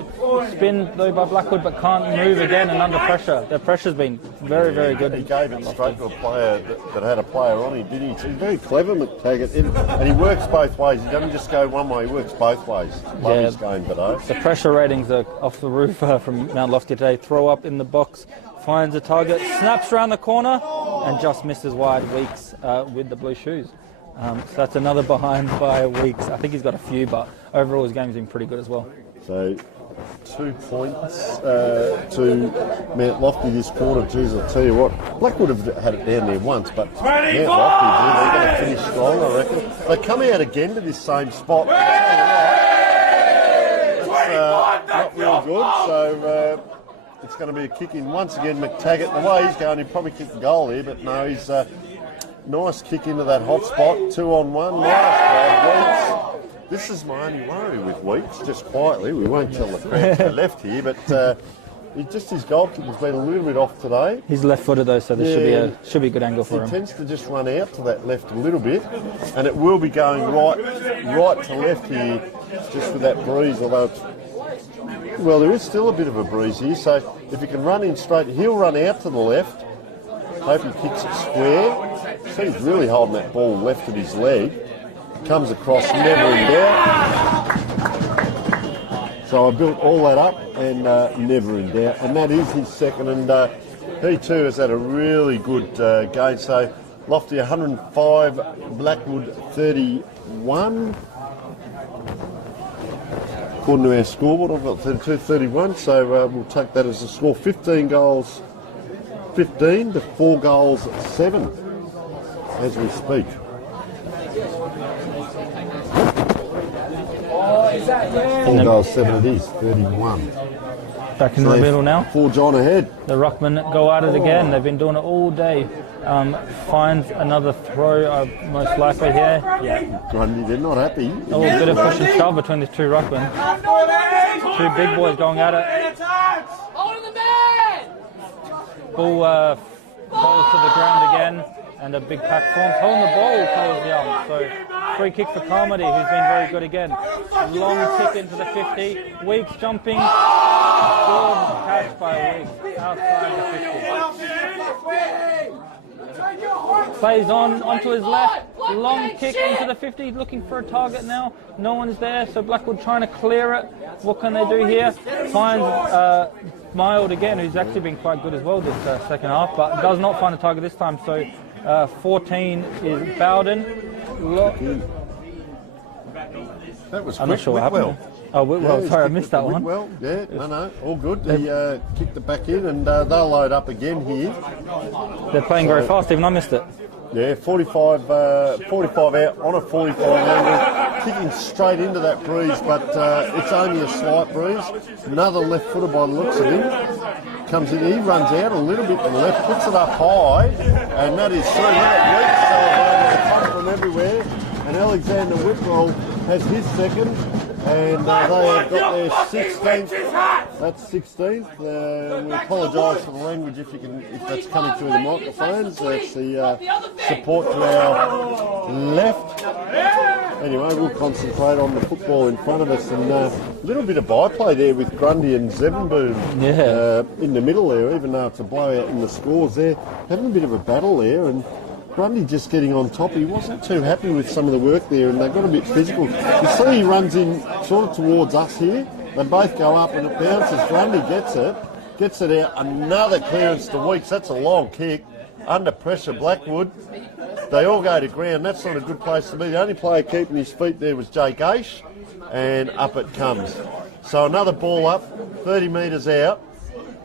spin though by Blackwood, but can't move again and under pressure. The pressure's been very, very good. He gave it straight to a player that had a player on him, didn't he? So he's very clever, McTaggart, and he works both ways. He doesn't just go one way, he works both ways. Love his game, but the pressure ratings are off the roof from Mount Lofty today. Throw up in the box, finds a target, snaps around the corner, and just misses wide. Weeks with the blue shoes. So that's another behind by Weeks. I think he's got a few, but overall his game's been pretty good as well. So 2 points to Mount Lofty this quarter. Jeez, I'll tell you what, Blackwood have had it down there once, but Mount Lofty, they're going to finish strong, I reckon. They come out again to this same spot. It's not real good, so it's going to be a kick in once again. McTaggart, the way he's going, he'd probably kick the goal here, but no, he's nice kick into that hot spot. 2-on-1, nice by Weeks. This is my only worry with Weeks, just quietly. We won't tell the crowd to the left here, but his goal kicking's been a little bit off today. He's left-footed though, so there should be a good angle for him. He tends to just run out to that left a little bit, and it will be going right to left here, just with that breeze. Although there is still a bit of a breeze here. So if he can run in straight, he'll run out to the left. Hope he kicks it square. So he's really holding that ball left at his leg. Comes across, never in doubt. So I built all that up and never in doubt. And that is his second. And he too has had a really good game. So Lofty 105, Blackwood 31. According to our scoreboard, I've got 32-31. So we'll take that as a score. 15 goals, 15 to 4 goals, 7 as we speak. Four goals, 7 it is, 31. Back in the middle now. Forge on ahead. The ruckmen go at it again. They've been doing it all day. Finds another throw, most likely here. Yeah. Grundy, they're not happy. A little bit of push and shove between these two ruckmen. Two big boys going at it. Ball falls to the ground again, and a big pack forms. Holding the ball, calls Young. So free kick for Carmody, who's been very good again. Long kick into the 50. Weeks jumping. Good catch by Weeks outside the 50. Plays onto his left. Long kick into the 50. Looking for a target now. No one's there, so Blackwood trying to clear it. What can they do here? Finds Mild again, who's actually been quite good as well this second half, but does not find a target this time. So 14 is Bowden. That was I'm not sure what happened. Oh, Whitwell, sorry, I missed that one. Whitwell, yeah, no, all good. He kicked it back in, and they'll load up again here. They're playing very fast, even I missed it. Yeah, 45 out on a 45 angle, kicking straight into that breeze, but it's only a slight breeze. Another left footer by the looks of him. Comes in, he runs out a little bit to the left, puts it up high, and that is through. Weeks celebrating, they come from everywhere, and Alexander Whitwell has his second, and they have got their 16th. That's 16th. We apologise for the language if that's coming through the microphones. That's the support to our left. Anyway, we'll concentrate on the football in front of us, and a little bit of byplay there with Grundy and Zevenboom in the middle there, even though it's a blowout in the scores there. Having a bit of a battle there, and Grundy just getting on top. He wasn't too happy with some of the work there, and they got a bit physical. You see he runs in sort of towards us here. They both go up and it bounces. Grundy gets it out. Another clearance to Weeks. That's a long kick. Under pressure, Blackwood. They all go to ground. That's not a good place to be. The only player keeping his feet there was Jake Aish, and up it comes. So another ball up, 30 metres out,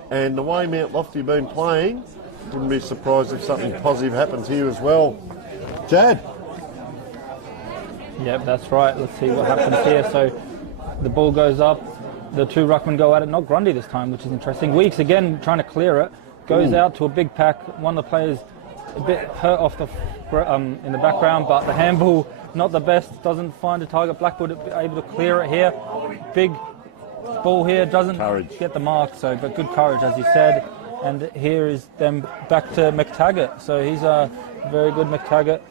and the way Mount Lofty have been playing, wouldn't be surprised if something positive happens here as well. Jad? Yep, that's right. Let's see what happens here. So the ball goes up. The two ruckmen go at it. Not Grundy this time, which is interesting. Weeks again trying to clear it. Goes out to a big pack. One of the players a bit hurt off in the background, but the handball not the best. Doesn't find a target. Blackwood able to clear it here. Big ball here. Doesn't get the mark. So, but good courage, as you said. And here is them back to McTaggart. So he's a very good McTaggart.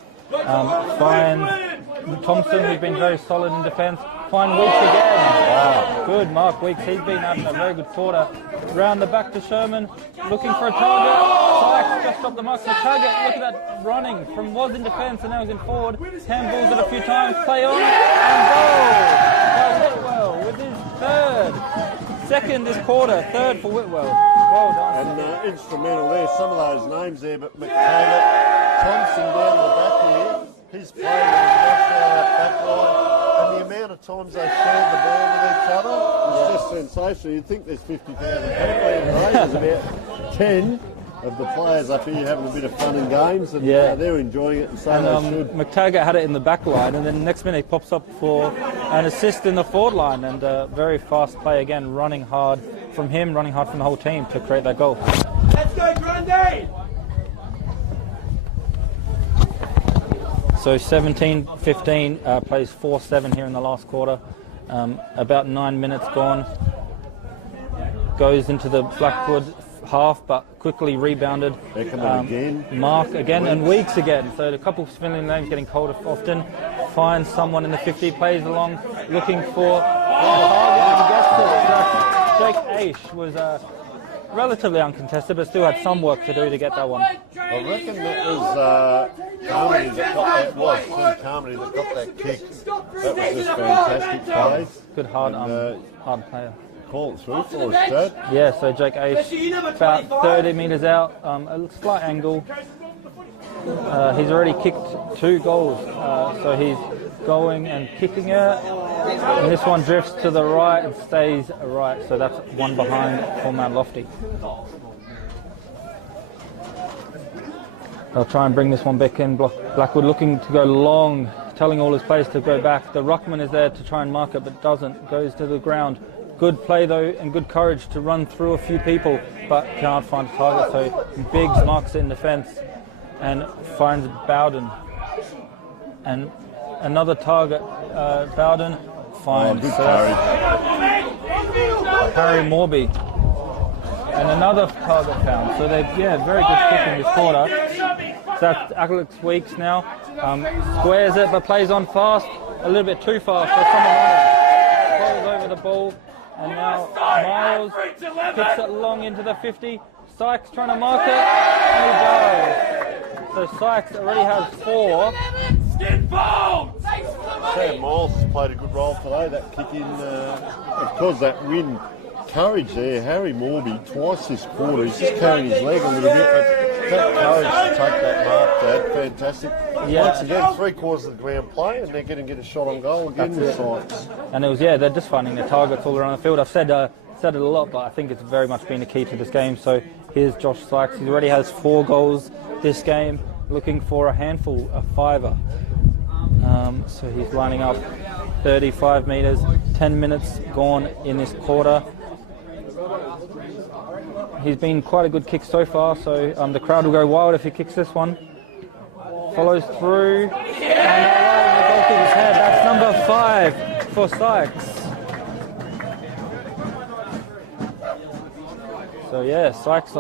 Finds Thompson, who's been very solid in defence. Find Weeks again. Wow. Good Mark Weeks. He's been having a very good quarter. Round the back to Sherman. Looking for a target. Sykes just dropped the mark. McTaggart, look at that running from was in defence and now he's in forward. Handballs it a few times. Play on and goal. By Whitwell with his third. Second this quarter. Third for Whitwell. Well done. And instrumental there, some of those names there, but McTaggart, Thompson down the back here, he's playing on that back line, and the amount of times they shared the ball with each other is just sensational. You'd think there's 50,000 people in there's about 10 of the players up here having a bit of fun and games, and they're enjoying it, and so they should. McTaggart had it in the back line, and then next minute he pops up for an assist in the forward line, and very fast play again, running hard from him, running hard from the whole team to create that goal. Let's go, Grundy! So 17-15, plays 4-7 here in the last quarter. About 9 minutes gone. goes into the Blackwood half, but quickly rebounded. Again. Mark again and Weeks again. So a couple of familiar names getting called often. Finds someone in the 50, plays along, looking for target and gets it. Jake Aish was relatively uncontested, but still had some work to do to get that one. I reckon that was Carmody that got that. Was Carmody that got that kick. That was just fantastic play. Good hard player. Call it through for us, Chad. Yeah, so Jake Aish about 30 metres out, a slight angle. He's already kicked 2 goals, so he's going and kicking it. And this one drifts to the right and stays right, so that's one behind for Mount Lofty. They'll try and bring this one back in. Blackwood looking to go long, telling all his players to go back. The ruckman is there to try and mark it, but doesn't. Goes to the ground. Good play though, and good courage to run through a few people, but can't find a target. So Biggs marks it in defence and finds Bowden. And another target, Bowden finds Harry Morby. And another target found. So they've, very good kicking this quarter. So that's Alex Weeks now. Squares it, but plays on fast, a little bit too fast. So someone rolls over the ball. And now Miles kicks it long into the 50. Sykes trying to mark it, and he goes. So Sykes already has 4. Sam Miles has played a good role today. That kick in, because that win courage there. Harry Morby twice this quarter. He's just carrying his leg a little bit, but that courage to take that mark, Dad, fantastic. Yeah. Once again, 3/4 of the ground play, and they're going to get a shot on goal again with Sykes. And it was, they're just finding their targets all around the field. I've said it a lot, but I think it's very much been a key to this game. So here's Josh Sykes. He already has 4 goals this game, looking for a handful, a 5er. So he's lining up 35 metres, 10 minutes gone in this quarter. He's been quite a good kick so far, so the crowd will go wild if he kicks this one. Follows through, and the goalkeeper's head. That's number 5 for Sykes. So Sykes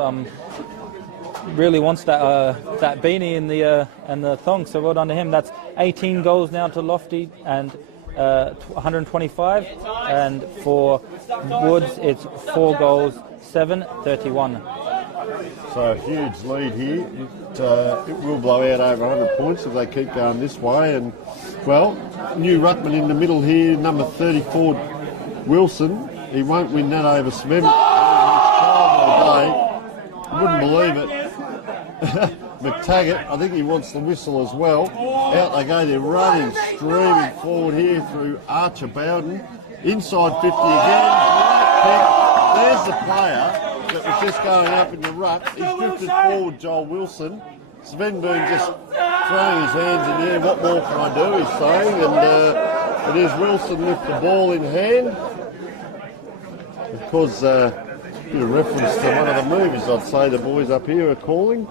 really wants that beanie in the and the thong. So well done to him. That's 18 goals now to Lofty and 125, and for Woods it's 4 goals, 7-31. So a huge lead here. It will blow out over 100 points if they keep going this way. And, well, new ruckman in the middle here, number 34, Wilson. He won't win that over Smith. I wouldn't believe it. McTaggart, I think he wants the whistle as well. Out they go, they're running, streaming forward here through Archer Bowden. Inside 50 again. Right pick. There's the player that was just going up in the ruck. He's drifted forward, Joel Wilson. Sven Boone just throwing his hands in the air. What more can I do, he's saying. And it is Wilson with the ball in hand. Because bit of reference to one of the movies I'd say the boys up here are calling.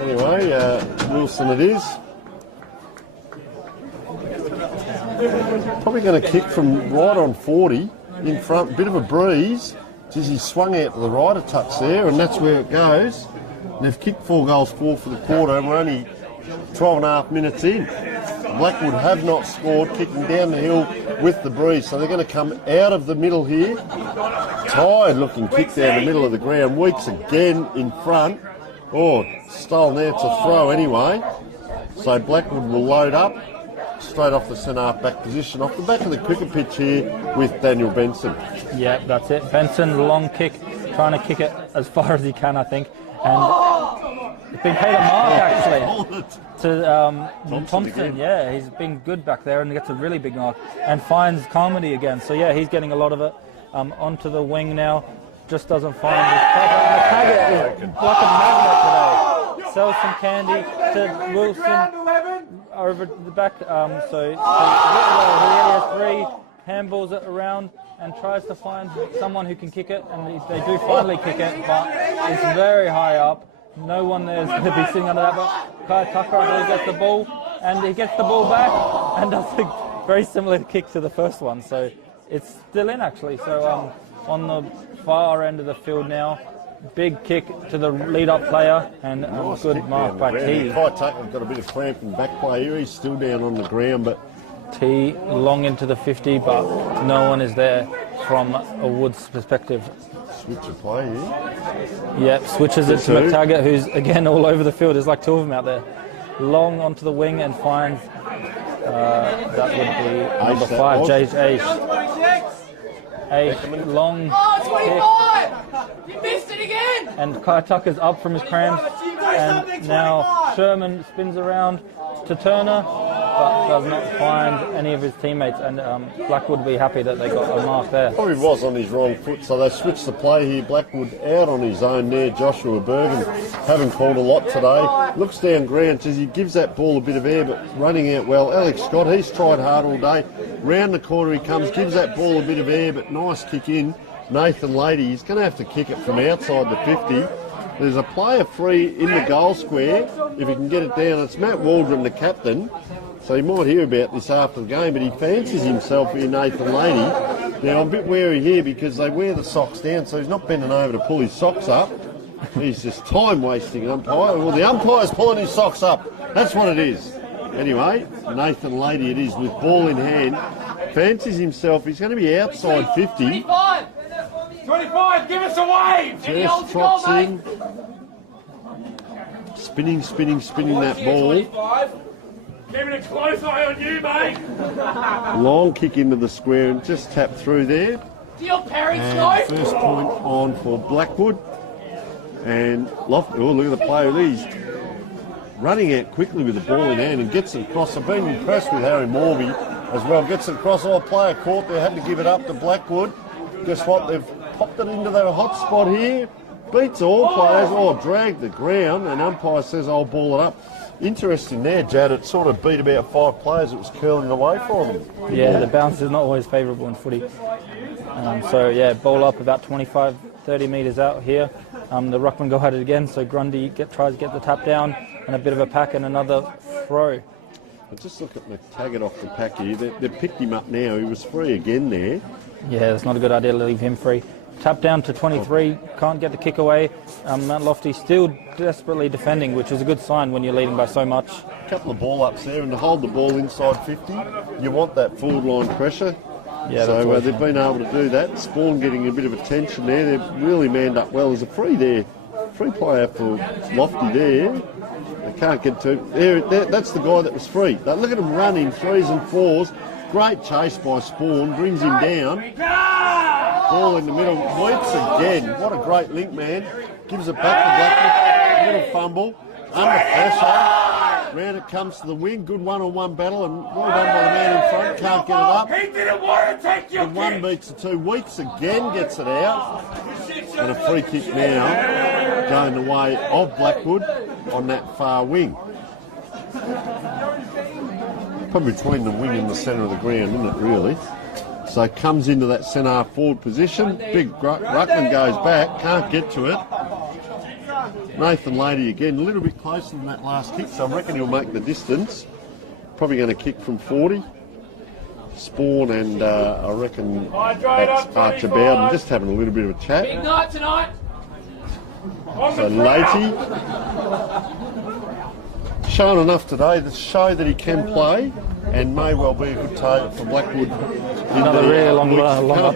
Anyway, Wilson it is. Probably going to kick from right on 40 in front, bit of a breeze. Geez, he swung out to the right a touch there, and that's where it goes. And they've kicked 4 goals, 4 for the quarter, and we're only 12 and a half minutes in. Blackwood have not scored, kicking down the hill with the breeze, so they're going to come out of the middle here. Tired looking kick down the middle of the ground. Weeks again in front. Oh, stolen there to throw anyway. So Blackwood will load up straight off the centre half back position, off the back of the cricket pitch here with Daniel Benson. Yeah, that's it. Benson, long kick, trying to kick it as far as he can, I think. And it's been paid a mark actually to Thompson. Yeah, he's been good back there and gets a really big mark and finds Carmody again. So yeah, he's getting a lot of it. Onto the wing now, just doesn't find his target. Is like a magnet today. Sells some candy to Wilson over the back. So Whitwell, who has 3, handballs it around and tries to find someone who can kick it, and they do finally kick it, but it's very high up. No one there is going to be sitting under that. But Kai Tucker, I believe, gets the ball, and he gets the ball back and does a very similar kick to the first one. So it's still in actually. So on the far end of the field now. Big kick to the lead-up player, and Nice good kick mark down by the ground. T. Kai Tucker's got a bit of cramp in back play here. He's still down on the ground, but T long into the 50, but no one is there from a Woods perspective. switch of play here. Yep, switches it to Two. McTaggart, who's again all over the field. There's like two of them out there. Long onto the wing and finds, that would be number that 5, was. Jay's Ace. 26! Ace, long Oh, 25! You missed it again! kick, and Kai Tucker's up from his cramps. And now Sherman spins around to Turner, but does not find any of his teammates. And Blackwood will be happy that they got a mark there. Probably was on his wrong foot, so they switched the play here. Blackwood out on his own there. Joshua Bergen haven't called a lot today. Looks down ground, says he gives that ball a bit of air, but running out well. Alex Scott, he's tried hard all day. Round the corner he comes, gives that ball a bit of air, but nice kick in. Nathan Lady, he's going to have to kick it from outside the 50. There's a player free in the goal square if he can get it down. It's Matt Waldron, the captain, so he might hear about this after the game, but he fancies himself here, Nathan Lady. Now, I'm a bit wary here because they wear the socks down, so he's not bending over to pull his socks up. He's just time wasting an umpire. Well, the umpire's pulling his socks up. That's what it is. Anyway, Nathan Lady it is with ball in hand. Fancies himself. He's going to be outside 50. 25! 25, give us a wave! Just trots in. Spinning that ball. 25. Keeping a close eye on you, mate! Long kick into the square and just tap through there. Deal, Perry, And slow! first point on for Blackwood. And Lofty, oh, look at the player. He's running out quickly with the ball in hand and gets it across. I've been impressed with Harry Morby as well. Gets it across. Oh, player caught there, had to give it up to Blackwood. Guess what? They've popped it into their hot spot here. Beats all players. Oh, dragged the ground. And umpire says, I'll ball it up. Interesting there, Jad. It sort of beat about 5 players. It was curling away from them. Yeah, the bounce is not always favourable in footy. So, yeah, ball up about 25, 30 metres out here. The ruckman go at it again, so Grundy tries to get the tap down and a bit of a pack and another throw. But just look at McTaggart off the pack here. They've picked him up now. He was free again there. Yeah, it's not a good idea to leave him free. Tap down to 23, can't get the kick away. Mount Lofty still desperately defending, which is a good sign when you're leading by so much. A couple of ball ups there, and to hold the ball inside 50, you want that forward line pressure. Yeah, so that's they've been able to do that. Spawn getting a bit of attention there. They've really manned up well. There's a free there. Free player for Lofty there. They can't get to. There, that's the guy that was free. Look at him run in 3s and 4s. Great chase by Spawn. Brings him down. Ball in the middle. Weeps again. What a great link, man. Gives it back to Blackwood. Little fumble. Under pressure. Round it comes to the wing. Good one-on-one battle, and well done by the man in front. Can't get it up. He didn't want to take your The one beats the 2. Weeks again gets it out. And a free kick now going the way of Blackwood on that far wing. Probably between the wing and the centre of the ground, isn't it, really? So comes into that centre forward position. Big ruckman goes back, can't get to it. Nathan Lady again, a little bit closer than that last kick, so I reckon he'll make the distance. Probably going to kick from 40. Spawn and I reckon that's Archer Bowden just having a little bit of a Big chat. night tonight! So Leahy shown enough today to show that he can play and may well be a good target for Blackwood. Another really long up.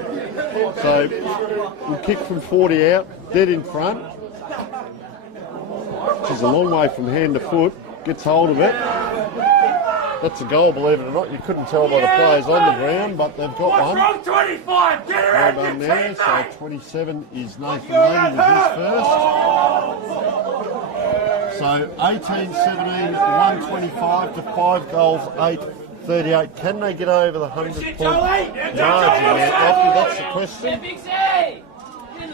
So we'll kick from 40 out, dead in front. Which is a long way from hand to foot. Gets hold of it. That's a goal, believe it or not. You couldn't tell by the players on the ground, but they've got What's one. wrong, 25? Get Well around done your there. team, So mate! 27 is Nathan Lady with his first. So 18-17, 125 to 5 goals, 8-38. Can they get over the 100-point margin there? That's the question Big Z!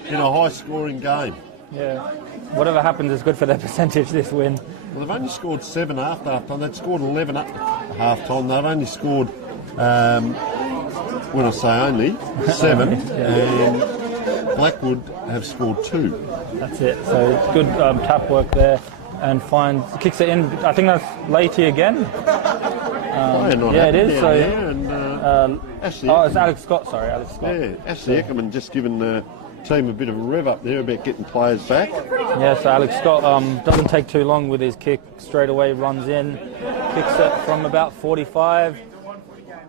in a high-scoring game. Yeah, whatever happens is good for their percentage this win. Well, they've only scored 7 after half-time. They'd scored 11 at half-time. They've only scored, when I say only, 7. And Blackwood have scored 2. That's it. So it's good tap work there, and kicks it in. I think that's Leahy again. They're not Yeah, it happy is. down So there, and Ashley Oh, it's Eckerman. Alex Scott, sorry, Alex Scott. Yeah, Ashley Eckerman just given the team a bit of a rev up there about getting players back. Yeah, so Alex Scott doesn't take too long with his kick, straight away runs in, kicks it from about 45,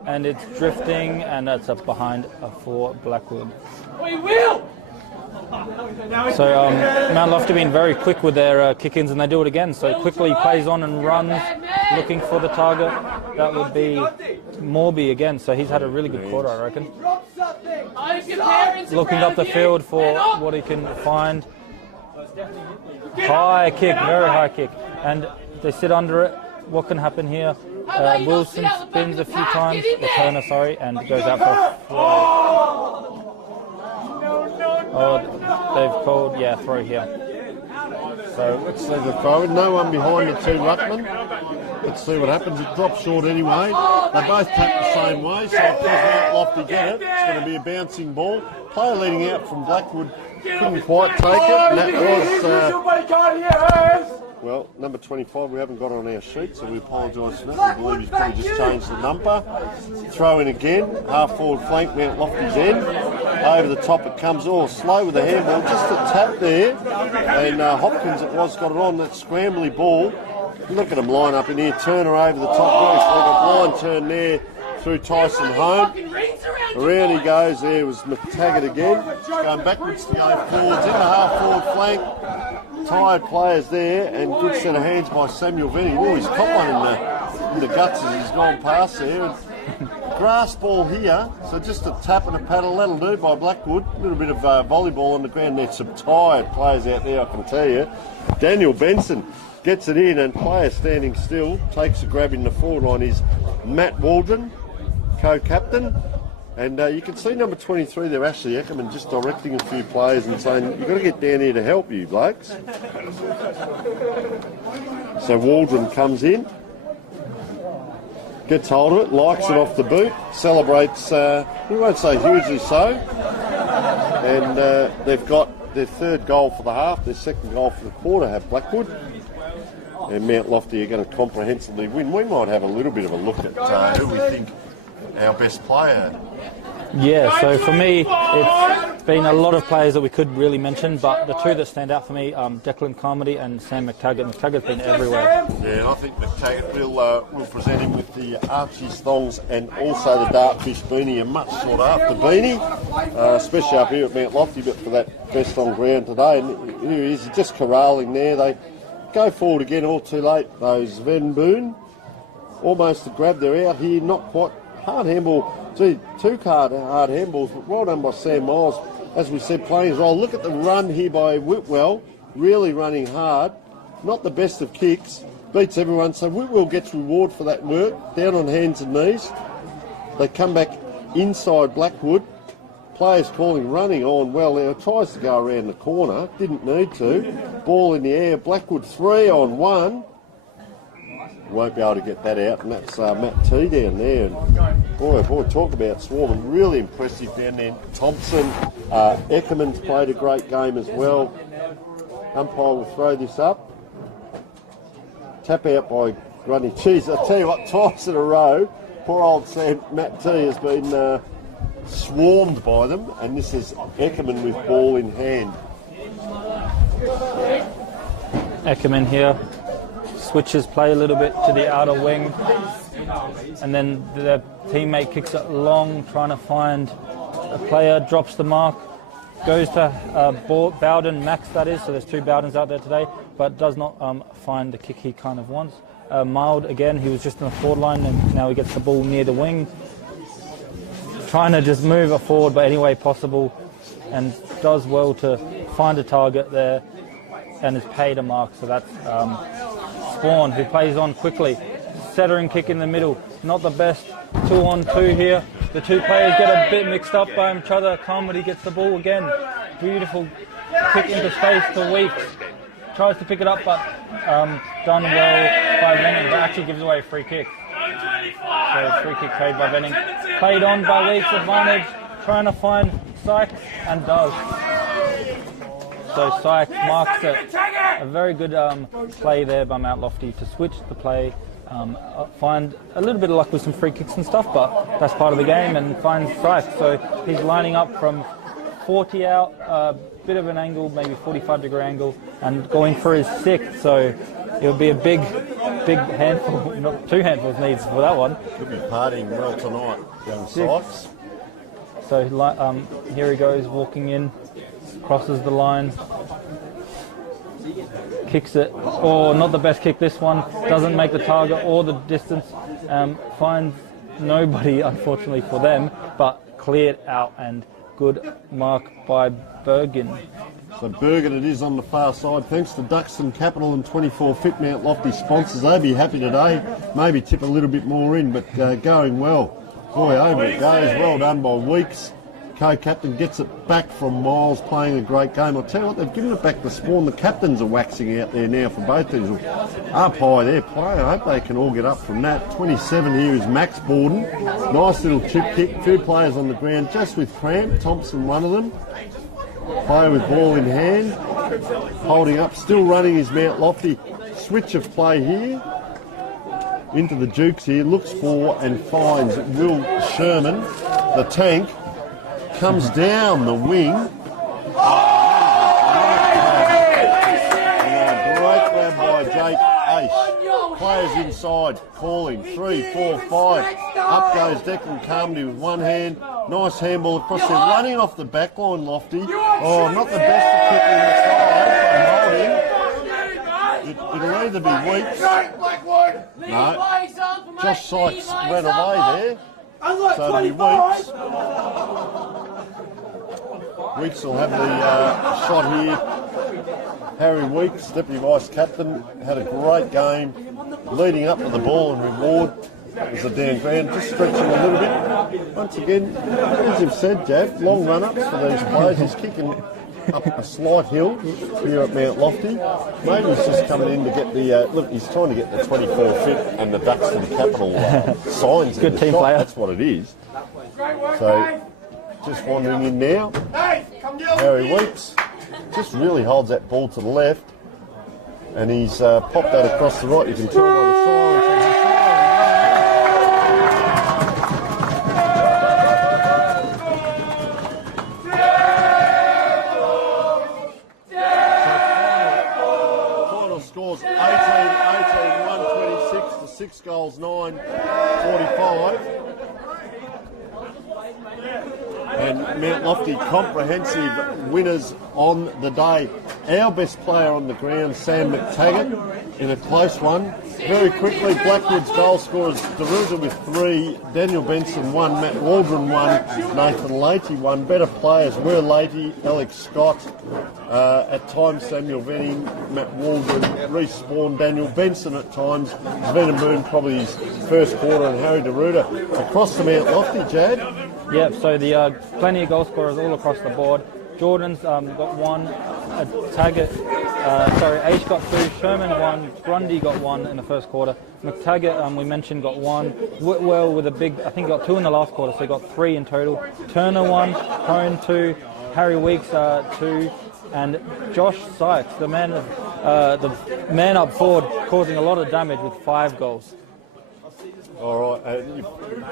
and it's drifting, and that's up behind for Blackwood. We will! So Mount Lofty been very quick with their kick-ins, and they do it again. So quickly plays on and runs, looking for the target. That would be Morby again. So he's had a really good quarter, I reckon. Looking up the field for what he can find. High kick, very high kick, and they sit under it. What can happen here? Wilson spins a few times, or Turner, sorry, and goes out for a throw. Oh, they've called, yeah, throw here. So let's see the throw. No one behind the two ruckmen. Let's see what happens. It drops short anyway. They both tap the same way, so if Mount Lofty get it, it's going to be a bouncing ball. Player leading out from Blackwood couldn't quite take it, and that was, well, number 25 we haven't got on our sheet, so we apologise for that. We believe he's probably just changed the number. Throw in again, half forward flank, Mount Lofty's end. Over the top it comes, all slow with the handball, just a tap there, and Hopkins it was got it on that scrambly ball. Look at him line up in here, Turner over the top, nice, like a blind turn there through Tyson home. Around he goes, there was McTaggart again, going backwards to go forwards, in the half forward flank. Tired players there, and good set of hands by Samuel Venning. Oh, he's caught one in the guts as he's gone past there. Grass ball here, so just a tap and a paddle, that'll do by Blackwood. A little bit of volleyball on the ground. There's some tired players out there, I can tell you. Daniel Benson gets it in, and player standing still, takes a grab in the forward line is Matt Waldron, co-captain. And you can see number 23 there, Ashley Eckerman, just directing a few players and saying, you've got to get down here to help you, blokes. So Waldron comes in, gets hold of it, likes it off the boot, celebrates, we won't say hugely so. And they've got their third goal for the half, their second goal for the quarter, have Blackwood. And Mount Lofty are going to comprehensively win. We might have a little bit of a look at who we think our best player. Yeah, so for me, it's been a lot of players that we could really mention, but the two that stand out for me, Declan Carmody and Sam McTaggart. McTaggart's been everywhere. Yeah, I think McTaggart will present him with the Archie's thongs and also the Dartfish beanie, a much sought after beanie, especially up here at Mount Lofty, but for that best on ground today. And here he is, he's just corralling there. They go forward again, all too late. Those Van Boon, almost a grab, they're out here, not quite. Hard handball, gee, two hard handballs, but well done by Sam Miles. As we said, playing his role. Look at the run here by Whitwell, really running hard. Not the best of kicks, beats everyone. So Whitwell gets reward for that work, down on hands and knees. They come back inside Blackwood. Players calling running on well now, tries to go around the corner, didn't need to. Ball in the air, Blackwood 3 on 1. Won't be able to get that out, and that's Matt T down there. And boy, talk about swarming. Really impressive down there. Thompson, Eckerman's played a great game as well. Umpire will throw this up. Tap out by Grundy. Geez, I tell you what, twice in a row, poor old Sam, Matt T has been swarmed by them, and this is Eckerman with ball in hand. Eckerman here. Switches play a little bit to the outer wing, and then the teammate kicks it long, trying to find a player, drops the mark, goes to Bowden, Max that is, so there's two Bowdens out there today, but does not find the kick he kind of wants. Mild again, he was just in the forward line, and now he gets the ball near the wing, trying to just move it forward by any way possible, and does well to find a target there, and is paid a mark, so that's Spawn, who plays on quickly. Centering kick in the middle, not the best. 2-on-2 here. The two players get a bit mixed up by each other. Carmody gets the ball again. Beautiful kick into space to Weeks. Tries to pick it up, but done well by Venning, but actually gives away a free kick. So free kick paid by Venning. Played on by Weeks, advantage. Trying to find Sykes, and does. So Sykes marks it. A very good play there by Mount Lofty to switch the play find a little bit of luck with some free kicks and stuff, but that's part of the game, and finds Sykes. So he's lining up from 40 out, a bit of an angle, maybe 45-degree angle, and going for his 6th. So it would be a big handful, not 2 handfuls needs for that one. Could be partying well tonight, young Sykes. So here he goes, walking in, crosses the line, kicks it. Oh, not the best kick this one. Doesn't make the target or the distance. Finds nobody, unfortunately for them, but cleared out, and good mark by Bergen. So Bergen it is on the far side. Thanks to Duxton Capital and 24 Fit Mount Lofty sponsors. They'll be happy today. Maybe tip a little bit more in, but going well. Boy, over it goes. Well done by Weeks. Co-captain gets it back from Miles, playing a great game. I'll tell you what, they've given it back to Spawn. The captains are waxing out there now for both teams. Up high there, player. I hope they can all get up from that. 27 here is Max Borden. Nice little chip kick. Few players on the ground just with cramp. Thompson, one of them. Player with ball in hand. Holding up, still running his Mount Lofty. Switch of play here. Into the Dukes here. Looks for and finds Will Sherman. The tank. Comes down the wing. Great grab by Jake Ace. Players inside, calling 3, 4, 5. Up goes Declan Carmody with one hand. Nice handball across there, running off the back line, Lofty. Oh, not the best of kicking inside, but holding. It'll either be Weeks. No. Josh Sykes ran away there. So it'll be Weeks. Weeks will have the shot here. Harry Weeks, Deputy Vice Captain, had a great game leading up to the ball, and reward is a down ground, just stretching a little bit. Once again, as you've said, Jav, long run-ups for these players. He's kicking up a slight hill here at Mount Lofty. Maybe he's just coming in to get the, look, he's trying to get the 24 Fit and the Duxton Capital signs. Good in the team shot. player. That's what it is. So, just wandering in now. Harry Weeks just really holds that ball to the left, and he's popped that across the right. You can tell by the signs. Final scores 18, 126 to 6 goals, 9, 45. And Mount Lofty comprehensive winners on the day. Our best player on the ground, Sam McTaggart, in a close one. Very quickly, Blackwood's goal scorers, DeRuza with 3, Daniel Benson 1, Matt Waldron 1, Nathan Leahy 1. Better players were Leahy, Alex Scott, at times Samuel Venning, Matt Waldron, Reece Spawn, Daniel Benson at times, Sven Moon probably his first quarter, and Harry DeRuda. Across the Mount Lofty, Jad. Yep, so the plenty of goal scorers all across the board. Jordan's got 1, Taggart, Aish got 2, Sherman 1, Grundy got 1 in the first quarter. McTaggart, we mentioned, got 1. Whitwell with a big, I think got 2 in the last quarter, so he got 3 in total. Turner 1, Crone 2, Harry Weeks 2, and Josh Sykes, the man up forward, causing a lot of damage with 5 goals. All right, you've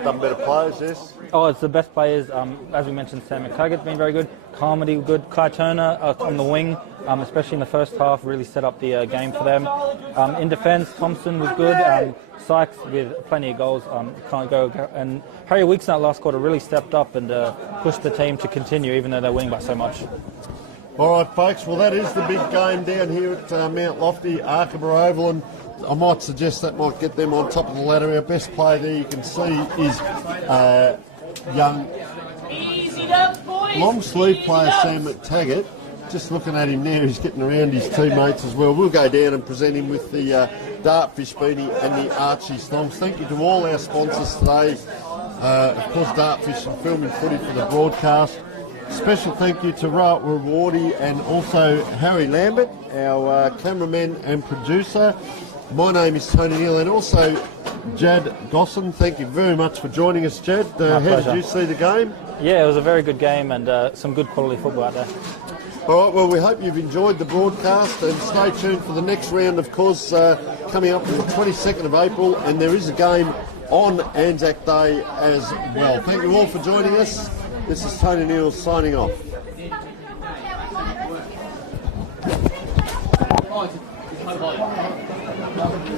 done better players, yes? Oh, it's the best players. As we mentioned, Sam McTaggart's been very good. Carmody good. Kai Turner on the wing, especially in the first half, really set up the game for them. In defence, Thompson was good. Sykes with plenty of goals. Can't go. And Harry Weeks in that last quarter really stepped up and pushed the team to continue, even though they're winning by so much. All right, folks. Well, that is the big game down here at Mount Lofty, Arkaba Oval, and I might suggest that might get them on top of the ladder. Our best player there, you can see, is young long sleeve player Sam McTaggart. Just looking at him now, he's getting around his teammates as well. We'll go down and present him with the Dartfish beanie and the Archie thongs. Thank you to all our sponsors today. Of course, Dartfish and Filming Footy for the broadcast. Special thank you to Roat Rewardy and also Harry Lambert, our cameraman and producer. My name is Tony Neal, and also Jad Gosson. Thank you very much for joining us, Jad. How did you see the game? Yeah, it was a very good game and some good quality football out there. All right, well, we hope you've enjoyed the broadcast, and stay tuned for the next round, of course, coming up on the 22nd of April, and there is a game on Anzac Day as well. Thank you all for joining us. This is Tony Neal signing off.